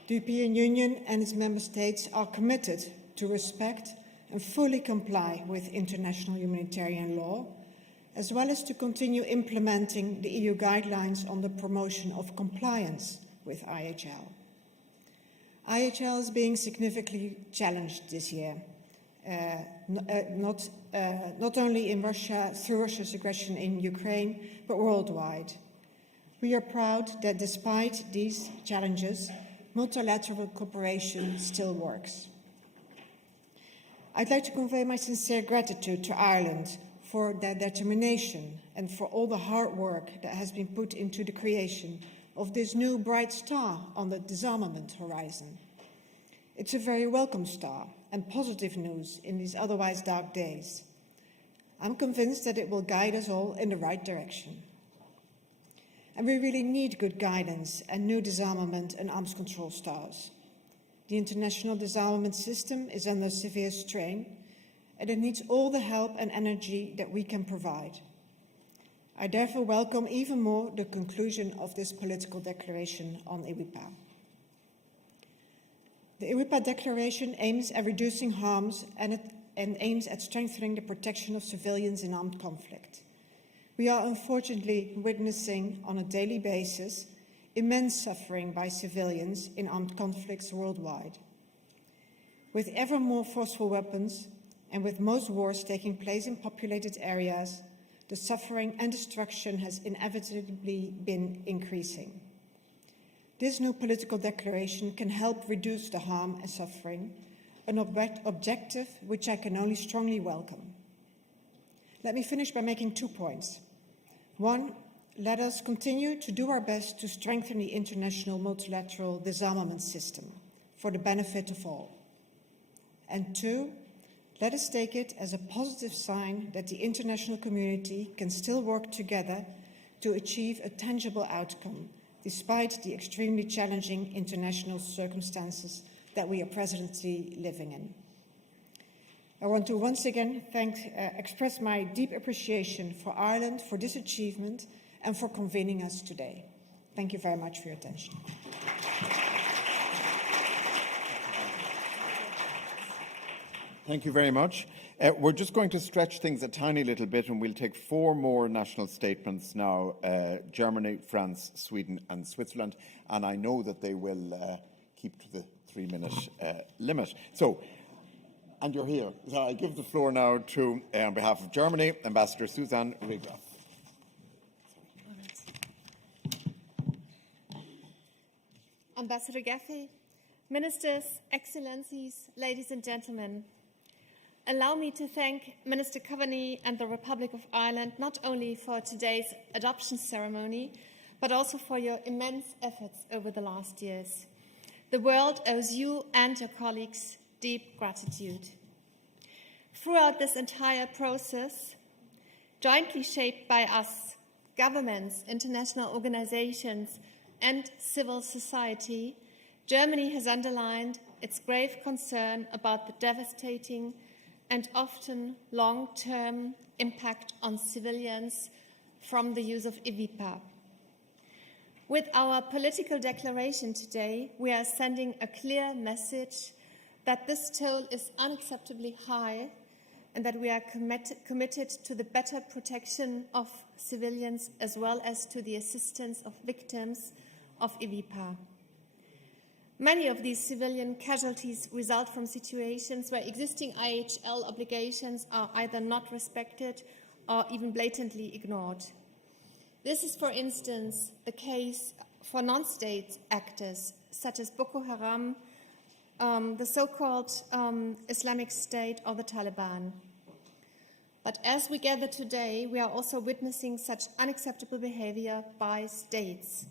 The European Union and its member states are committed to respect and fully comply with international humanitarian law, as well as to continue implementing the EU guidelines on the promotion of compliance with IHL. IHL is being significantly challenged this year, not only in Russia through Russia's aggression in Ukraine, but worldwide. We are proud that despite these challenges, multilateral cooperation still works. I'd like to convey my sincere gratitude to Ireland for their determination and for all the hard work that has been put into the creation of this new bright star on the disarmament horizon. It's a very welcome star and positive news in these otherwise dark days. I'm convinced that it will guide us all in the right direction. And we really need good guidance and new disarmament and arms control stars. The international disarmament system is under severe strain, and it needs all the help and energy that we can provide. I therefore welcome even more the conclusion of this political declaration on IWIPA. The IWIPA declaration aims at reducing harms and aims at strengthening the protection of civilians in armed conflict. We are unfortunately witnessing on a daily basis immense suffering by civilians in armed conflicts worldwide. With ever more forceful weapons and with most wars taking place in populated areas, the suffering and destruction has inevitably been increasing. This new political declaration can help reduce the harm and suffering, an objective which I can only strongly welcome. Let me finish by making 2 points. One, let us continue to do our best to strengthen the international multilateral disarmament system for the benefit of all. And 2, let us take it as a positive sign that the international community can still work together to achieve a tangible outcome, despite the extremely challenging international circumstances that we are presently living in. I want to once again express my deep appreciation for Ireland for this achievement and for convening us today. Thank you very much for your attention. Thank you very much. We're just going to stretch things a tiny little bit, and we'll take 4 more national statements now, Germany, France, Sweden and Switzerland, and I know that they will keep to the 3-minute limit. So, and you're here. So I give the floor now to, on behalf of Germany, Ambassador Susanne Regraf. Ambassador Gaffey, Ministers, Excellencies, ladies and gentlemen, allow me to thank Minister Coveney and the Republic of Ireland not only for today's adoption ceremony, but also for your immense efforts over the last years. The world owes you and your colleagues deep gratitude. Throughout this entire process, jointly shaped by us, governments, international organizations, and civil society, Germany has underlined its grave concern about the devastating and often long-term impact on civilians from the use of IWIPA. With our political declaration today, we are sending a clear message that this toll is unacceptably high and that we are committed to the better protection of civilians as well as to the assistance of victims of IWIPA. Many of these civilian casualties result from situations where existing IHL obligations are either not respected or even blatantly ignored. This is, for instance, the case for non-state actors such as Boko Haram, the so-called Islamic State or the Taliban. But as we gather today, we are also witnessing such unacceptable behavior by states.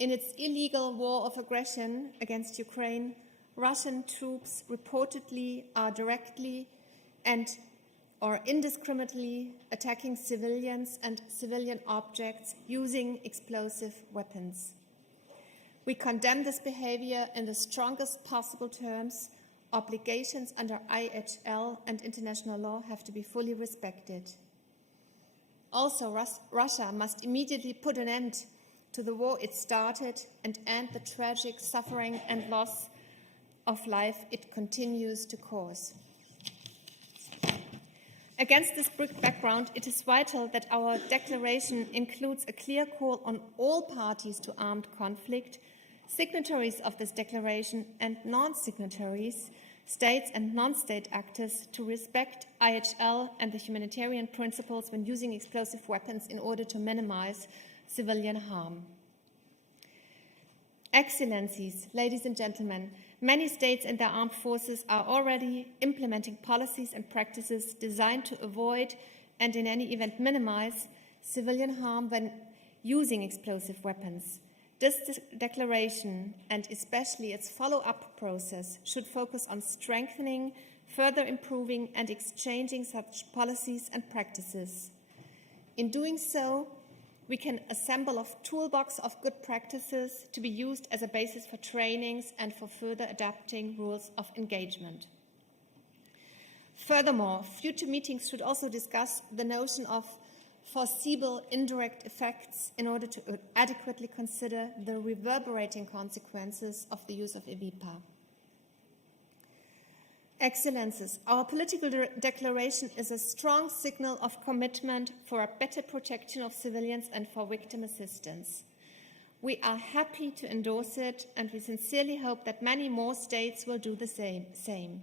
In its illegal war of aggression against Ukraine, Russian troops reportedly are directly and or indiscriminately attacking civilians and civilian objects using explosive weapons. We condemn this behavior in the strongest possible terms. Obligations under IHL and international law have to be fully respected. Also, Russia must immediately put an end to the war it started and end the tragic suffering and loss of life it continues to cause. Against this background, it is vital that our declaration includes a clear call on all parties to armed conflict, signatories of this declaration and non-signatories, states and non-state actors, to respect IHL and the humanitarian principles when using explosive weapons in order to minimize civilian harm. Excellencies, ladies and gentlemen, many states and their armed forces are already implementing policies and practices designed to avoid and in any event minimize civilian harm when using explosive weapons. This declaration, and especially its follow-up process, should focus on strengthening, further improving and exchanging such policies and practices. In doing so, we can assemble a toolbox of good practices to be used as a basis for trainings and for further adapting rules of engagement. Furthermore, future meetings should also discuss the notion of foreseeable indirect effects in order to adequately consider the reverberating consequences of the use of EVIPA. Excellencies, our political declaration is a strong signal of commitment for a better protection of civilians and for victim assistance. We are happy to endorse it, and we sincerely hope that many more states will do the same.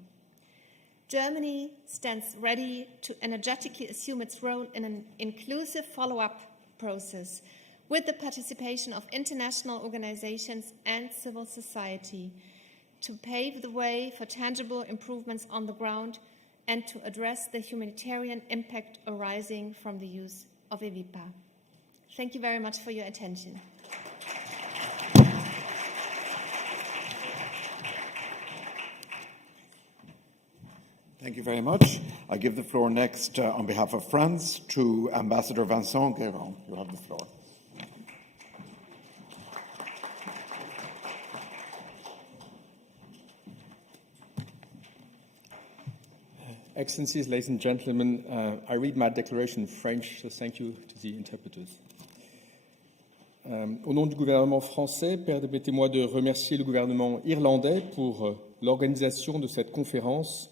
Germany stands ready to energetically assume its role in an inclusive follow-up process with the participation of international organizations and civil society to pave the way for tangible improvements on the ground and to address the humanitarian impact arising from the use of EVIPA. Thank you very much for your attention. Thank you very much. I give the floor next on behalf of France to Ambassador Vincent Guérin. You have the floor. Excellencies, ladies and gentlemen, I read my declaration in French, so thank you to the interpreters. Au nom du gouvernement français, permettez-moi de remercier le gouvernement irlandais pour l'organisation de cette conférence,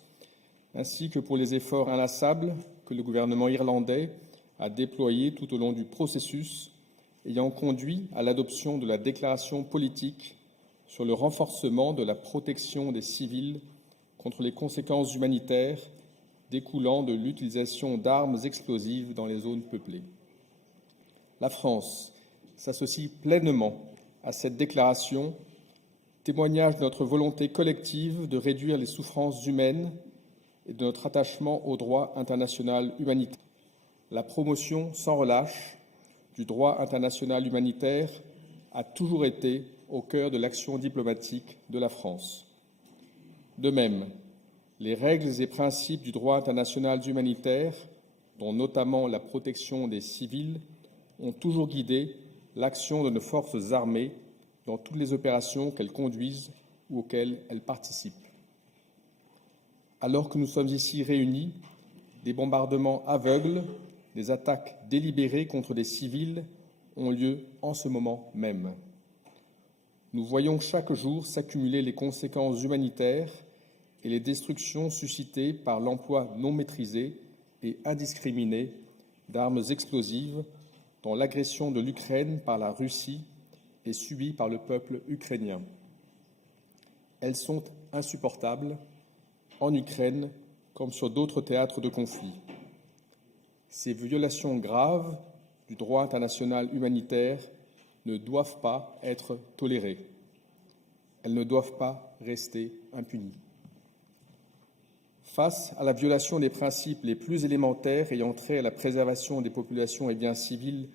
ainsi que pour les efforts inlassables que le gouvernement irlandais a déployés tout au long du processus ayant conduit à l'adoption de la déclaration politique sur le renforcement de la protection des civils contre les conséquences humanitaires découlant de l'utilisation d'armes explosives dans les zones peuplées. La France s'associe pleinement à cette déclaration, témoignage de notre volonté collective de réduire les souffrances humaines et de notre attachement au droit international humanitaire. La promotion sans relâche du droit international humanitaire a toujours été au cœur de l'action diplomatique de la France. De même, les règles et principes du droit international humanitaire, dont notamment la protection des civils, ont toujours guidé l'action de nos forces armées dans toutes les opérations qu'elles conduisent ou auxquelles elles participent. Alors que nous sommes ici réunis, des bombardements aveugles, des attaques délibérées contre des civils ont lieu en ce moment même. Nous voyons chaque jour s'accumuler les conséquences humanitaires et les destructions suscitées par l'emploi non maîtrisé et indiscriminé d'armes explosives dont l'agression de l'Ukraine par la Russie est subie par le peuple ukrainien. Elles sont insupportables en Ukraine comme sur d'autres théâtres de conflit. Ces violations graves du droit international humanitaire ne doivent pas être tolérées. Elles ne doivent pas rester impunies. Face à la violation des principes les plus élémentaires ayant trait à la préservation des populations et biens civils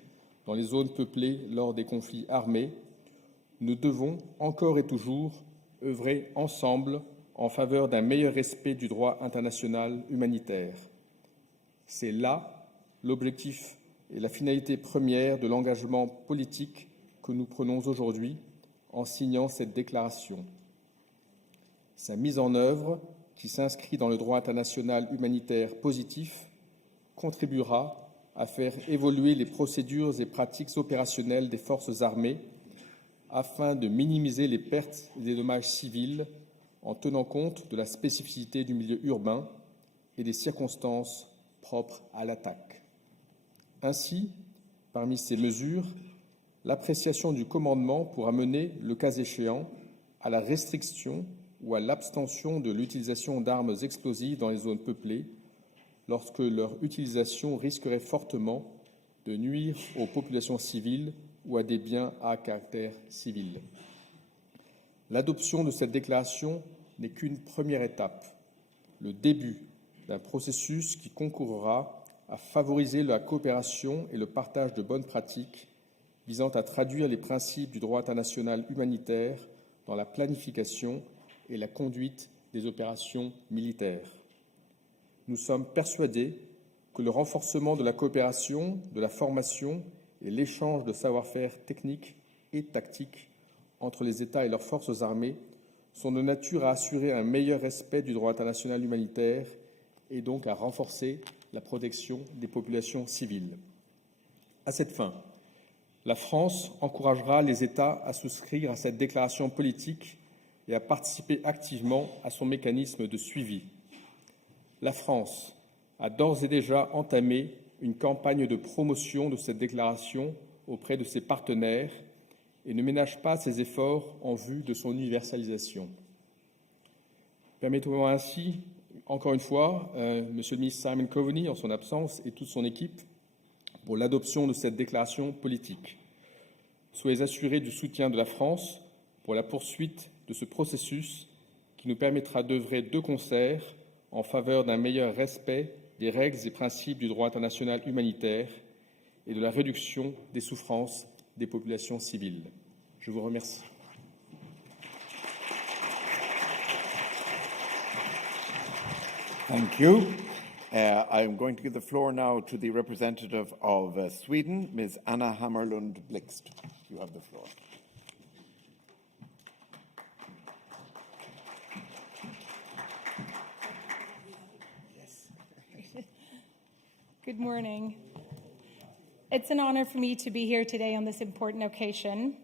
dans les zones peuplées lors des conflits armés, nous devons encore et toujours œuvrer ensemble en faveur d'un meilleur respect du droit international humanitaire. C'est là l'objectif et la finalité première de l'engagement politique que nous prenons aujourd'hui en signant cette déclaration. Sa mise en œuvre, qui s'inscrit dans le droit international humanitaire positif, contribuera à faire évoluer les procédures et pratiques opérationnelles des forces armées afin de minimiser les pertes et les dommages civils en tenant compte de la spécificité du milieu urbain et des circonstances propres à l'attaque. Ainsi, parmi ces mesures, l'appréciation du commandement pourra mener, le cas échéant, à la restriction ou à l'abstention de l'utilisation d'armes explosives dans les zones peuplées lorsque leur utilisation risquerait fortement de nuire aux populations civiles ou à des biens à caractère civil. L'adoption de cette déclaration n'est qu'une première étape, le début d'un processus qui concourra à favoriser la coopération et le partage de bonnes pratiques visant à traduire les principes du droit international humanitaire dans la planification et la conduite des opérations militaires. Nous sommes persuadés que le renforcement de la coopération, de la formation et l'échange de savoir-faire techniques et tactiques entre les États et leurs forces armées sont de nature à assurer un meilleur respect du droit international humanitaire et donc à renforcer la protection des populations civiles. À cette fin, la France encouragera les États à souscrire à cette déclaration politique et à participer activement à son mécanisme de suivi. La France a d'ores et déjà entamé une campagne de promotion de cette déclaration auprès de ses partenaires et ne ménage pas ses efforts en vue de son universalisation. Permettez-moi ainsi, encore une fois, Monsieur le ministre Simon Coveney, en son absence, et toute son équipe, pour l'adoption de cette déclaration politique. Soyez assurés du soutien de la France pour la poursuite de ce processus qui nous permettra d'œuvrer de concert en faveur d'un meilleur respect des règles et principes du droit international humanitaire et de la réduction des souffrances des populations civiles. Je vous remercie. Thank you. I'm going to give the floor now to the representative of Sweden, Ms. Anna Hammarlund Blixt. You have the floor. Good morning. It's an honor for me to be here today on this important occasion.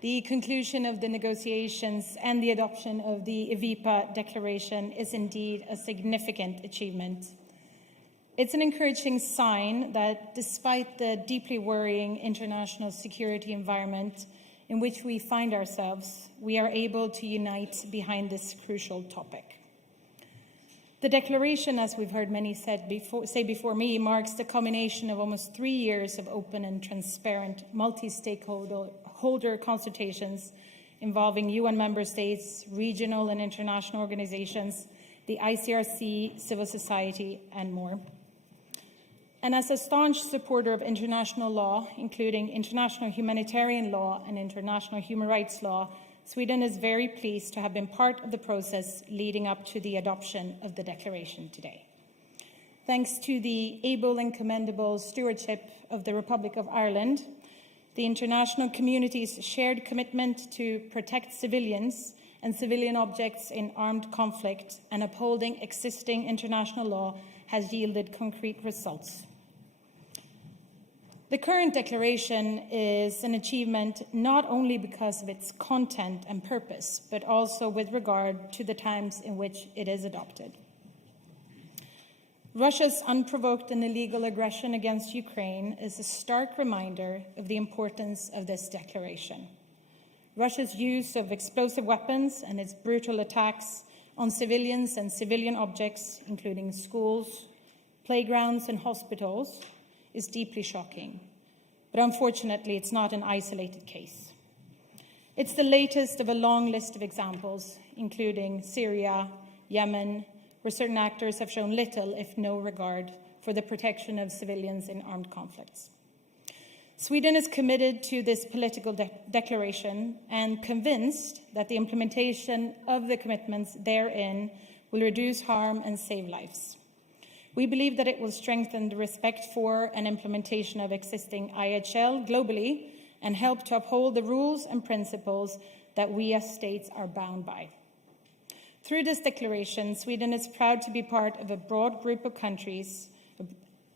The conclusion of the negotiations and the adoption of the EVIPA declaration is indeed a significant achievement. It's an encouraging sign that despite the deeply worrying international security environment in which we find ourselves, we are able to unite behind this crucial topic. The declaration, as we've heard many say before me, marks the culmination of almost 3 years of open and transparent multi-stakeholder consultations involving UN member states, regional and international organizations, the ICRC, civil society, and more. And as a staunch supporter of international law, including international humanitarian law and international human rights law, Sweden is very pleased to have been part of the process leading up to the adoption of the declaration today. Thanks to the able and commendable stewardship of the Republic of Ireland, the international community's shared commitment to protect civilians and civilian objects in armed conflict and upholding existing international law has yielded concrete results. The current declaration is an achievement not only because of its content and purpose, but also with regard to the times in which it is adopted. Russia's unprovoked and illegal aggression against Ukraine is a stark reminder of the importance of this declaration. Russia's use of explosive weapons and its brutal attacks on civilians and civilian objects, including schools, playgrounds, and hospitals, is deeply shocking. But unfortunately, it's not an isolated case. It's the latest of a long list of examples, including Syria, Yemen, where certain actors have shown little, if no regard, for the protection of civilians in armed conflicts. Sweden is committed to this political declaration and convinced that the implementation of the commitments therein will reduce harm and save lives. We believe that it will strengthen the respect for and implementation of existing IHL globally and help to uphold the rules and principles that we as states are bound by. Through this declaration, Sweden is proud to be part of a broad group of countries,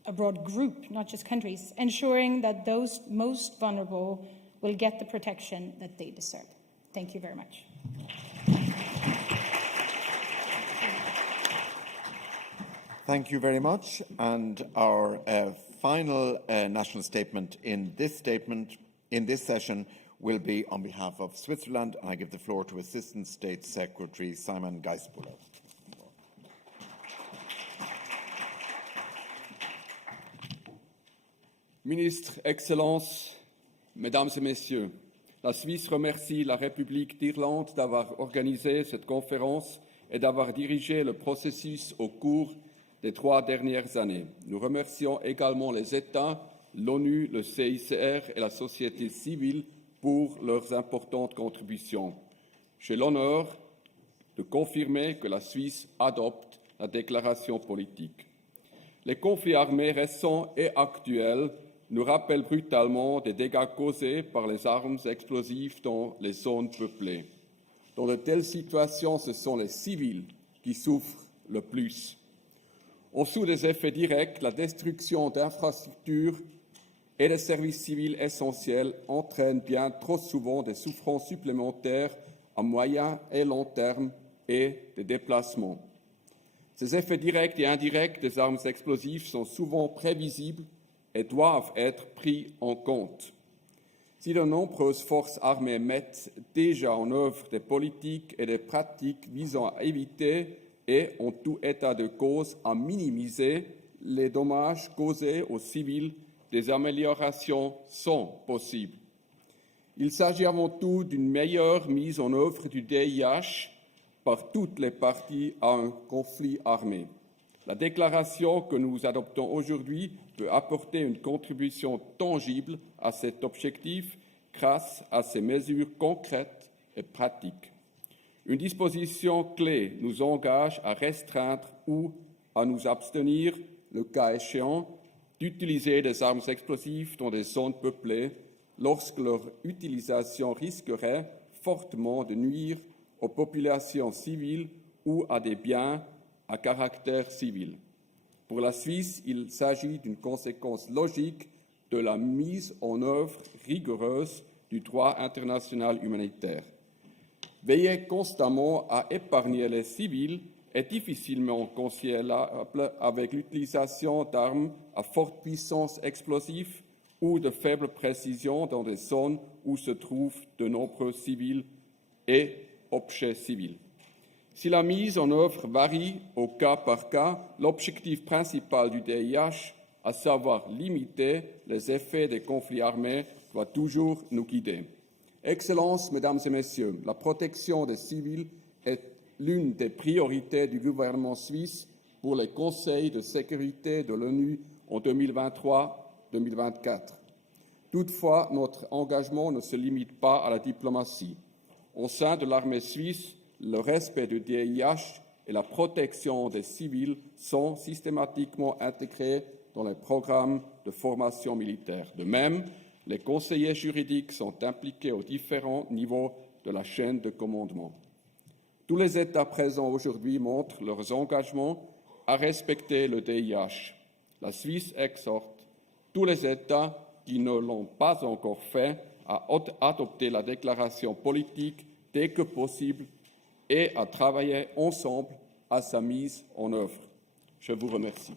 a broad group, not just countries, ensuring that those most vulnerable will get the protection that they deserve. Thank you very much. Thank you very much. And our final national statement in this session will be on behalf of Switzerland, and I give the floor to Assistant State Secretary Simon Geisbuller. Ministre, Excellences, Mesdames et Messieurs, la Suisse remercie la République d'Irlande d'avoir organisé cette conférence et d'avoir dirigé le processus au cours des 3 dernières années. Nous remercions également les États, l'ONU, le CICR et la société civile pour leurs importantes contributions. J'ai l'honneur de confirmer que la Suisse adopte la déclaration politique. Les conflits armés récents et actuels nous rappellent brutalement des dégâts causés par les armes explosives dans les zones peuplées. Dans de telles situations, ce sont les civils qui souffrent le plus. En dessous des effets directs, la destruction d'infrastructures et des services civils essentiels entraîne bien trop souvent des souffrances supplémentaires à moyen et long terme et des déplacements. Ces effets directs et indirects des armes explosives sont souvent prévisibles et doivent être pris en compte. Si de nombreuses forces armées mettent déjà en œuvre des politiques et des pratiques visant à éviter et, en tout état de cause, à minimiser les dommages causés aux civils, des améliorations sont possibles. Il s'agit avant tout d'une meilleure mise en œuvre du DIH par toutes les parties à un conflit armé. La déclaration que nous adoptons aujourd'hui peut apporter une contribution tangible à cet objectif grâce à ces mesures concrètes et pratiques. Une disposition clé nous engage à restreindre ou à nous abstenir, le cas échéant, d'utiliser des armes explosives dans des zones peuplées lorsque leur utilisation risquerait fortement de nuire aux populations civiles ou à des biens à caractère civil. Pour la Suisse, il s'agit d'une conséquence logique de la mise en œuvre rigoureuse du droit international humanitaire. Veiller constamment à épargner les civils est difficilement conciliable avec l'utilisation d'armes à forte puissance explosive ou de faible précision dans des zones où se trouvent de nombreux civils et objets civils. Si la mise en œuvre varie au cas par cas, l'objectif principal du DIH, à savoir limiter les effets des conflits armés, doit toujours nous guider. Excellences, Mesdames et Messieurs, la protection des civils est l'une des priorités du gouvernement suisse pour les conseils de sécurité de l'ONU en 2023-2024. Toutefois, notre engagement ne se limite pas à la diplomatie. Au sein de l'armée suisse, le respect du DIH et la protection des civils sont systématiquement intégrés dans les programmes de formation militaire. De même, les conseillers juridiques sont impliqués aux différents niveaux de la chaîne de commandement. Tous les États présents aujourd'hui montrent leurs engagements à respecter le DIH. La Suisse exhorte tous les États qui ne l'ont pas encore fait à adopter la déclaration politique dès que possible et à travailler ensemble à sa mise en œuvre. Je vous remercie.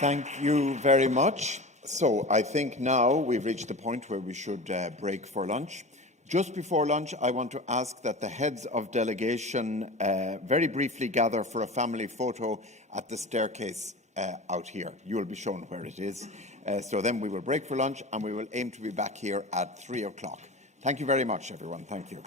Thank you very much. So I think now we've reached the point where we should break for lunch. Just before lunch, I want to ask that the heads of delegation very briefly gather for a family photo at the staircase out here. You will be shown where it is. So then we will break for lunch and we will aim to be back here at 3 o'clock. Thank you very much, everyone. Thank you.